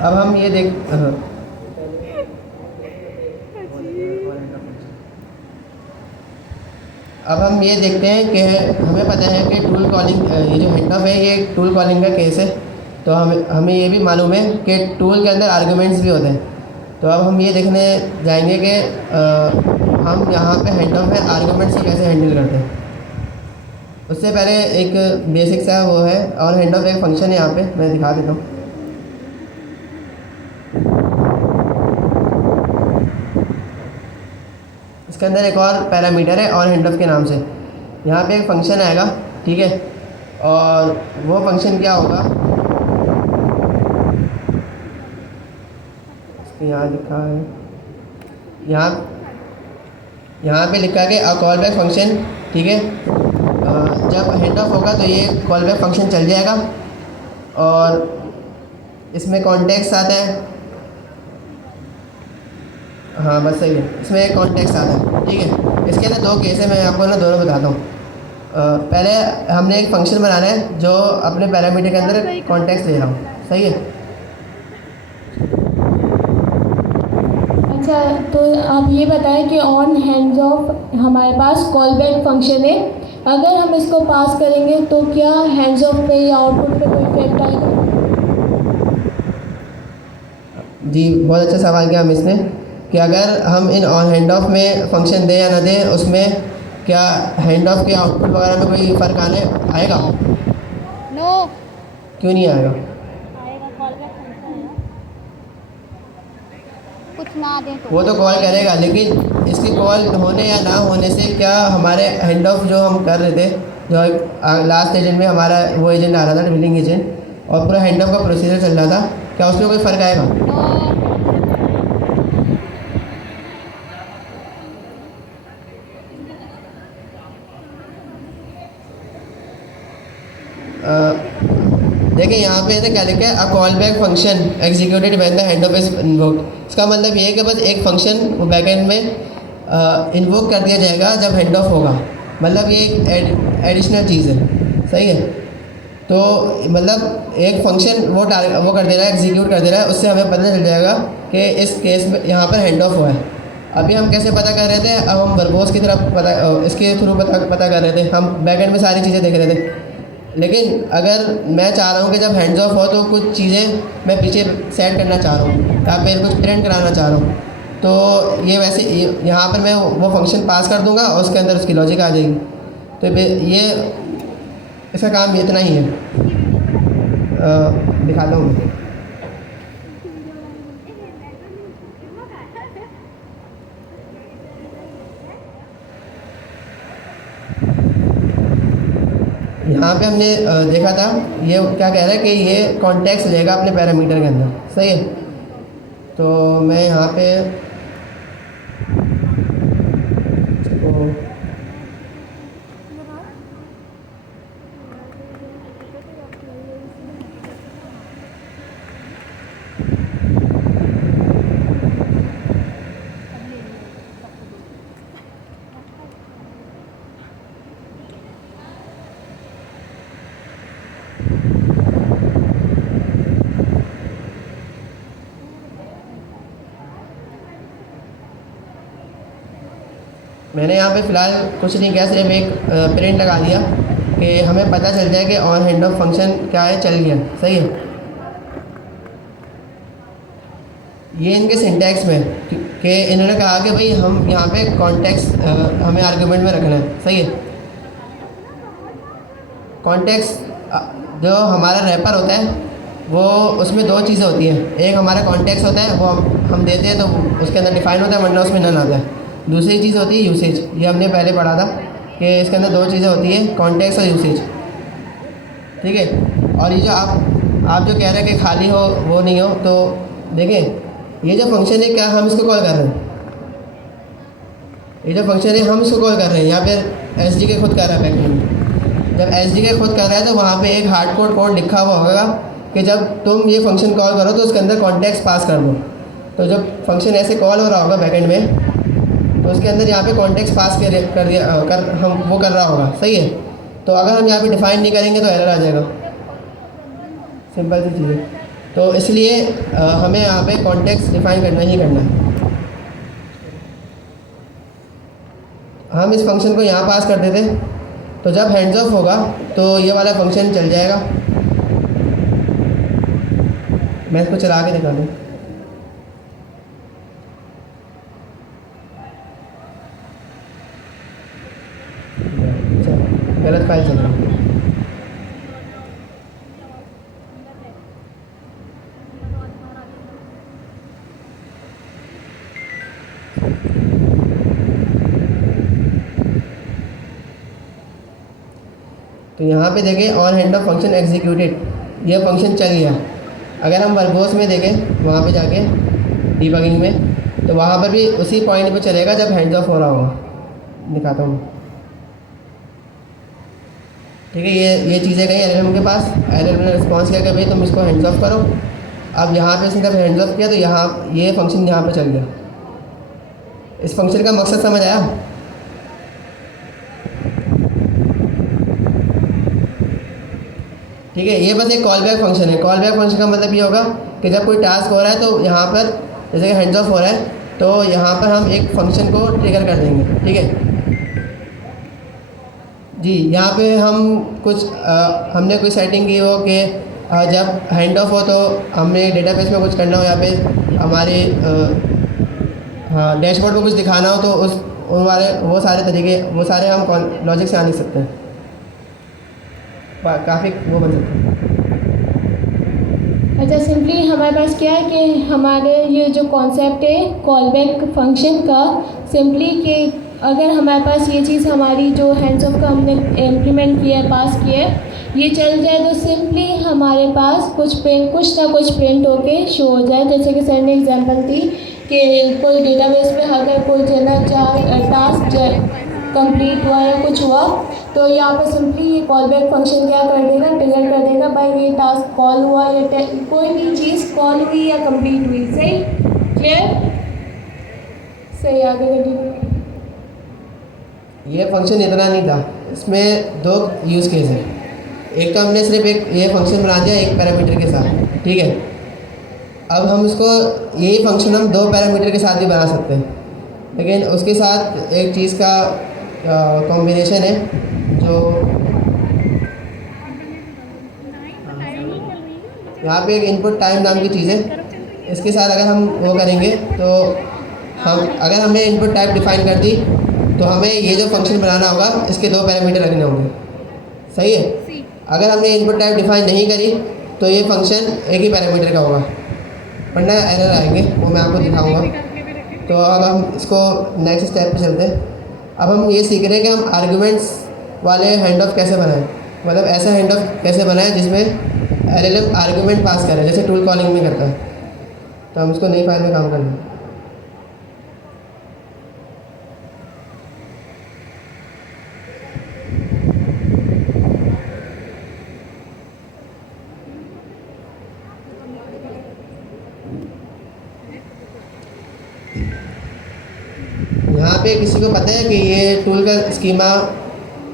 अब हम ये देखते हैं कि हमें पता है कि टूल कॉलिंग, ये जो हैंड ऑफ है ये एक टूल कॉलिंग का केस है। तो हमें ये भी मालूम है कि टूल के अंदर आर्गुमेंट्स भी होते हैं। तो अब हम ये देखने जाएंगे कि हम यहाँ पे हैंड ऑफ में आर्गुमेंट्स को कैसे हैंडल करते हैं। उससे पहले एक बेसिक सा वो है, और हैंड ऑफ एक फंक्शन है, यहाँ पे मैं दिखा देता हूँ। इसके अंदर एक और पैरामीटर है और हैंड ऑफ के नाम से। यहाँ पे एक फंक्शन आएगा, ठीक है। और वो फंक्शन क्या होगा, यहाँ लिखा है, यहाँ पे लिखा है कि कॉल बैक फंक्शन, ठीक है। जब हैंड ऑफ होगा तो ये कॉल बैक फंक्शन चल जाएगा और इसमें कॉन्टेक्स्ट आता है। हाँ बस सही है, इसमें एक कॉन्टेक्स्ट आता है, ठीक है। इसके अंदर 2 केस है, मैं आपको ना दोनों बताता हूँ। पहले हमने एक फंक्शन बनाना है जो अपने पैरामीटर के अंदर कॉन्टेक्स्ट ले रहा हूँ, सही है। अच्छा, तो आप ये बताएं कि ऑन हैंड्स ऑफ हमारे पास कॉल बैक फंक्शन है, अगर हम इसको पास करेंगे तो क्या हैंड्स ऑफ पे या आउटपुट पे कोई इफेक्ट आएगा? जी, बहुत अच्छा सवाल किया हम इसने कि अगर हम इन ऑन हैंड ऑफ में फंक्शन दें या ना दें, उसमें क्या हैंड ऑफ के आउटपुट वगैरह में कोई फ़र्क आएगा? नो, क्यों नहीं आएगा? आएगा, कॉल बैक फंक्शन है, कुछ ना दें तो वो तो कॉल करेगा, लेकिन इसकी कॉल होने या ना होने से क्या हमारे हैंड ऑफ जो हम कर रहे थे, जो लास्ट एजेंट में हमारा वो एजेंट आ रहा था बिलिंग एजेंट, और पूरा हैंड ऑफ का प्रोसीजर चल रहा था, क्या उसमें कोई फ़र्क आएगा? नो। देखिए यहाँ पे क्या लिखा है, a call back function executed when the hand off is invoked. इसका मतलब ये है कि बस एक फंक्शन वो बैकएंड में इन्वोक कर दिया जाएगा जब हैंड ऑफ होगा। मतलब ये एक एडिशनल चीज़ है, सही है। तो मतलब एक फंक्शन वो कर दे रहा है, एग्जीक्यूट कर दे रहा है, उससे हमें पता चल जाएगा कि इस केस में यहाँ पर हैंड ऑफ हुआ है। अभी हम कैसे पता कर रहे थे, अब हम वर्बोस की तरफ इसके थ्रू पता कर रहे थे, हम बैकएंड में सारी चीज़ें देख रहे थे। लेकिन अगर मैं चाह रहा हूँ कि जब हैंड्स ऑफ हो तो कुछ चीज़ें मैं पीछे सेट करना चाह रहा हूँ या फिर कुछ प्रिंट कराना चाह रहा हूँ, तो ये वैसे यहाँ पर मैं वो फंक्शन पास कर दूँगा और उसके अंदर उसकी लॉजिक आ जाएगी। तो ये इसका काम इतना ही है। दिखाता हूँ मैं। यहाँ पे हमने देखा था, ये क्या कह रहा है कि ये कॉन्टेक्स्ट लेगा अपने पैरामीटर के अंदर, सही है। तो मैं यहाँ पे मैंने यहाँ पे फ़िलहाल कुछ नहीं किया, सिर्फ एक प्रिंट लगा दिया कि हमें पता चल जाए कि ऑन हैंड ऑफ फंक्शन क्या है, चल गया, सही है। ये इनके सिंटैक्स में कि इन्होंने कहा कि भाई हम यहाँ पे कॉन्टेक्स्ट हमें आर्गुमेंट में रखना है, सही है। कॉन्टेक्स्ट जो हमारा रैपर होता है वो उसमें दो चीज़ें होती हैं, एक हमारा कॉन्टेक्स्ट होता है, वो हम देते हैं तो उसके अंदर डिफाइन होता है, वरना उसमें नन आता है। दूसरी चीज़ होती है यूसेज, ये हमने पहले पढ़ा था कि इसके अंदर दो चीज़ें होती हैं, कॉन्टेक्स्ट और यूसेज, ठीक है। और ये जो आप जो कह रहे हैं कि खाली हो वो नहीं हो, तो देखें ये जो फंक्शन है क्या हम इसको कॉल कर रहे हैं, ये जो फंक्शन है हम इसको कॉल कर रहे हैं, या फिर एस डी के खुद कर रहा है बैकएंड में। जब एस डी के खुद कर रहा है तो वहाँ पे एक हार्ड कोड लिखा हुआ होगा कि जब तुम ये फंक्शन कॉल करो तो उसके अंदर कॉन्टेक्स्ट पास कर दो। तो जब फंक्शन ऐसे कॉल हो रहा होगा बैकएंड में तो उसके अंदर यहाँ पे कॉन्टेक्स्ट पास हम वो कर रहा होगा, सही है। तो अगर हम यहाँ पे डिफ़ाइन नहीं करेंगे तो एरर आ जाएगा, सिंपल सी चीज़ है। तो इसलिए हमें यहाँ पे कॉन्टेक्स्ट डिफ़ाइन करना ही करना है। हम इस फंक्शन को यहाँ पास कर देते, तो जब हैंड्स ऑफ होगा तो ये वाला फंक्शन चल जाएगा। मैं इसको चला के दिखा दूँ। गलत फाइल चल रही है। तो यहाँ पे देखें on hand of function executed, ये फंक्शन चल गया। अगर हम वर्बोस में देखें वहाँ पे जाके डीबगिंग में, तो वहाँ पर भी उसी पॉइंट पे चलेगा जब हैंड्स ऑफ हो रहा होगा। दिखाता हूँ, ठीक है। ये चीज़ें गई एलएलएम के पास, एलएलएम ने रिस्पॉन्स किया कि भाई तुम इसको हैंड्स ऑफ करो। अब यहाँ पे इसने जब हैंड्स ऑफ किया तो यहाँ ये फंक्शन यहाँ पे चल गया। इस फंक्शन का मकसद समझ आया? ठीक है, ये बस एक कॉल बैक फंक्शन है। कॉल बैक फंक्शन का मतलब ये होगा कि जब कोई टास्क हो रहा है तो यहाँ पर जैसे कि हैंड्स ऑफ हो रहा है तो यहाँ पर हम एक फंक्शन को ट्रिगर कर देंगे, ठीक है जी। यहाँ पे हम कुछ हमने कोई सेटिंग की हो कि जब हैंड ऑफ हो तो हमें डेटाबेस में कुछ करना हो, या फिर हमारे हाँ डैशबोर्ड को कुछ दिखाना हो, तो वो सारे तरीके वो सारे हम लॉजिक से आने सकते हैं, काफ़ी वो बन सकते हैं। अच्छा, सिंपली हमारे पास क्या है कि हमारे ये जो कॉन्सेप्ट है कॉल बैक फंक्शन का, सिंपली कि अगर हमारे पास ये चीज़ हमारी जो हैंड्स ऑफ का हमने इम्प्लीमेंट किया है, पास किया है, ये चल जाए तो सिंपली हमारे पास कुछ ना कुछ प्रिंट होके शो हो जाए। जैसे कि सर ने एग्जांपल दी कि कोई डेटाबेस में अगर कोई जना टास्क कंप्लीट हुआ या कुछ हुआ तो यहाँ पर सिंपली ये कॉल बैक फंक्शन क्या कर देगा, ट्रिगर कर देगा भाई ये टास्क कॉल हुआ या कोई भी चीज़ कॉल हुई या कंप्लीट हुई। सही, क्लियर, सही, आगे कंटिन्यू। ये फंक्शन इतना नहीं था, इसमें दो यूज़ केस है। एक तो हमने सिर्फ एक ये फंक्शन बना दिया एक पैरामीटर के साथ, ठीक है। अब हम इसको यही फंक्शन हम दो पैरामीटर के साथ भी बना सकते हैं, लेकिन उसके साथ एक चीज़ का कॉम्बिनेशन है जो यहाँ पे एक इनपुट टाइम नाम की चीज़ है। इसके साथ अगर हम वो करेंगे तो अगर हमें इनपुट टाइप डिफाइन कर दी तो हमें ये जो फंक्शन बनाना होगा इसके दो पैरामीटर रखने होंगे। सही है। अगर हमने इनपुट टाइप डिफाइन नहीं करी तो ये फंक्शन एक ही पैरामीटर का होगा, वरना एरर आएंगे, वो मैं आपको दिखाऊंगा। तो अब हम इसको नेक्स्ट स्टेप पे चलते हैं। अब हम ये सीख रहे हैं कि हम आर्गुमेंट्स वाले हैंड ऑफ कैसे बनाएं, मतलब ऐसा हैंड ऑफ कैसे बनाएं जिसमें एलएलएम आर्गुमेंट पास करे, जैसे टूल कॉलिंग में करता है। तो हम इसको नई फाइल में काम कर लें। यहाँ पे किसी को पता है कि ये टूल का स्कीमा,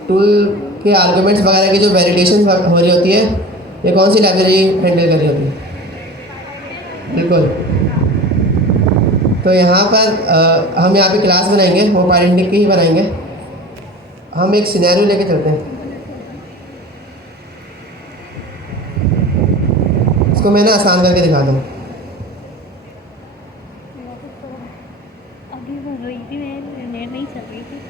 टूल के आर्गुमेंट्स वगैरह की जो वैलिडेशन हो रही होती है ये कौन सी लाइब्रेरी हैंडल कर रही होती है? बिल्कुल। तो यहाँ पर हम यहाँ पे क्लास बनाएंगे, वो पैरेंटिक की ही बनाएंगे। हम एक सिनेरियो लेके चलते हैं। इसको मैं ना आसान करके दिखाता हूँ। अभी बोल रही थी मैं, नेट नहीं चल रही थी,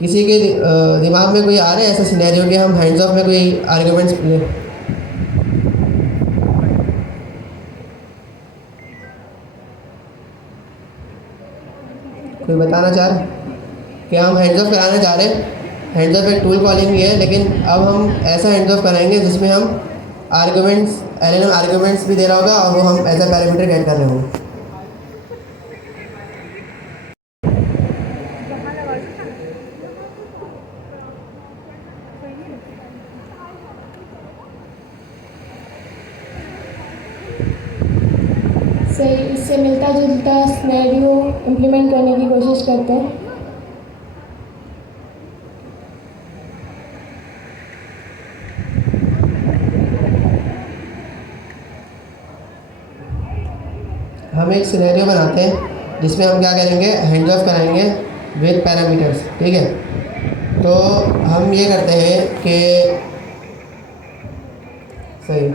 किसी के दिमाग में कोई आ रहा है ऐसा सिनेरियो कि हम हैंड्स ऑफ में कोई आर्गुमेंट्स ले? कोई बताना चाह रहा है कि हम हैंड्स ऑफ कराने जा रहे हैं? हैंड्स ऑफ एक टूल कॉलिंग ही है, लेकिन अब हम ऐसा हैंड्स ऑफ कराएंगे जिसमें हम आर्गुमेंट्स, एलएलएम आर्गुमेंट्स भी दे रहा होगा और वो हम एज अ पैरामीटर गेट कर रहे होंगे। सही, इससे मिलता जुलता सिनेरियो इम्प्लीमेंट करने की कोशिश करते हैं। हम एक सिनेरियो बनाते हैं जिसमें हम क्या करेंगे, हैंड्स ऑफ कराएंगे विद पैरामीटर्स, ठीक है। तो हम ये करते हैं कि सही,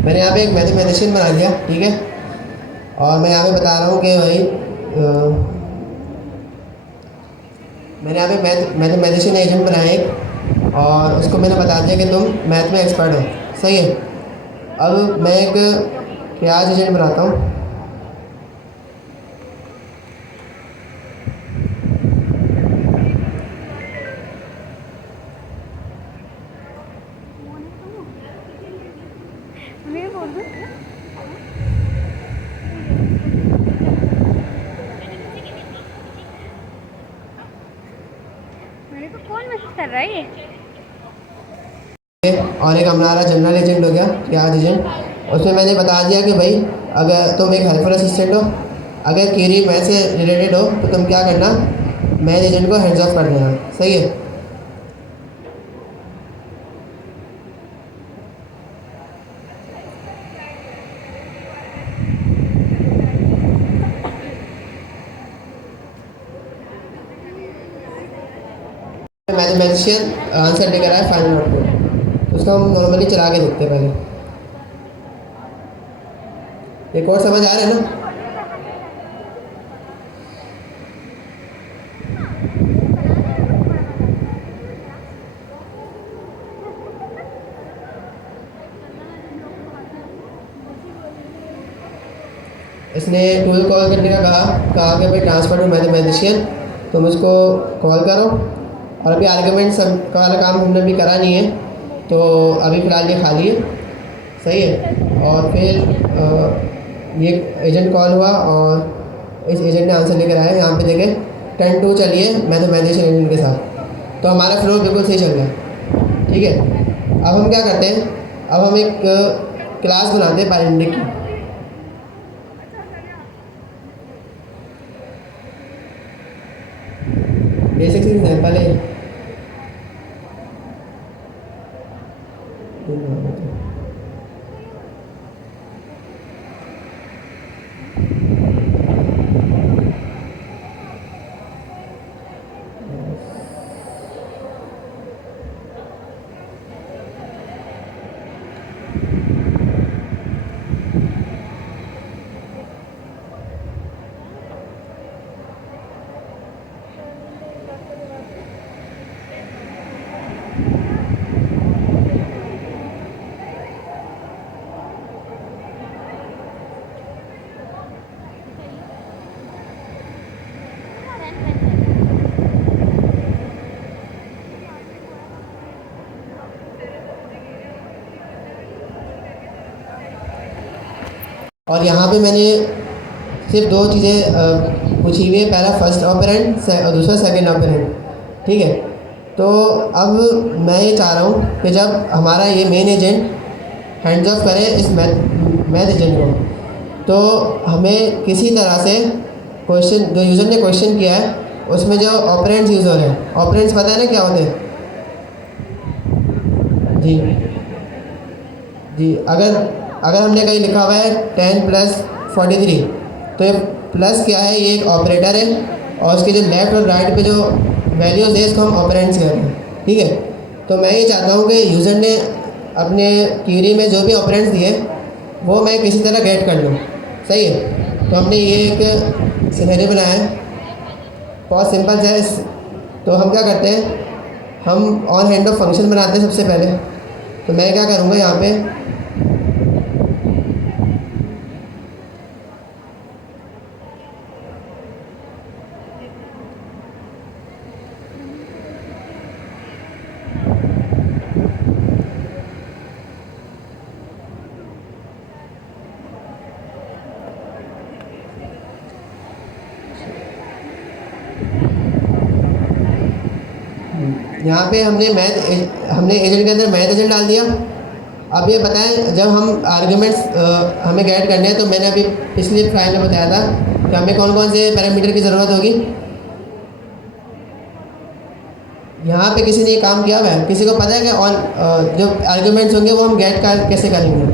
मैंने यहाँ पे एक मैथमेटिशियन बना लिया, ठीक है। और मैं यहाँ पे बता रहा हूँ कि भाई मैंने यहाँ पे मैथमेटिशियन एजेंट बनाया एक, और उसको मैंने बता दिया कि तुम मैथ में एक्सपर्ट हो। सही है। अब मैं एक क्रियाज एजेंट बनाता हूँ। मैं बोल दूँ मेरे को कौन मैसेज कर रहा है ये? और एक हमारा जनरल एजेंट हो गया, क्रियाज एजेंट। उसमें मैंने बता दिया कि भाई अगर तुम एक हेल्पर असिस्टेंट हो, अगर क्वेरी मैथ से रिलेटेड हो तो तुम क्या करना, मैथ एजेंट को हैंड्स ऑफ कर देना। सही है। मैथमेटिशियन आंसर लेकर आया फाइनल आउटपुट, उसको हम नॉर्मली चला के देखते हैं पहले। एक और समझ आ रहा है ना? इसने टूल कॉल करने का कहा कि भाई ट्रांसफर टू मैथमेटिशियन, तुम इसको कॉल करो और अभी आर्गूमेंट सब का वाला काम हमने अभी करा नहीं है, तो अभी फ़िलहाल ये खाली है, सही है। और फिर ये एजेंट कॉल हुआ और इस एजेंट ने आंसर लेकर आया। यहाँ पे देखें 10-2 चलिए मैथमेटिशियन एजेंट के साथ, तो हमारा फ्लो बिल्कुल सही चल रहा है, ठीक है। अब हम क्या करते हैं, अब हम एक क्लास बनाते हैं पैरेंटिक की। बेसिक है पहले और यहाँ पे मैंने सिर्फ 2 चीज़ें पूछी हुई है, पहला फर्स्ट ऑपरेंड और दूसरा सेकंड ऑपरेंड, ठीक है। तो अब मैं ये चाह रहा हूँ कि जब हमारा ये मेन एजेंट हैंड्स ऑफ करे इस मैथ एजेंट को, तो हमें किसी तरह से क्वेश्चन जो यूज़र ने क्वेश्चन किया है उसमें जो ऑपरेंड्स यूज़ हो रहे हैं, ऑपरेंड्स पता है ना क्या होते हैं? जी जी, अगर हमने कहीं लिखा हुआ है 10 + 43, तो ये प्लस क्या है, ये एक ऑपरेटर है और उसके जो लेफ़्ट और राइट पे जो वैल्यूज़ है इसको हम ऑपरेंड्स कहते हैं, ठीक है। तो मैं ये चाहता हूँ कि यूज़र ने अपने क्वेरी में जो भी ऑपरेंड्स दिए वो मैं किसी तरह गेट कर लूँ, सही है। तो हमने ये एक सिनेरियो बनाया है, बहुत सिंपल है। तो हम क्या करते हैं, हम ऑन हैंड ऑफ फंक्शन बनाते हैं सबसे पहले। तो मैं क्या करूँगा यहाँ पे, यहाँ पे हमने एजेंट के अंदर मैथ एजेंट डाल दिया। अब ये बताएं, जब हम आर्ग्यूमेंट्स हमें गेट करने हैं, तो मैंने अभी पिछली फाइल में बताया था कि हमें कौन कौन से पैरामीटर की ज़रूरत होगी। यहाँ पे किसी ने ये काम किया हुआ है? किसी को पता है कि जो आर्ग्यूमेंट्स होंगे वो हम गेट कैसे करेंगे?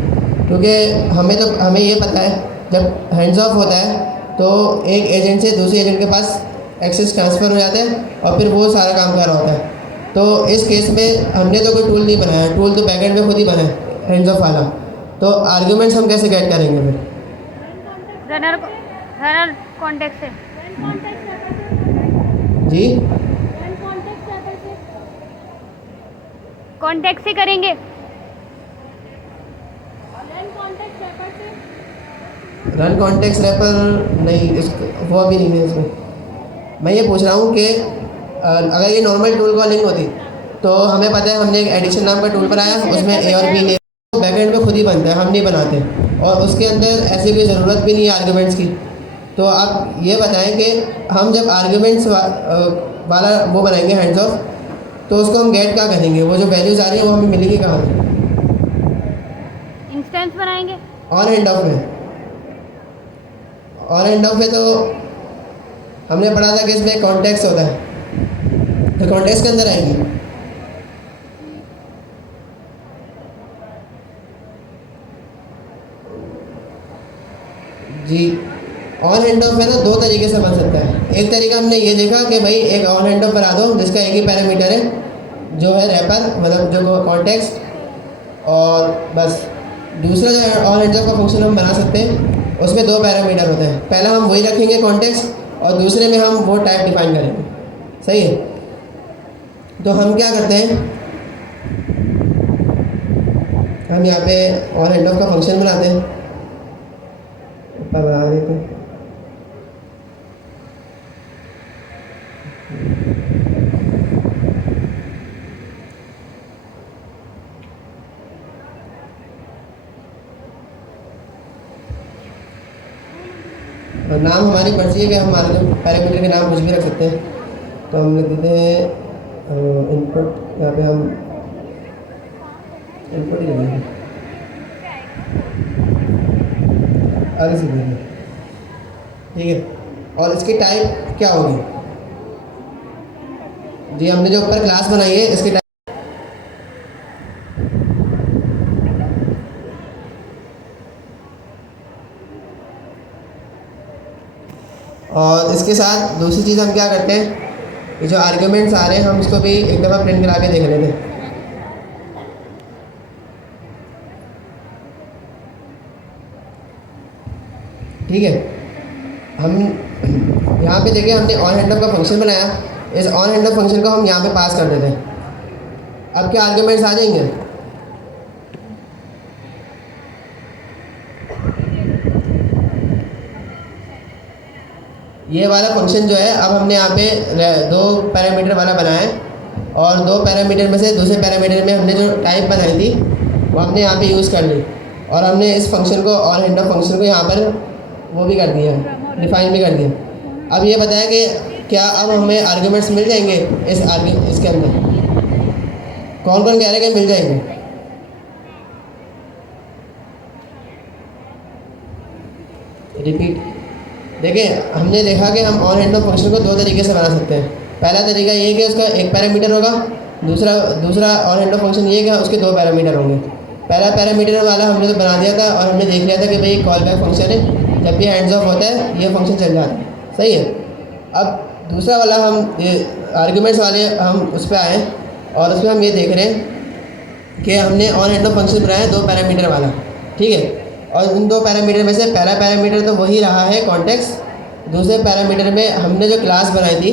क्योंकि हमें ये पता है जब हैंड्स ऑफ होता है तो एक एजेंट से दूसरे एजेंट के पास एक्सेस ट्रांसफ़र हो जाता है और फिर वो सारा काम कर रहा होता है। तो इस केस में हमने तो कोई टूल नहीं बनाया, टूल तो बैकएंड में खुद ही बना है हैंड्स ऑफ वाला। तो आर्ग्यूमेंट्स हम कैसे गेट करेंगे फिर? रनर कॉन्टेक्स्ट से जी, कॉन्टेक्स्ट से करेंगे। रन कॉन्टेक्स्ट रैपर नहीं, वो अभी नहीं है इसमें। मैं ये पूछ रहा हूँ कि अगर ये नॉर्मल टूल कॉलिंग होती तो हमें पता है हमने एक एडिशन नाम का टूल बनाया, उसमें ए और बी ले बैकएंड में खुद ही बनता है, हम नहीं बनाते, और उसके अंदर ऐसी कोई ज़रूरत भी नहीं है आर्ग्यूमेंट्स की। तो आप ये बताएं कि हम जब आर्ग्यूमेंट्स वाला वो बनाएंगे हैंड्स ऑफ, तो उसको हम गेट क्या करेंगे? वो जो वैल्यूज़ आ रही हैं वो हमें मिलेगी कहाँ? इंस्टेंस बनाएंगे ऑन हैंड ऑफ में। ऑन हैंड ऑफ में तो हमने पढ़ा था कि इसमें कॉन्टेक्स्ट होता है, तो कॉन्टेक्स्ट के अंदर आएगी। जी, ऑन हैंड ऑफ है ना, 2 तरीके से बन सकता है। एक तरीका हमने ये देखा कि भाई एक ऑन हैंड ऑफ बना दो जिसका एक ही पैरामीटर है, जो है रैपर, मतलब जो कॉन्टेक्स्ट, और बस। दूसरा जो ऑन हैंड ऑफ का फंक्शन हम बना सकते हैं, उसमें 2 पैरामीटर होते हैं। पहला हम वही रखेंगे कॉन्टेक्स्ट, और दूसरे में हम वो टाइप डिफाइन करेंगे, सही है। तो हम क्या करते हैं, हम यहाँ पे ऑन हैंड ऑफ का फंक्शन बनाते हैं, ऊपर बना देते हैं। और नाम हमारी मर्जी है कि हम पैरामीटर के नाम कुछ भी रख सकते हैं। तो हम लिख देते हैं इनपुट, यहाँ पे हम इनपुट ही लिखेंगे, आगे से देंगे, ठीक है। और इसकी टाइप क्या होगी जी, हमने जो ऊपर क्लास बनाई है इसकी टाइप, और इसके साथ दूसरी चीज़ हम क्या करते हैं, ये जो आर्ग्यूमेंट्स आ रहे हैं हम इसको भी एक दफ़ा प्रिंट करा के देख लेते हैं। ठीक है, हम यहाँ पे देखिए हमने ऑन हैंड ऑफ का फंक्शन बनाया, इस ऑन हैंड ऑफ फंक्शन को हम यहाँ पे पास कर देते हैं। अब क्या आर्ग्यूमेंट्स आ जाएंगे, ये वाला फंक्शन जो है अब हमने यहाँ पे 2 पैरामीटर वाला बनाया है, और 2 पैरामीटर में से दूसरे पैरामीटर में हमने जो टाइप बनाई थी वो हमने यहाँ पे यूज़ कर ली, और हमने इस फंक्शन को ऑन हैंड ऑफ फंक्शन को यहाँ पर वो भी कर दिया, डिफाइन भी कर दिया। अब ये बताया कि क्या अब हमें आर्ग्यूमेंट्स मिल जाएंगे इसके अंदर, कौन कौन कह रहे हैं कि मिल जाएंगे। रिपीट, देखिए हमने देखा कि हम ऑन हैंड ऑफ फंक्शन को 2 तरीके से बना सकते हैं। पहला तरीका ये है कि उसका एक पैरामीटर होगा, दूसरा ऑन हैंड ऑफ फंक्शन ये है कि उसके 2 पैरामीटर होंगे। पहला पैरामीटर वाला हमने तो बना दिया था और हमने देख लिया था कि भाई कॉल बैक फंक्शन है, जब भी हैंड्स ऑफ होता है ये फंक्शन चल जाता है, सही है। अब दूसरा वाला हम ये आर्ग्यूमेंट्स वाले हम उस पर आए, और उसमें हम ये देख रहे हैं कि हमने ऑन हैंड ऑफ फंक्शन बनाया है 2 पैरामीटर वाला, ठीक है। और उन 2 पैरामीटर में से पहला पैरामीटर तो वही रहा है कॉन्टेक्स्ट, दूसरे पैरामीटर में हमने जो क्लास बनाई थी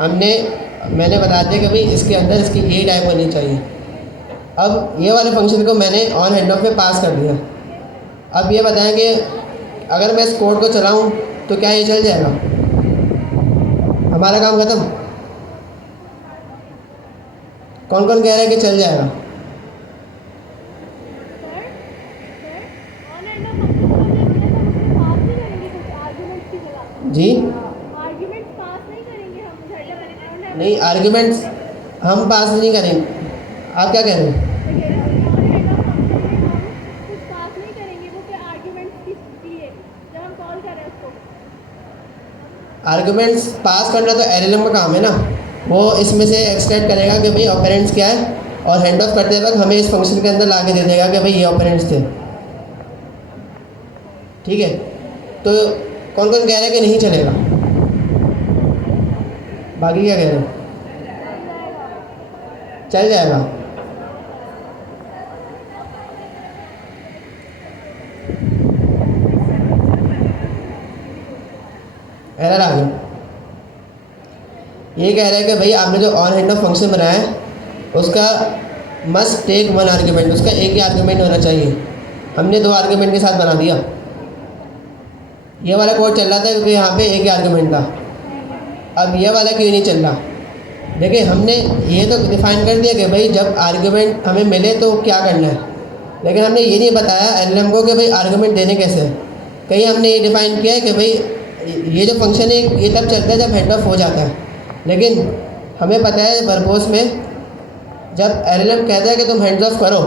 मैंने बता दिया कि भाई इसके अंदर इसकी ये टाइप होनी चाहिए। अब ये वाले फंक्शन को मैंने ऑन हैंड ऑफ में पास कर दिया। अब ये बताएं कि अगर मैं इस कोड को चलाऊं तो क्या ये चल जाएगा, हमारा काम ख़त्म। कौन कौन कह रहा है कि चल जाएगा, जी आर्ग्यूमेंट्स पास नहीं करेंगे हम, नहीं आर्ग्यूमेंट्स हम पास नहीं करेंगे, आप क्या कह रहे हैं। आर्ग्यूमेंट्स पास करना तो एलएलएम का काम है ना, वो इसमें से एक्सट्रैक्ट करेगा कि भाई ऑपरेंड्स क्या है, और हैंड ऑफ करते वक्त हमें इस फंक्शन के अंदर ला के दे देगा कि भाई ये ऑपरेंड्स थे, ठीक है। तो कौन कौन कह रहा है कि नहीं चलेगा, बाकी क्या कह रहे हैं, चल जाएगा। एरर आ गया, ये कह रहा है कि भाई आपने जो ऑन हैंड ऑफ फंक्शन बनाया है उसका मस्ट टेक 1 आर्ग्यूमेंट, उसका एक ही आर्ग्यूमेंट होना चाहिए। हमने 2 आर्ग्यूमेंट के साथ बना दिया, ये वाला कोड चल रहा था क्योंकि यहाँ पे एक ही आर्ग्यूमेंट था। अब ये वाला क्यों नहीं चल रहा, देखिए हमने ये तो डिफ़ाइन कर दिया कि भाई जब आर्ग्यूमेंट हमें मिले तो क्या करना है, लेकिन हमने ये नहीं बताया एलएलएम को कि भाई आर्ग्यूमेंट देने कैसे हैं। कहीं हमने ये डिफ़ाइन किया है कि भाई ये जो फंक्शन है ये तब चलता है जब हैंड ऑफ हो जाता है, लेकिन हमें पता है वर्बोस में जब एलएलएम कहता है कि तुम हैंड्स ऑफ करो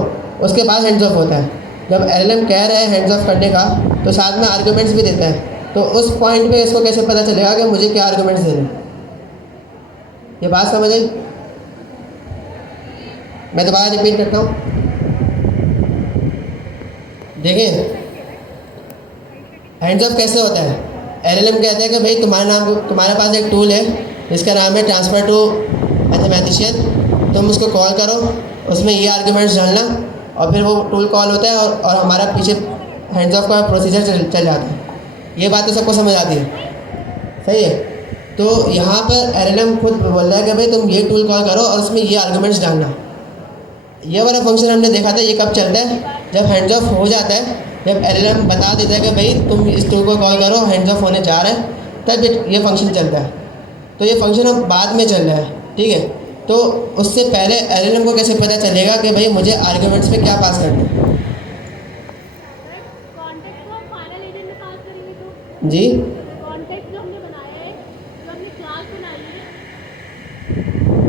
उसके बाद हैंड्स ऑफ होता है। जब एलएलएम कह रहा है हैंड्स ऑफ करने का तो साथ में आर्ग्यूमेंट्स भी देता है, तो उस पॉइंट पे इसको कैसे पता चलेगा कि मुझे क्या आर्ग्यूमेंट्स देने, ये बात समझ आई। मैं दोबारा रिपीट करता हूँ, देखिए हैंड्स ऑफ कैसे होता है। एलएलएम कहता है कि भाई तुम्हारे पास एक टूल है जिसका नाम है ट्रांसफ़र टू मैथमेटिशियन, तुम उसको कॉल करो, उसमें ये आर्ग्यूमेंट्स डालना और फिर वो टूल कॉल होता है और हमारा पीछे हैंड्स ऑफ का प्रोसीजर चल जाता है। ये बात तो सबको समझ आती है, सही है। तो यहाँ पर एलएलएम खुद बोल रहा है कि भाई तुम ये टूल कॉल करो और उसमें ये आर्ग्यूमेंट्स डालना। ये वाला फंक्शन हमने देखा था, ये कब चलता है, जब हैंड्स ऑफ हो जाता है, जब एलएलएम बता देता है कि भाई तुम इस टूल को कॉल करो, हैंड्स ऑफ होने जा रहा है, तब ये फंक्शन चलता है। तो ये फंक्शन अब बाद में चल रहा है, ठीक है। तो उससे पहले एलएलएम को कैसे पता चलेगा कि भाई मुझे आर्ग्यूमेंट्स में क्या पास करना है, जी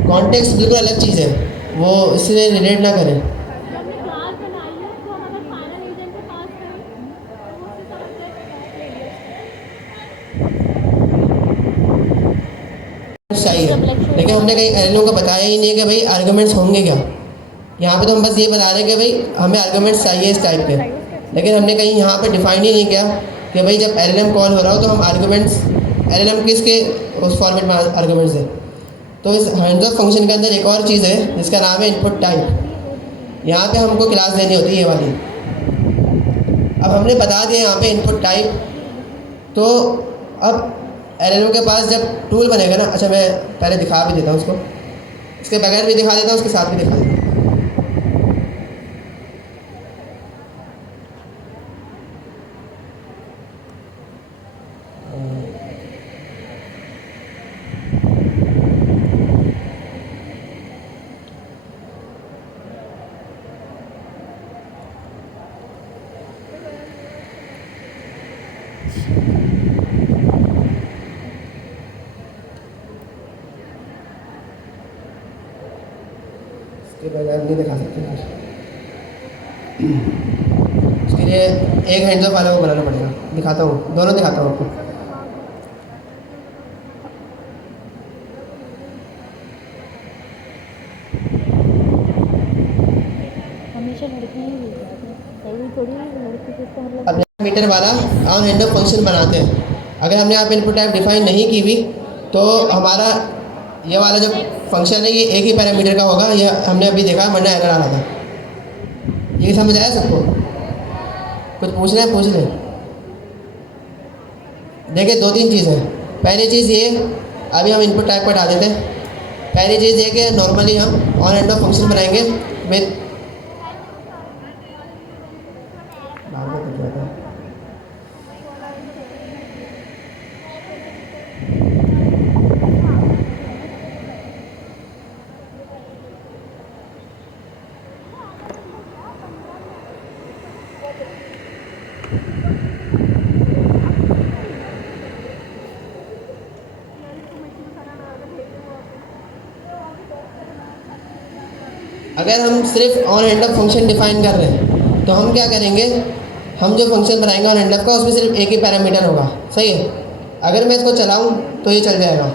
कॉन्टेक्स्ट बिल्कुल अलग चीज़ है, वो इससे रिलेट ना करें। चाहिए, लेकिन हमने कहीं एलएलएम को बताया ही नहीं है कि भाई आर्गुमेंट्स होंगे क्या। यहाँ पे तो हम बस ये बता रहे हैं कि भाई हमें आर्गुमेंट्स चाहिए इस टाइप के, लेकिन हमने कहीं यहाँ पे डिफाइन ही नहीं किया कि भाई जब एलएलएम कॉल हो रहा हो तो हम आर्गुमेंट्स एलएलएम किसके उस फॉर्मेट में आर्गुमेंट्स है। तो इस हैंड्स ऑफ फंक्शन के अंदर एक और चीज़ है जिसका नाम है इनपुट टाइप। यहाँ पे हमको क्लास देनी होती है ये वाली। अब हमने बता दिया यहाँ पे इनपुट टाइप, तो अब एलएलएम के पास जब टूल बनेगा ना, अच्छा मैं पहले दिखा भी देता हूँ उसको, इसके बगैर भी दिखा देता हूँ, उसके साथ भी दिखा देता हूँ। इसके बगैर नहीं दिखा सकते यार, उसके लिए एक हैंड्स ऑफ वाला को बनाना पड़ेगा। दिखाता हूँ, दोनों दिखाता हूँ आपको। हमेशा लड़कियां ही बोलती हैं, सही थोड़ी लड़की किसको मतलब अब मीटर वाला ऑन हैंड ऑफ फंक्शन बनाते हैं। अगर हमने यहाँ पे इनपुट टाइप डिफाइन नहीं की हुई तो हमारा ये वाला जो फंक्शन है ये एक ही पैरामीटर का होगा। ये हमने अभी देखा, वरना एरर आ रहा था। ये समझ आया सबको? कुछ पूछना है पूछ लें। देखिए दो तीन चीज़ है। पहली चीज़ ये, अभी हम इनपुट टाइप पर हटा देते हैं। पहली चीज़ ये कि नॉर्मली हम ऑन एंड ऑफ फंक्शन बनाएंगे विद अगर हम सिर्फ on end of function define कर रहे हैं तो हम क्या करेंगे, हम जो फंक्शन बनाएंगे ऑन एंड ऑफ का उसमें सिर्फ एक ही पैरामीटर होगा। सही है? अगर मैं इसको चलाऊं तो ये चल जाएगा।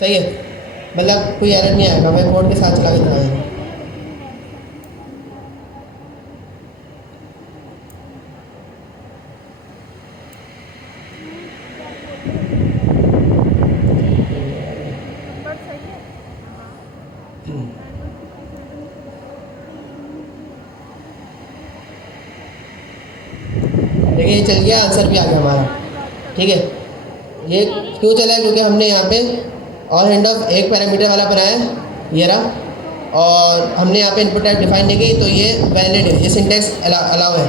सही है? मतलब कोई एरर नहीं आएगा। मैं कोड के साथ चला के दिखाऊंगा। देखिए ये चल गया, आंसर भी आ गया हमारा। ठीक है, ये क्यों चला है? क्योंकि हमने यहाँ पे ऑन एंड ऑफ एक पैरामीटर वाला बनाया है, ये रहा, और हमने यहाँ पे इनपुट टाइप डिफाइन नहीं की, तो ये वैलिड है, ये सिंटैक्स अलाउ है।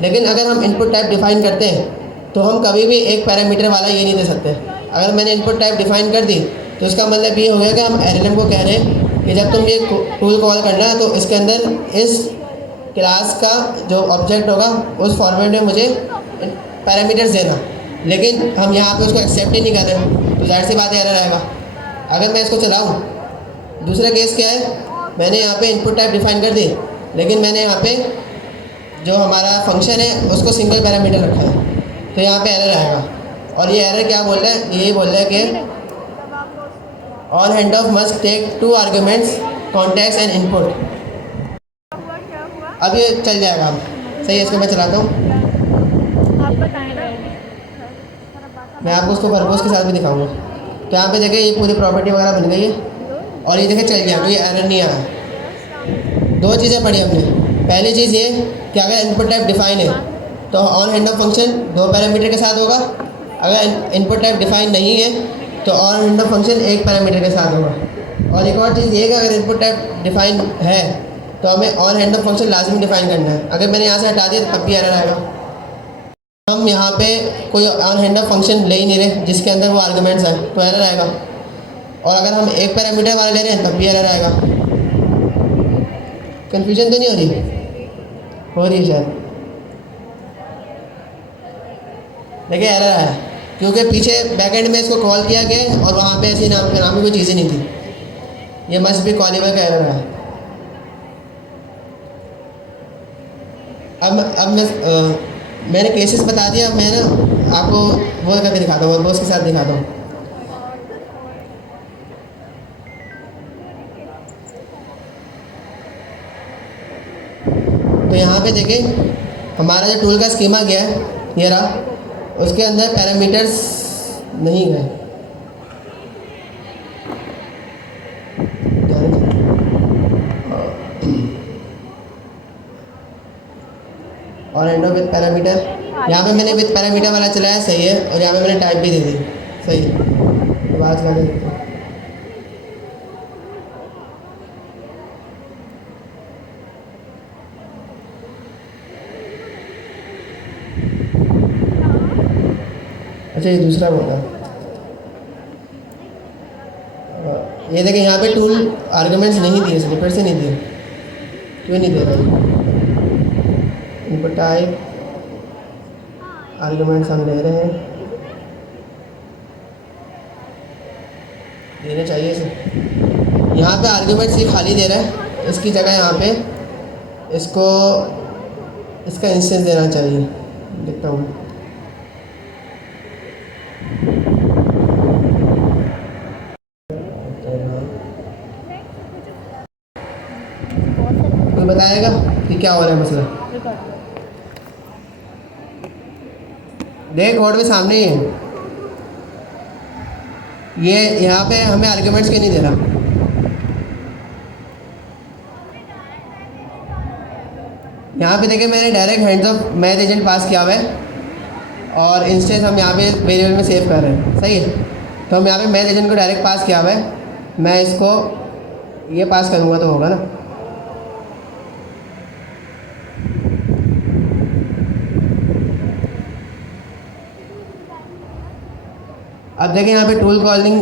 लेकिन अगर हम इनपुट टाइप डिफाइन करते हैं तो हम कभी भी एक पैरामीटर वाला ये नहीं दे सकते। अगर मैंने इनपुट टाइप डिफाइन कर दी तो इसका मतलब ये हो गया कि हम एलएलएम को कह रहे हैं कि जब तुम ये टूल कॉल करना तो इसके अंदर इस क्लास का जो ऑब्जेक्ट होगा उस फॉर्मेट में मुझे पैरामीटर्स देना। लेकिन हम यहाँ पे उसको एक्सेप्ट ही नहीं कर रहे, तो जाहिर सी बात है एरर आएगा। अगर मैं इसको चलाऊँ, दूसरा केस क्या है, मैंने यहाँ पे इनपुट टाइप डिफाइन कर दी, लेकिन मैंने यहाँ पे जो हमारा फंक्शन है उसको सिंगल पैरामीटर रखा है, तो यहाँ पे एरर आएगा। और ये एरर क्या बोल रहा है? यही बोल रहा है कि on hand off must take 2 arguments context and input. अब ये चल जाएगा। अब सही है, इसको मैं चलाता हूँ। आप बताएं ना। मैं आपको उसको पर्पस के साथ भी दिखाऊंगा। तो यहाँ पे देखिए ये पूरी प्रॉपर्टी वगैरह बन गई है, और ये देखिए चल गया, तो ये एरर नहीं आया। दो चीज़ें पढ़ी हमने। पहली चीज़ ये कि अगर इनपुट टाइप डिफाइन है तो on hand of function 2 parameter के साथ होगा। अगर इनपुट टाइप डिफाइन नहीं है तो on hand of function 1 parameter के साथ होगा। और एक और चीज़ ये कि अगर इनपुट टाइप डिफाइन है तो हमें ऑन हैंड ऑफ फंक्शन लाजमी डिफाइन करना है। अगर मैंने यहाँ से हटा दिया तब भी एरर आएगा। हम यहाँ पे कोई ऑन हैंड ऑफ फंक्शन ले ही नहीं रहे जिसके अंदर वो आर्गुमेंट्स हैं, तो एरर आएगा। और अगर हम 1 पैरामीटर वाला ले रहे हैं तब भी एरर आएगा। कन्फ्यूजन तो नहीं हो रही? हो रही है शायद। देखिए एरर आया क्योंकि पीछे बैकएंड में इसको कॉल किया गया और वहाँ पे ऐसी नाम की कोई चीज़ें नहीं थी। ये मस्ट बी कॉलेबल का एरर है। अब मैंने केसेस बता दिया, मैं ना आपको वो करके दिखाता हूँ, बॉस के साथ दिखाता हूँ। तो यहाँ पे देखें हमारा जो टूल का स्कीमा गया है ये रहा, उसके अंदर पैरामीटर्स नहीं गए। और एंड विद पैरामीटर, यहाँ पे मैंने विद पैरामीटर वाला चलाया, सही है, और यहाँ पे मैंने टाइप भी दे दी, सही है। दोबारा चला के देखते हैं। अच्छा ये दूसरा होगा, ये देखें यहाँ पे टूल आर्गुमेंट्स नहीं दिए, इसने फिर से नहीं दिए, क्यों नहीं दे रहा है? इनपुट टाइप आर्गुमेंट्स हम ले रहे हैं, देने चाहिए इसे। यहाँ पे आर्गुमेंट्स ये खाली दे रहा है, इसकी जगह यहाँ पे इसको इसका इंस्टेंस देना चाहिए। देखता हूँ कोई बताएगा कि क्या हो रहा है मसला? देख कोड भी सामने ही है, ये यहाँ पे हमें आर्ग्यूमेंट्स क्यों नहीं दे रहा? यहाँ पे देखिए मैंने direct hands off math agent पास किया हुआ है, और इंस्टेंस हम यहाँ पे वेरिएबल में सेव कर रहे हैं, सही है। तो हम यहाँ पे मैथ एजेंट को डायरेक्ट पास किया हुआ है, मैं इसको ये पास करूँगा तो होगा ना। अब देखें यहाँ पे टूल कॉलिंग,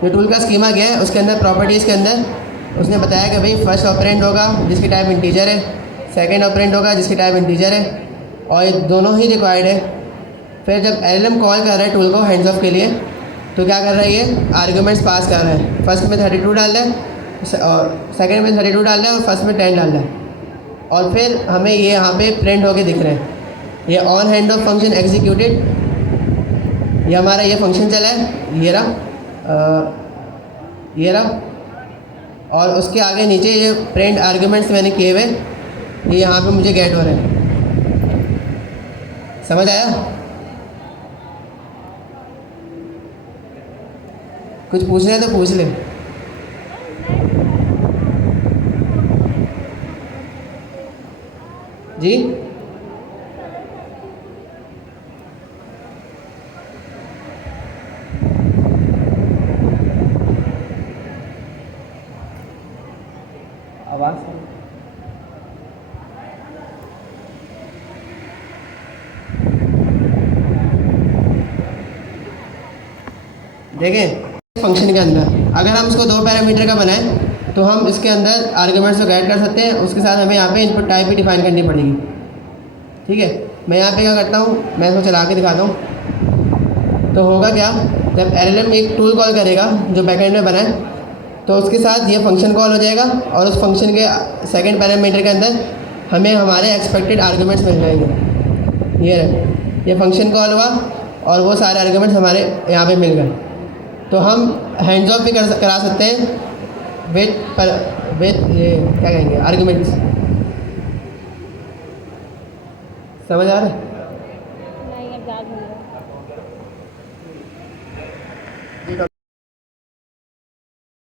जो टूल का स्कीमा गया है उसके अंदर प्रॉपर्टीज़ के अंदर उसने बताया कि भाई फर्स्ट ऑपरेंड होगा जिसकी टाइप इंटीजर है, सेकंड ऑपरेंड होगा जिसकी टाइप इंटीजर है, और ये दोनों ही रिक्वायर्ड है। फिर जब एलएलएम कॉल कर रहा है टूल को हैंड्स ऑफ के लिए, तो क्या कर रहा है, ये आर्ग्यूमेंट्स पास कर रहा है। फर्स्ट में 32 डाल रहा है, और सेकेंड में 32 डाल रहा है, और फर्स्ट में 10 डाल रहा है। और फिर हमें ये यहाँ पे प्रिंट होके दिख रहे हैं, ये on hand of function executed, ये हमारा ये फंक्शन चला है, ये रहा, और उसके आगे नीचे ये प्रिंट आर्ग्यूमेंट्स मैंने किए हुए, ये यहाँ पे मुझे गेट हो रहे हैं। समझ आया? कुछ पूछना है तो पूछ ले। जी आवाज़ देखें, फंक्शन के अंदर अगर हम इसको 2 पैरामीटर का बनाएं तो हम इसके अंदर आर्ग्यूमेंट्स को ऐड कर सकते हैं, उसके साथ हमें यहाँ पे इनपुट टाइप भी डिफाइन करनी पड़ेगी। ठीक है, मैं यहाँ पे क्या करता हूँ, मैं इसको चला के दिखाता हूँ। तो होगा क्या, जब एलएलएम एक टूल कॉल करेगा जो बैकएंड में बना है, तो उसके साथ ये फंक्शन कॉल हो जाएगा, और उस फंक्शन के सेकंड पैरामीटर के अंदर हमें हमारे एक्सपेक्टेड आर्ग्यूमेंट्स मिल जाएंगे। ये फंक्शन कॉल हुआ और वो सारे आर्ग्यूमेंट्स हमारे यहाँ पे मिल गए। तो हम हैंड्स ऑफ भी करा सकते हैं विद ये क्या कहेंगे, आर्ग्यूमेंट्स। समझ आ रहा है? नहीं, अब याद नहीं है।